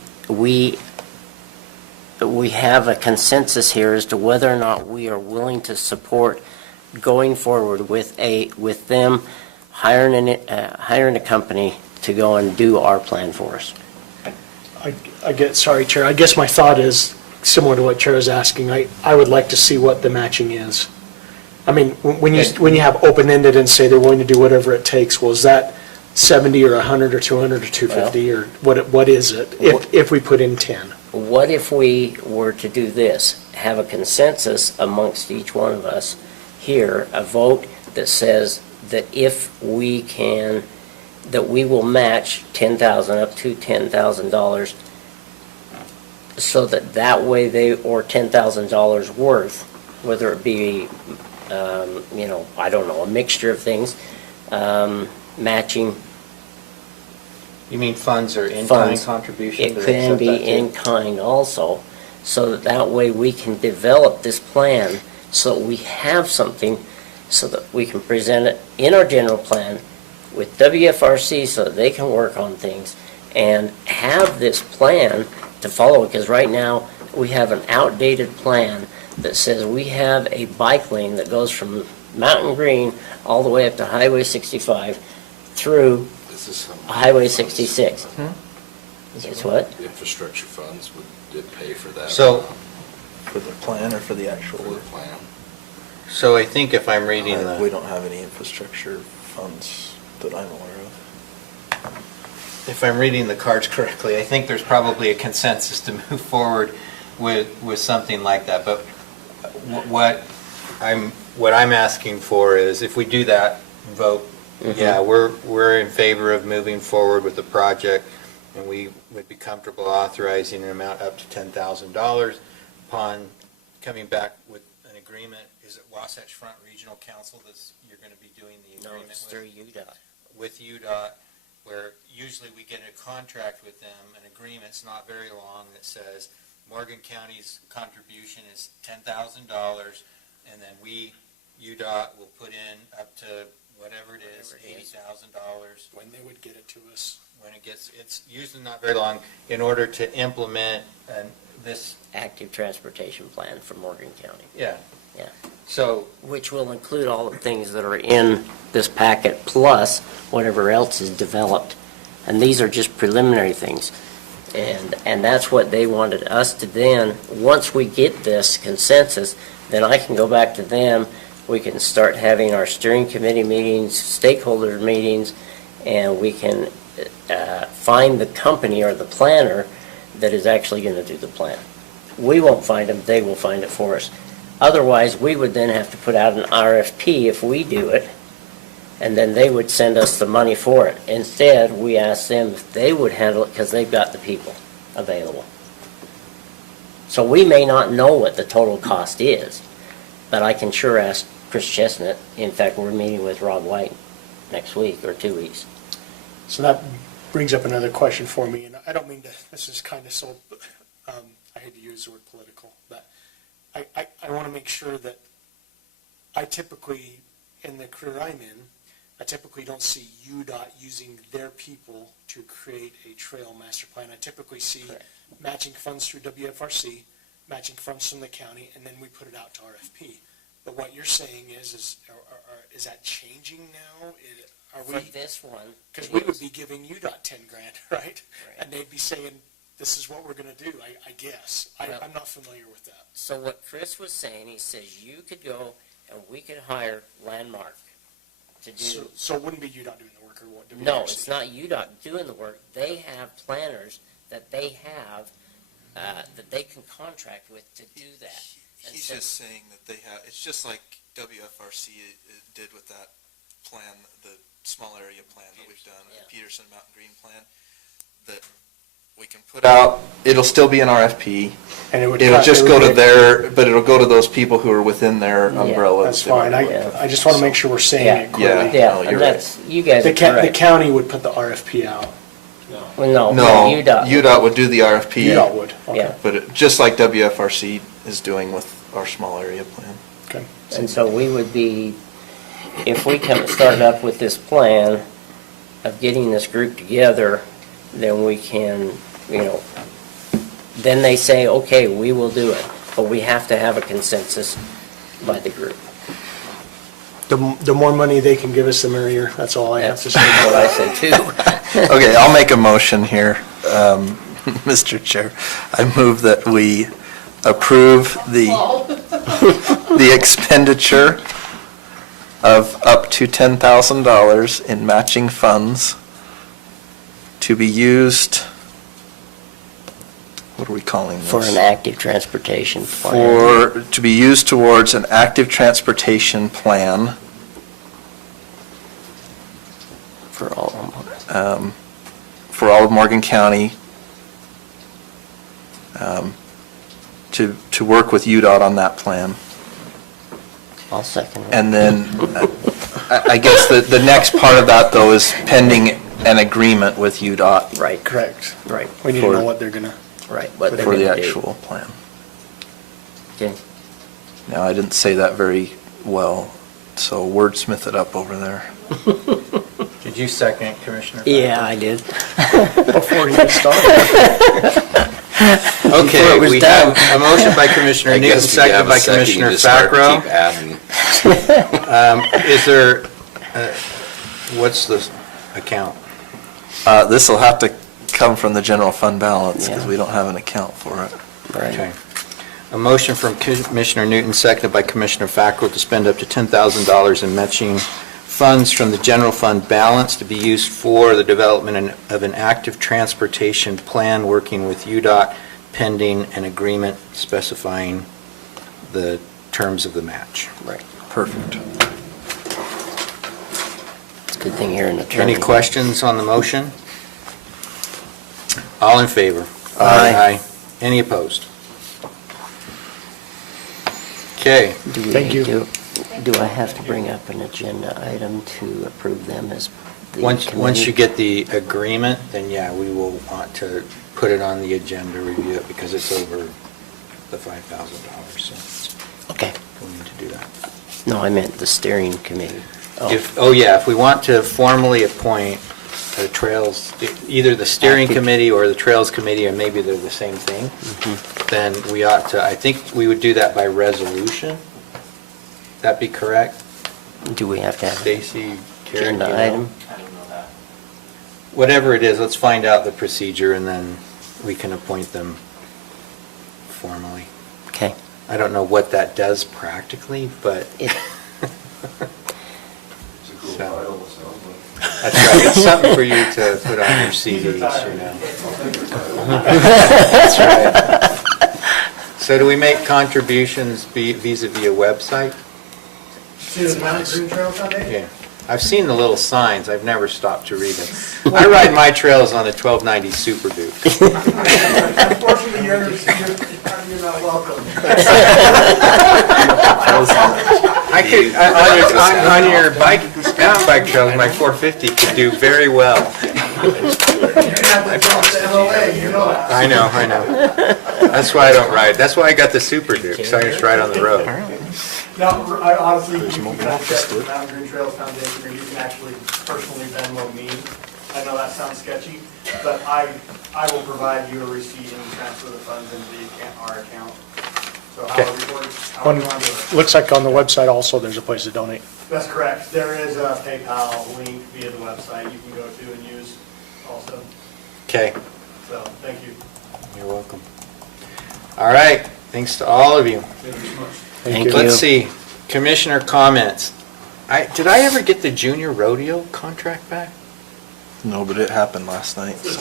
have a consensus here as to whether or not we are willing to support going forward with them hiring a company to go and do our plan for us. Sorry, Chair, I guess my thought is similar to what Chair is asking. I would like to see what the matching is. I mean, when you have open-ended and say they're willing to do whatever it takes, well, is that 70 or 100 or 200 or 250 or what is it if we put in 10? What if we were to do this, have a consensus amongst each one of us here, a vote that says that if we can, that we will match $10,000 up to $10,000, so that way or $10,000 worth, whether it be, I don't know, a mixture of things, matching. You mean funds or in-kind Funds. contribution? It can be in-kind also, so that way we can develop this plan so that we have something so that we can present it in our general plan with WFRC so that they can work on things and have this plan to follow, because right now we have an outdated plan that says we have a bike lane that goes from Mountain Green all the way up to Highway 65 through Highway 66. Guess what? Infrastructure funds did pay for that. So, For the plan or for the actual work? plan. so I think if I'm reading We the, don't have any infrastructure funds that I'm aware of. if I'm reading the cards correctly, I think there's probably a consensus to move forward with something like that. But what I'm asking for is if we do that vote, yeah, we're in favor of moving forward with the project, and we would be comfortable authorizing an amount up to $10,000 upon coming back with an agreement. Is it Wasatch Front Regional Council that you're going to be doing the No, agreement it's with? through UDOT. With UDOT, where usually we get a contract with them, an agreement, it's not very long, that says Morgan County's contribution is $10,000, and then UDOT will put in up to whatever it is, $80,000. When they would get it to us. When it's usually not very long, in order to implement this. Active transportation plan for Morgan County. Yeah. Yeah. So. Which will include all the things that are in this packet, plus whatever else is developed. And these are just preliminary things. And that's what they wanted us to then, once we get this consensus, then I can go back to them. We can start having our steering committee meetings, stakeholder meetings, and we can find the company or the planner that is actually going to do the plan. We won't find them, they will find it for us. Otherwise, we would then have to put out an RFP if we do it, and then they would send us the money for it. Instead, we asked them if they would handle it because they've got the people available. So we may not know what the total cost is, but I can sure ask Chris Chestnut. In fact, we're meeting with Rob White next week or 2 weeks. So that brings up another question for me, and I don't mean to, this is kind of so, I hate to use the word political, but I want to make sure that I typically, in the career I'm in, I typically don't see UDOT using their people to create a trail master plan. I typically see matching funds through WFRC, matching funds from the county, and then we put it out to RFP. But what you're saying is that changing now? For this one. Because we would be giving UDOT 10 grand, right? And they'd be saying, this is what we're going to do, I guess. I'm not familiar with that. So what Chris was saying, he says you could go and we could hire Landmark to do. So it wouldn't be UDOT doing the work or what? No, it's not UDOT doing the work. They have planners that they have, that they can contract with to do that. He's just saying that they have, it's just like WFRC did with that plan, the small area plan that we've done, the Peterson Mountain Green plan, that we can put out, it'll still be an RFP, and it'll just go to but it'll go to those people who are within their umbrella. That's fine. I just want to make sure we're saying it clearly. Yeah, and that's, you guys are correct. The county would put the RFP out. Well, no, UDOT. UDOT would do the RFP. UDOT would, okay. Yeah. But just like WFRC is doing with our small area plan. Okay. And so we would be, if we start up with this plan of getting this group together, then we can, then they say, okay, we will do it. But we have to have a consensus by the group. The more money they can give us, the merrier. That's all I have to say. That's what I say too. Okay, I'll make a motion here Mr. Chair, I move that we approve the expenditure of up to $10,000 in matching funds to be used, what are we calling this? For an active transportation plan. To be used towards an active transportation plan For all of them. For all of Morgan County, to work with UDOT on that plan. I'll second it. And then, I guess the next part of that, though, is pending an agreement with UDOT. Right. Correct. Right. We need to know what they're gonna. Right. What they're For the gonna do. actual plan. Okay. Now, I didn't say that very well, so wordsmith it up over there. Did you second, Commissioner? Yeah, I did. Before you started. Okay, Before it was we done. have a motion by Commissioner I Newton, guess if you seconded have a by second, you Commissioner just start to Fackrell. keep adding. Is there, what's the account? This will have to come from the general fund balance, because Yeah. we don't have an account for it. Okay. A motion from Commissioner Newton, seconded by Commissioner Fackrell, to spend up to $10,000 in matching funds from the general fund balance to be used for the development of an active transportation plan, working with UDOT pending an agreement specifying the terms of the match. Right. Perfect. It's a good thing you're an attorney. Any questions on the motion? All in favor? Aye. Any opposed? Okay. Thank you. Do I have to bring up an agenda item to approve them as the Once committee? you get the agreement, then yeah, we will want to put it on the agenda, review it, because it's over the $5,000, so Okay. we need to do that. No, I meant the steering committee. Oh, If we want to formally appoint the Trails, either the steering Active. committee or the Trails committee, or maybe they're the same thing, then we ought to, I think we would do that by resolution. That be correct? do we have to have an Stacy, Karen, agenda do you know? item? I don't know that. Whatever it is, let's find out the procedure, and then we can appoint them formally. Okay. I don't know what that does practically, but It- It's a cool title, it sounds like. that's right, it's something for you to put on your CVs, you know. That's right. So do we make contributions vis-à-vis a website? To the Mountain Green Trail Foundation? Yeah. I've seen the little signs, I've never stopped to read them. I ride my trails on the 1290 Super Duke. Unfortunately, you're not welcome. I could, on your mountain bike trails, my 450 could do very well. You have to jump to LOA, you know that. I know. That's why I don't ride. That's why I got the Super Duke, so I just ride on the road. No, I honestly, you can contact the Mountain Green Trails Foundation, or you can actually personally Venmo me. I know that sounds sketchy, but I will provide you a receipt and transfer the funds into our account. So Okay. how you want to do it. Looks like on the website also, there's a place to donate. That's correct. There is a PayPal link via the website you can go to and use also. Okay, So, thank you. you're welcome. All right, thanks to all of you. Thank you so much. Thank you. Let's see, commissioner comments. Did I ever get the junior rodeo contract back? No, but it happened last night, so.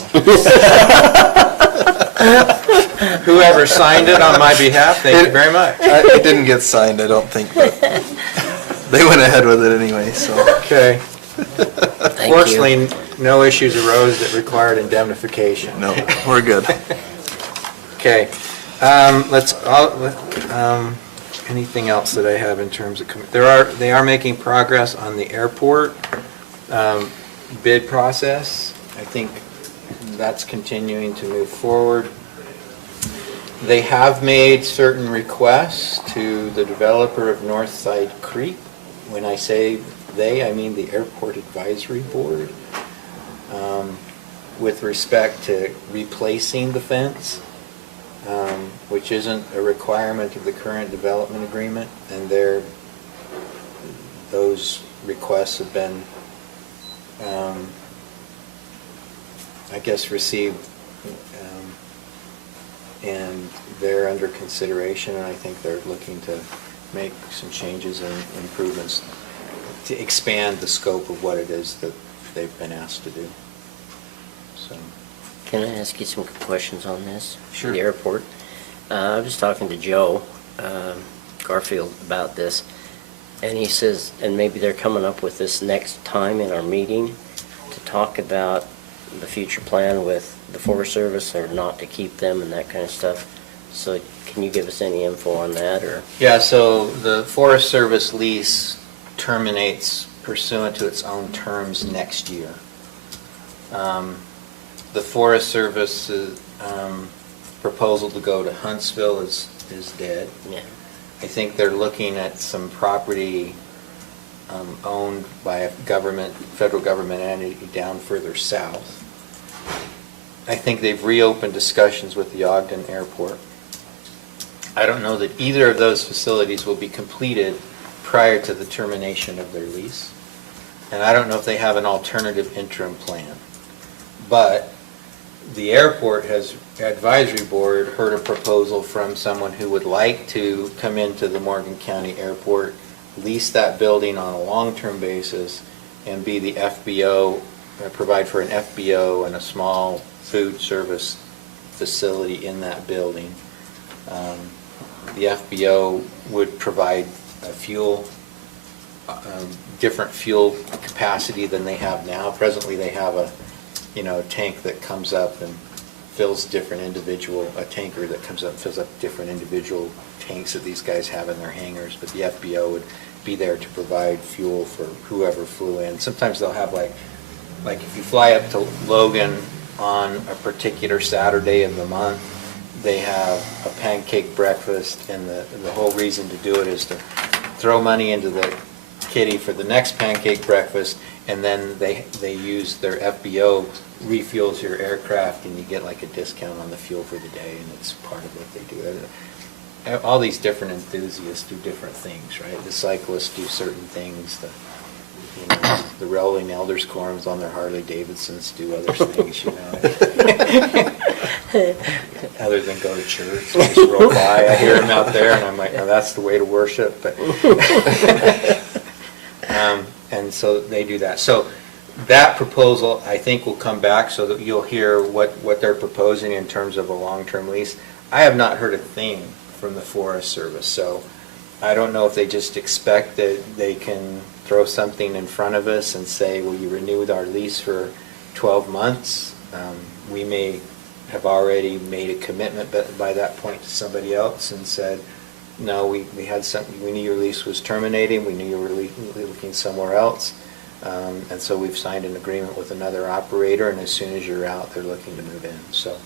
Whoever signed it on my behalf, thank you very much. It didn't get signed, I don't think, but they went ahead with it anyway, so. Okay. Thank you. Fortunately, no issues arose that required indemnification. No, we're good. Okay, anything else that I have in terms of, they are making progress on the airport bid process. I think that's continuing to move forward. They have made certain requests to the developer of Northside Creek. When I say they, I mean the Airport Advisory Board, with respect to replacing the fence, which isn't a requirement of the current development agreement, and those requests have been, I guess, received And they're under consideration, and I think they're looking to make some changes and improvements to expand the scope of what it is that they've been asked to do. So. Can I ask you some questions on this? Sure. The airport. I was talking to Joe Garfield about this, and he says, and maybe they're coming up with this next time in our meeting to talk about the future plan with the Forest Service or not to keep them and that kind of stuff. So can you give us any info on that, or? Yeah, so the Forest Service lease terminates pursuant to its own terms next year. The Forest Service proposal to go to Huntsville is dead. Yeah. I think they're looking at some property owned by a federal government entity down further south. I think they've reopened discussions with the Ogden Airport. I don't know that either of those facilities will be completed prior to the termination of their lease. And I don't know if they have an alternative interim plan. But the airport advisory board heard a proposal from someone who would like to come into the Morgan County Airport, lease that building on a long-term basis, and be the FBO, provide for an FBO and a small food service facility in that building. The FBO would provide a fuel, different fuel capacity than they have now. Presently, they have a tank that comes up and fills different a tanker that comes up and fills up different individual tanks that these guys have in their hangars, but the FBO would be there to provide fuel for whoever flew in. Sometimes they'll have like if you fly up to Logan on a particular Saturday of the month, they have a pancake breakfast, and the whole reason to do it is to throw money into the kitty for the next pancake breakfast, and then they use their FBO refuels your aircraft, and you get like a discount on the fuel for the day, and it's part of what they do. All these different enthusiasts do different things, right? The cyclists do certain things. The rolling elders quorums on their Harley Davidsons do other things, other than go to church. Just roll by. I hear them out there, and I'm like, no, that's the way to worship. But and so they do that. So that proposal, I think, will come back so that you'll hear what they're proposing in terms of a long-term lease. I have not heard a thing from the Forest Service, so I don't know if they just expect that they can throw something in front of us and say, will you renew our lease for 12 months? We may have already made a commitment by that point to somebody else and said, no, we had something, we knew your lease was terminating, we knew you were looking somewhere else, and so we've signed an agreement with another operator, and as soon as you're out, they're looking to move in. So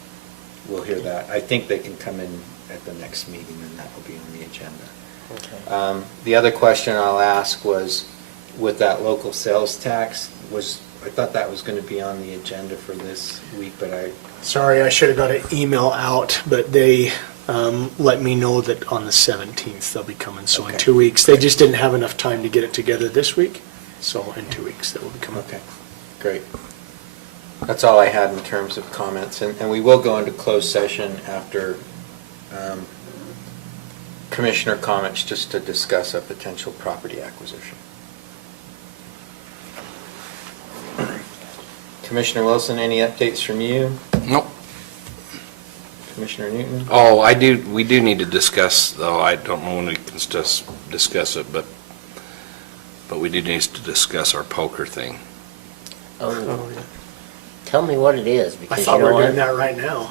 we'll hear that. I think they can come in at the next meeting, and that will be on the agenda. Okay. The other question I'll ask was, with that local sales tax, I thought that was going to be on the agenda for this week, but Sorry, I should have got an email out, but they let me know that on the 17th they'll be coming, so in 2 weeks. They just didn't have enough time to get it together this week, so in 2 weeks they will be coming. Okay, great. That's all I had in terms of comments, and we will go into closed session after commissioner comments just to discuss a potential property acquisition. Commissioner Wilson, any updates from you? Nope. Commissioner Newton? Oh, we do need to discuss, though, I don't know when we can discuss it, but we do need to discuss our poker thing. Oh, yeah. Tell me what it is, I because thought you we know were doing what? that right now.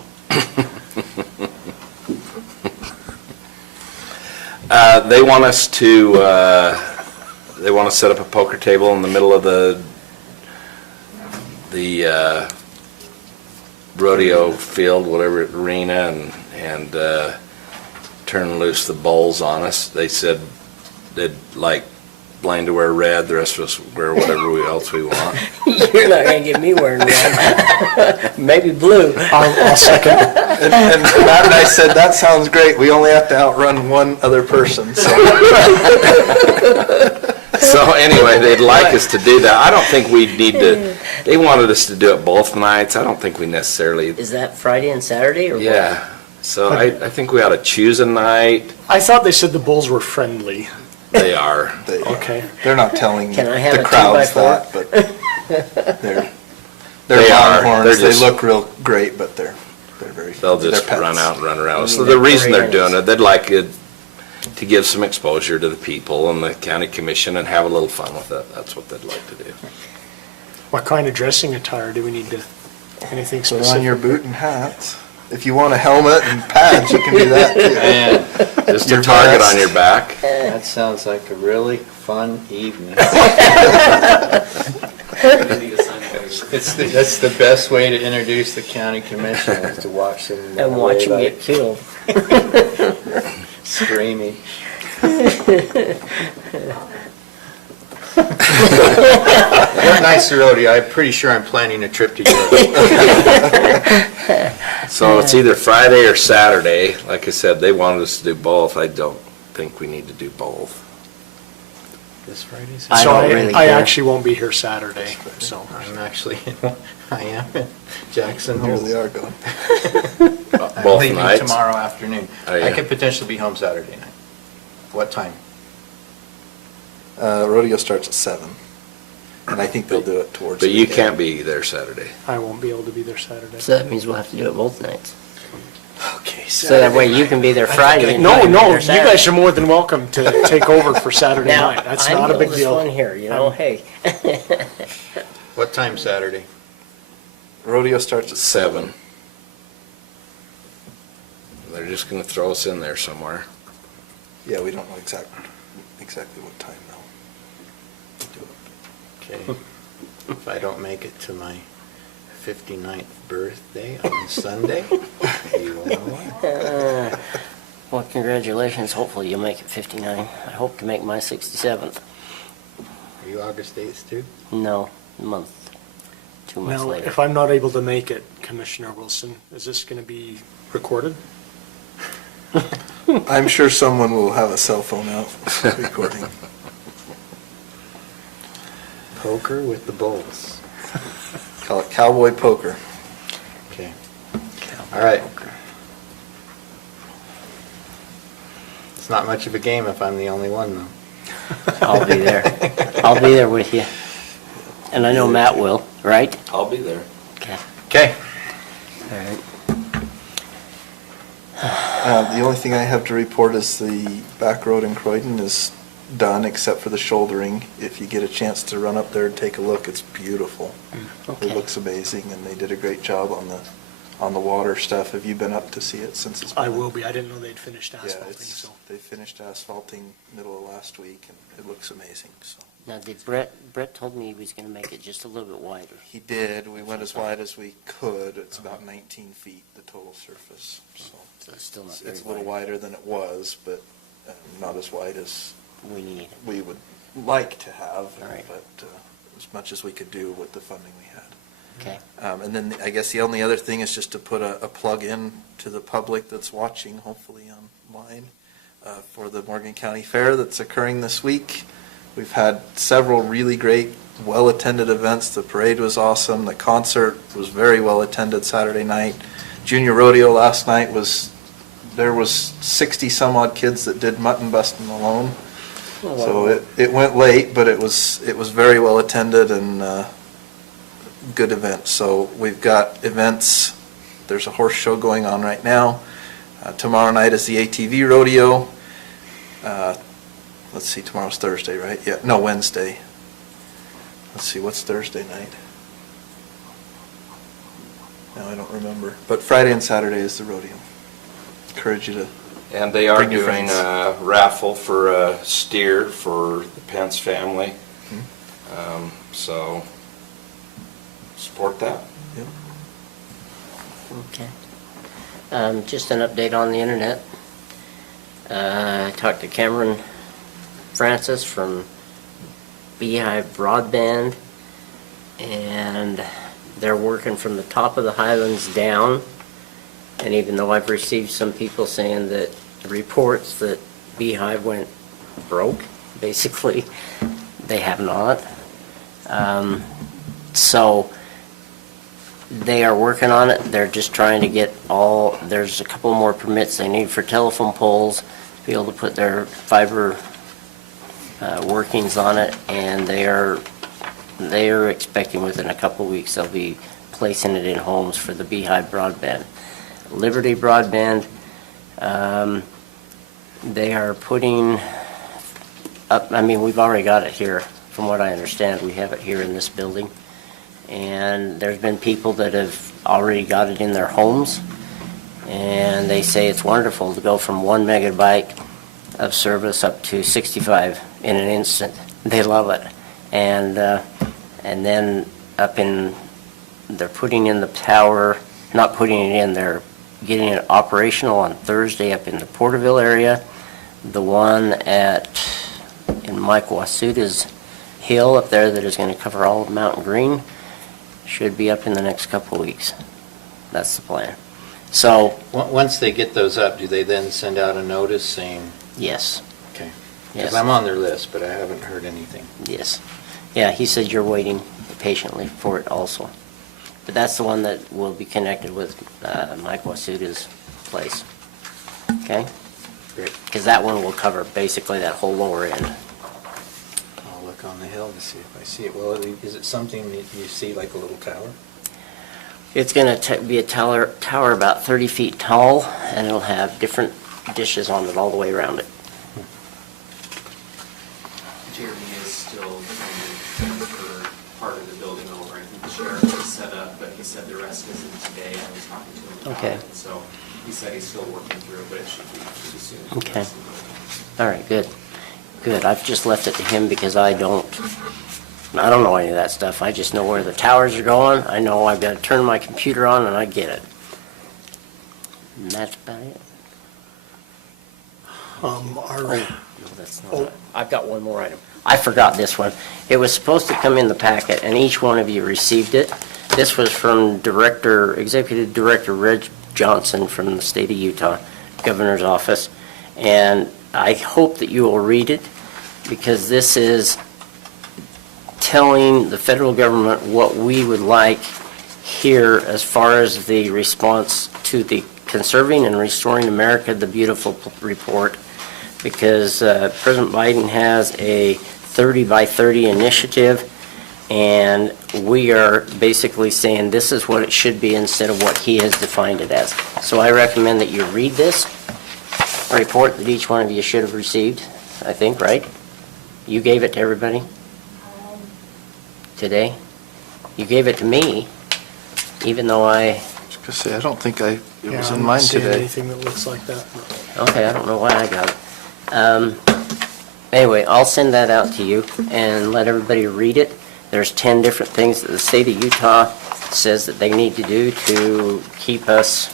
They want us to, they want to set up a poker table in the middle of the rodeo field, whatever, arena, and turn loose the bowls on us. They said they'd like Blaine to wear red, the rest of us wear whatever else we want. You're not going to get me wearing red. Maybe blue. I'll second. And Matt and I said, that sounds great. We only have to outrun one other person. So So anyway, they'd like us to do that. I don't think we need to, they wanted us to do it both nights. I don't think we necessarily, Is that Friday and Saturday, or what? yeah. So I think we ought to choose a night. I thought they said the bulls were friendly. They are. Okay. They're not telling Can I have the a crowds 2x4? that, but they're They are. longhorns. They're They just- look real great, but they're very. They'll just they're pets. run out and run around. You So mean the they're reason they're doing Koreans. it, they'd like it to give some exposure to the people and the county commission and have a little fun with it. That's what they'd like to do. What kind of dressing attire do we need to, anything Put specific? on your boot and hats. If you want a helmet and pads, you can do that too. Man, Just a Your target vest. on your back. that sounds like a really fun evening. That's the best way to introduce the county commission, is to watch them And watch them away get killed. like screaming. What night's the rodeo? I'm pretty sure I'm planning a trip to Europe. So it's either Friday or Saturday. Like I said, they wanted us to do both. I don't think we need to do both. This Friday's. I So don't really I care. actually won't be here Saturday, so. I'm actually, I am in Jackson Here Hole. they are going. I'm Both leaving nights? tomorrow afternoon. Are I you? could potentially be home Saturday night. What time? Rodeo starts at 7, and I think they'll do it towards. But the you end. can't be there Saturday. I won't be able to be there Saturday. So that means we'll have to do it both nights. Okay, So that way you can be there Friday and I No, can be no, there you Saturday. guys are more than welcome to take over for Saturday Now, night. That's I'm not a the big oldest deal. one here, you know, hey. What time Saturday? Rodeo starts at 7. They're just gonna throw us in there somewhere. Yeah, we don't know exactly what time though. Okay. If I don't make it to my 59th birthday on Sunday, you will know why. Well, congratulations, hopefully you'll make it 59. I hope to make my 67th. Are you August 8th too? No, a month, 2 months Now, later. if I'm not able to make it, Commissioner Wilson, is this going to be recorded? I'm sure someone will have a cell phone out recording. Poker with the Bulls. Call it cowboy poker. Okay. All right. It's not much of a game if I'm the only one, though. I'll be there. I'll be there with you. And I know Matt will, right? I'll be there. Okay. Okay. All right. The only thing I have to report is the back road in Croydon is done, except for the shouldering. If you get a chance to run up there and take a look, it's beautiful. Okay. It looks amazing, and they did a great job on the water stuff. Have you been up to see it since it's been? I will be. I didn't know they'd finished Yeah, asphalting, so. they finished asphalting middle of last week, and it looks amazing, so. Now, did Brett told me he was gonna make it just a little bit wider. He did. We went as wide as we could. It's about 19 feet, the total surface, so. So it's still not It's very a little wide. wider than it was, but not as wide as We need. we would like to have, All right. but as much as we could do with the funding we had. Okay. And then I guess the only other thing is just to put a plug in to the public that's watching, hopefully online, for the Morgan County Fair that's occurring this week. We've had several really great, well-attended events. The parade was awesome. The concert was very well-attended Saturday night. Junior rodeo last night there was 60 some odd kids that did mutton busting alone. So it went late, but it was very well attended and good event. So we've got events. There's a horse show going on right now. Tomorrow night is the ATV rodeo. Let's see, tomorrow's Thursday, right? Yeah, no, Wednesday. Let's see, what's Thursday night? No, I don't remember. But Friday and Saturday is the rodeo. Encourage you to. And they are Bring your doing friends. a raffle for a steer for the Pence family. So support that. Yep. Okay. Just an update on the internet. I talked to Cameron Francis from Beehive Broadband, and they're working from the top of the Highlands down. And even though I've received some people saying that reports that Beehive went broke, basically, They have not. So they are working on it. They're just trying to get there's a couple more permits they need for telephone poles to be able to put their fiber workings on it, and they are expecting within a couple of weeks they'll be placing it in homes for the Beehive broadband. Liberty Broadband, they are putting up, we've already got it here. From what I understand, we have it here in this building. And there's been people that have already got it in their homes, and they say it's wonderful to go from 1 megabyte of service up to 65 in an instant. They love it. And then they're putting in the tower, not putting it in, they're getting it operational on Thursday up in the Porterville area. The one in Mike Wasuta's hill up there that is going to cover all of Mountain Green should be up in the next couple of weeks. That's the plan. So Once they get those up, do they then send out a notice saying? yes. Okay. Yes. Because I'm on their list, but I haven't heard anything. Yes. Yeah, he said you're waiting patiently for it also. But that's the one that will be connected with Mike Wasuta's place. Okay? Great. Because that one will cover basically that whole lower end. I'll look on the hill to see if I see it. Well, is it something that you see like a little tower? It's going to be a tower about 30 feet tall, and it'll have different dishes on it all the way around it. Jeremy is still trying to transfer part of the building over. I think the sheriff is set up, but he said the rest isn't today. I was talking to him about Okay. it. So he said he's still working through it, but it should be pretty soon. Okay. All right, good. Good. I've just left it to him because I don't know any of that stuff. I just know where the towers are going. I know I've got to turn my computer on and I get it. And that's about it. No, that's not it. I've got one more item. I forgot this one. It was supposed to come in the packet, and each one of you received it. This was from Executive Director Reg Johnson from the state of Utah, Governor's Office. And I hope that you will read it, because this is telling the federal government what we would like here as far as the response to the Conserving and Restoring America the Beautiful report, because President Biden has a 30 by 30 initiative, and we are basically saying this is what it should be instead of what he has defined it as. So I recommend that you read this report that each one of you should have received, I think, right? You gave it to everybody today? You gave it to me, even though I was going to say, I don't think it was in I'm mine not seeing today. anything that looks like that. Okay, I don't know why I got it. Anyway, I'll send that out to you and let everybody read it. There's 10 different things that the state of Utah says that they need to do to keep us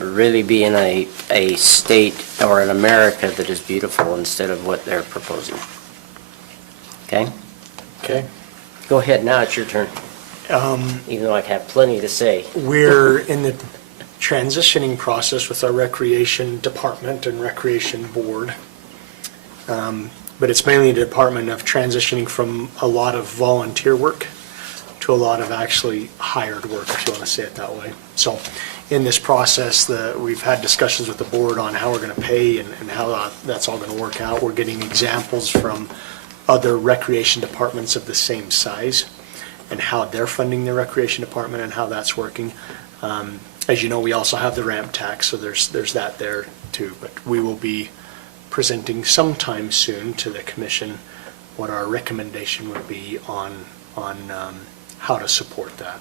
really being a state or an America that is beautiful instead of what they're proposing. Okay? Okay. Go ahead, now it's your turn. Even though I have plenty to say. We're in the transitioning process with our recreation department and recreation board. But it's mainly a department of transitioning from a lot of volunteer work to a lot of actually hired work, if you want to say it that way. So in this process, we've had discussions with the board on how we're going to pay and how that's all going to work out. We're getting examples from other recreation departments of the same size and how they're funding their recreation department and how that's working. As you know, we also have the ramp tax, so there's that there too. But we will be presenting sometime soon to the commission what our recommendation would be on how to support that.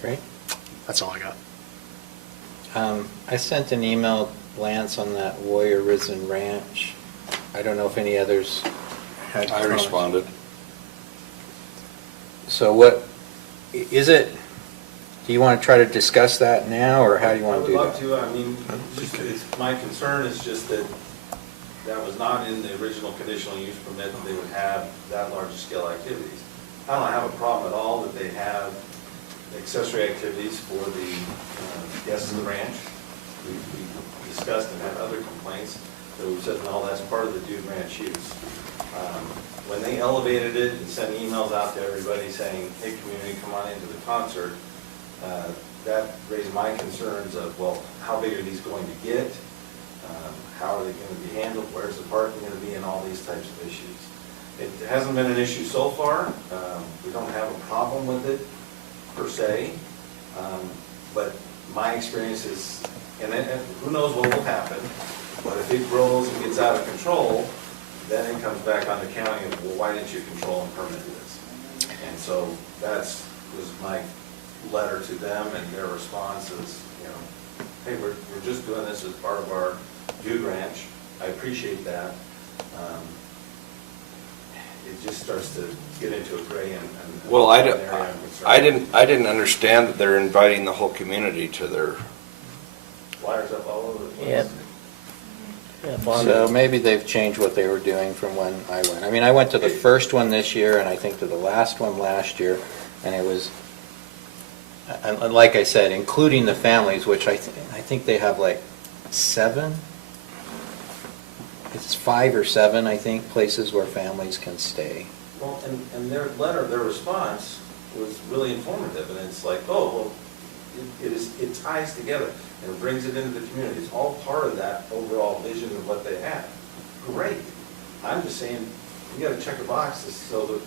Great. That's all I got. I sent an email, Lance, on that Warrior Risen Ranch. I don't know if any others had I comments. responded. So what, is it, do you want to try to discuss that now, or how do you want to do that? I would love to. I mean, my concern is just that that was not in the original conditional use permit that they would have that large scale activities. I don't have a problem at all that they have accessory activities for the guests of the ranch. We discussed and had other complaints. So we said, no, that's part of the Dude Ranch use. When they elevated it and sent emails out to everybody saying, hey, community, come on into the concert, that raised my concerns of, well, how big are these going to get? How are they going to be handled? Where's the parking going to be? And all these types of issues. It hasn't been an issue so far. We don't have a problem with it per se. But my experience is, and who knows what will happen, but if it grows and gets out of control, then it comes back on the county of, well, why didn't you control and permit this? And so was my letter to them, and their response is, hey, we're just doing this as part of our Dude Ranch. I appreciate that. It just starts to get into a gray and Well, an area I'm concerned. I didn't understand that they're inviting the whole community to their. Flyers up all over the place. Yep. So maybe they've changed what they were doing from when I went. I mean, I went to the first one this year, and I think to the last one last year, and it was, and like I said, including the families, which I think they have like 7. It's 5 or 7, I think, places where families can stay. Well, and their letter, their response was really informative, and it's like, oh, well, it ties together and brings it into the community. It's all part of that overall vision of what they have. Great. I'm just saying, we gotta check a box so that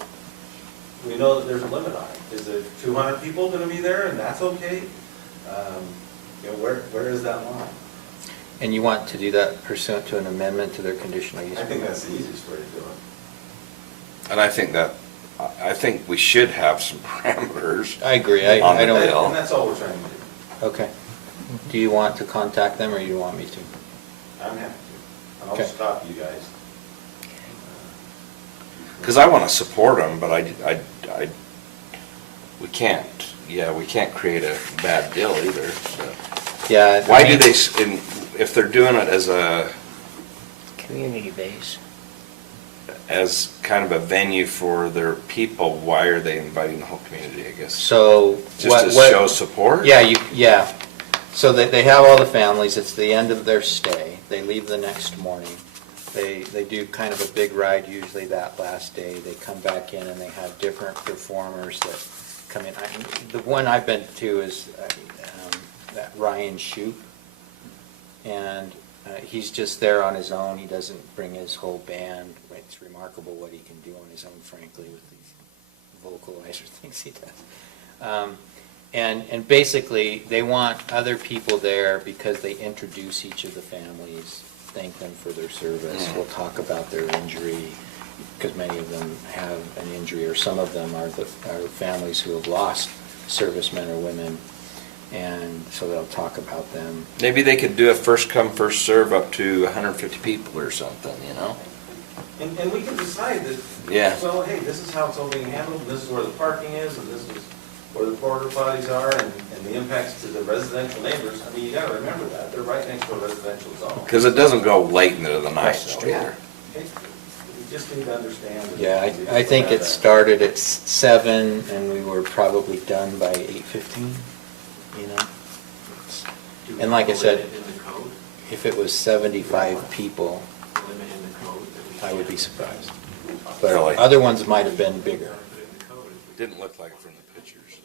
we know that there's a limit on it. Is it 200 people gonna be there, and that's okay? Where is that line? And you want to do that pursuant to an amendment to their conditional use? I think that's the easiest way to do it. And I think we should have some parameters. I agree. On I the don't. deal. And that's all we're trying to do. Okay. Do you want to contact them, or you want me to? I'm happy to. And I'll Okay. just copy you guys. Because I want to support them, but we can't create a bad deal either. So. Yeah. Why do they, if they're doing it as a, Community base. as kind of a venue for their people, why are they inviting the whole community, I guess? So. Just to show support? Yeah, yeah. So they have all the families, it's the end of their stay, they leave the next morning. They do kind of a big ride usually that last day, they come back in and they have different performers that come in. The one I've been to is that Ryan Shoup, and he's just there on his own, he doesn't bring his whole band. It's remarkable what he can do on his own, frankly, with these vocalizer things he does. And basically, they want other people there because they introduce each of the families, thank them for their service. We'll talk about their injury, because many of them have an injury, or some of them are families who have lost servicemen or women, and so they'll talk about them. Maybe they could do a first come, first serve up to 150 people or something, And we can decide that, Yeah. well, hey, this is how it's all being handled, and this is where the parking is, and this is where the porta potties are, and the impacts to the residential neighbors. I mean, you gotta remember that, they're right next to a residential zone. Because it doesn't go late into the night though either. Okay, we just need to understand. that Yeah, we I think have it that. started at 7, and we were probably done by 8:15, And like I said, if it was 75 people, I would be surprised. But Really? other ones might have been bigger. Didn't look like it from the pictures.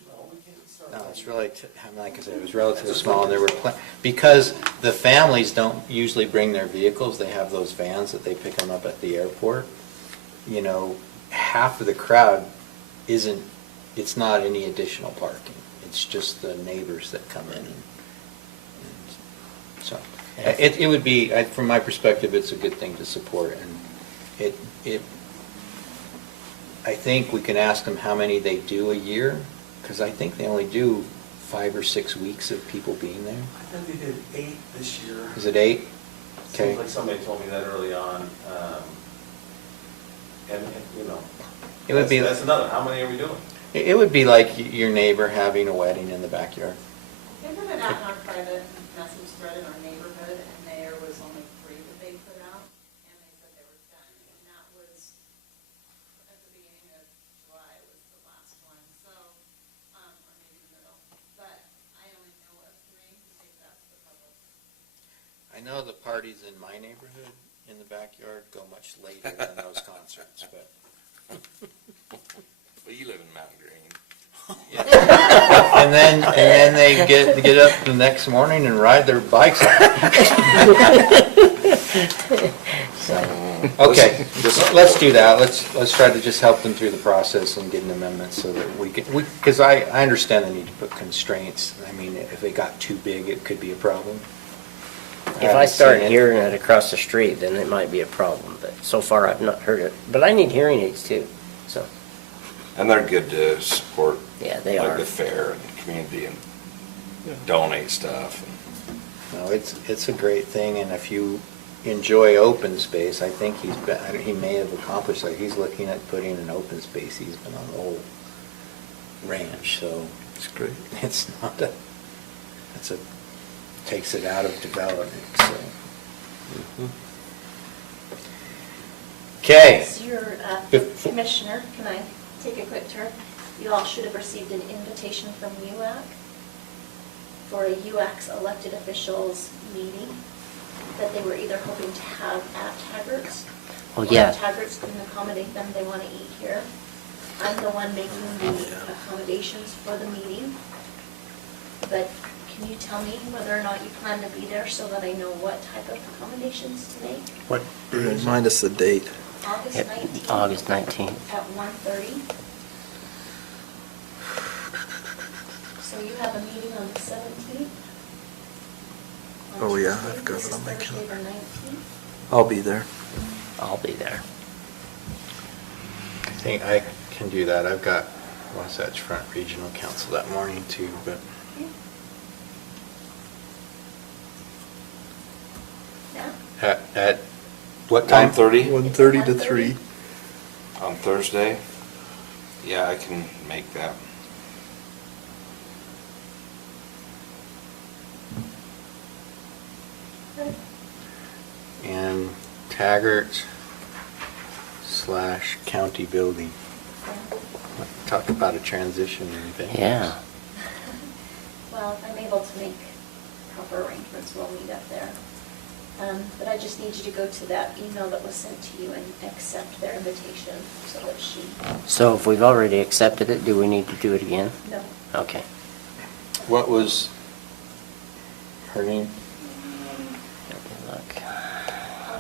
No, it's really, like I said, it was relatively small, and there were, because the families don't usually bring their vehicles, they have those vans that they pick them up at the airport. Half of the crowd it's not any additional parking. It's just the neighbors that come in. And so, it would be, from my perspective, it's a good thing to support, and I think we can ask them how many they do a year, because I think they only do 5 or 6 weeks of people being there. I think they did 8 this year. Is it 8? Okay. Seems like somebody told me that early on. It would be. That's another, how many are we doing? It would be like your neighbor having a wedding in the backyard. They put it out in our private message thread in our neighborhood, and there was only 3 that they put out, and they said they were done. And that was at the beginning of July was the last one, so, or maybe the middle. But I only know of 3 to take it out to the public. I know the parties in my neighborhood, in the backyard go much later than those concerts, but. Well, you live in Mountain Green. And then they get up the next morning and ride their bikes. Okay, let's do that. Let's try to just help them through the process and get an amendment so that we can, because I understand the need to put constraints. I mean, if it got too big, it could be a problem. If I start hearing it across the street, then it might be a problem, but so far I've not heard it. But I need hearing aids too, so. And they're good to support. Yeah, they like are. the fair and the community and donate stuff. No, it's a great thing, and if you enjoy open space, I think he may have accomplished that. He's looking at putting an open space. He's been on the whole ranch, so. It's great. It's not takes it out of development, so. Okay. As your commissioner, can I take a quick turn? You all should have received an invitation from UAC for a UAC's elected officials meeting that they were either hoping to have at Taggart's. Oh, yeah. Or Taggart's couldn't accommodate them, they want to eat here. I'm the one making the accommodations for the meeting. But can you tell me whether or not you plan to be there so that I know what type of accommodations to make? What? Remind us the date. August 19th. August 19th. At 1:30. So you have a meeting on the 17th? Oh, yeah, Tuesday, I've got this it is on my Thursday calendar. the 19th. I'll be there. I'll be there. I think I can do that. I've got Wasatch Front Regional Council that morning too, but. Yeah. At what time? 1:30? 1:30 to 3. On Thursday? Yeah, I can make that. And Taggart / county building. Talk about a transition in venues. Yeah. Well, if I'm able to make proper arrangements, we'll meet up there. But I just need you to go to that email that was sent to you and accept their invitation so that she... So if we've already accepted it, do we need to do it again? No. Okay. What was her name? Let me look.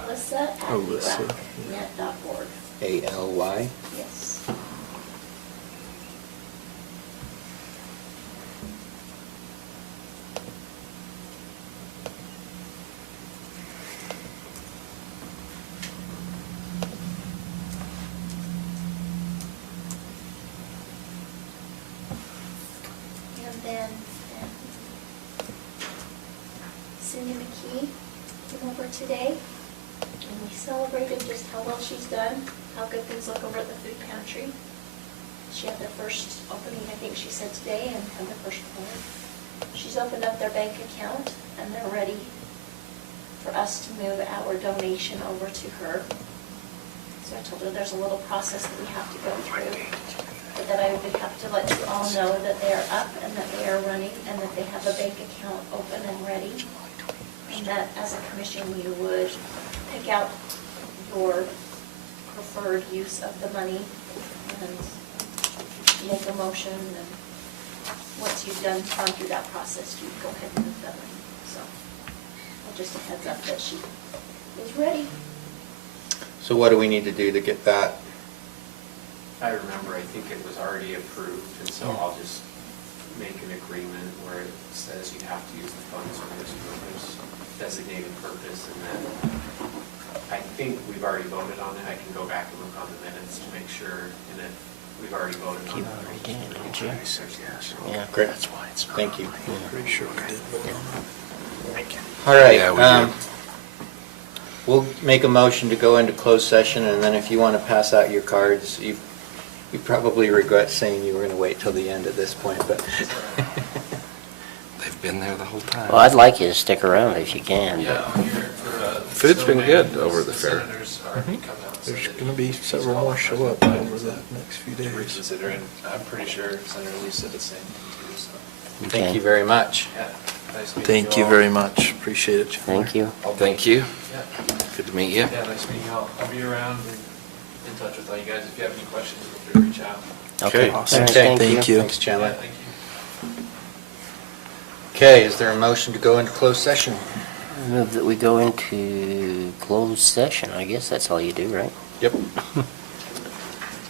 Alyssa at Alyssa, UACnet.org. ALY? Yes. And then Cindy McKee came over today, and we celebrated just how well she's done, how good things look over at the food pantry. She had their first opening, I think she said today, and had their first point. She's opened up their bank account, and they're ready for us to move our donation over to her. So I told her there's a little process that we have to go through, but that I would have to let you all know that they are up and that they are running and that they have a bank account open and ready. And that as a commission, you would pick out your preferred use of the money and make a motion, and once you've gone through that process, you go ahead and move that money. So, just a heads up that she is ready. So what do we need to do to get that? I remember, I think it was already approved, and so I'll just make an agreement where it says you have to use the funds for this purpose, designated purpose, and then I think we've already voted on it. I can go back and look on the minutes to make sure, and if we've already voted on it. You already did, didn't you? Yeah. Great. That's why it's not. Thank you. Pretty sure we did. Thank you. All right. Yeah, we did. We'll make a motion to go into closed session, and then if you want to pass out your cards, you probably regret saying you were going to wait till the end at this point, but. They've been there the whole time. Well, I'd like you to stick around if you can. Yeah, but- I'm here for, Food's been good over at the fair. Senators already come out. so There's that going to be several more show up over the next few days. reconsider, and I'm pretty sure Senator Lee said the same thing too, so. Thank you very much. Yeah. Nice meeting Thank you all. very much. Appreciate it. Chandler. Thank you. Thank you. Yeah. Good to meet you. Yeah, nice meeting you all. I'll be around and in touch with all you guys. If you have any questions, feel free to reach out. Okay. Awesome. All right, Thank you. Thanks, Chandler. Yeah, thank you. Okay, is there a motion to go into closed session? I move that we go into closed session. I guess that's all you do, right? Yep.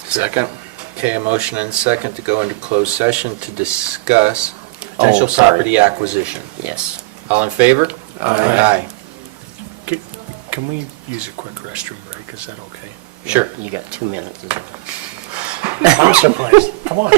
Second? Okay, a motion and second to go into closed session to discuss potential Oh, sorry. property acquisition. Yes. All in favor? Aye. Can we use a quick restroom break? Is that okay? Sure. You got 2 minutes. I'm surprised. Come on.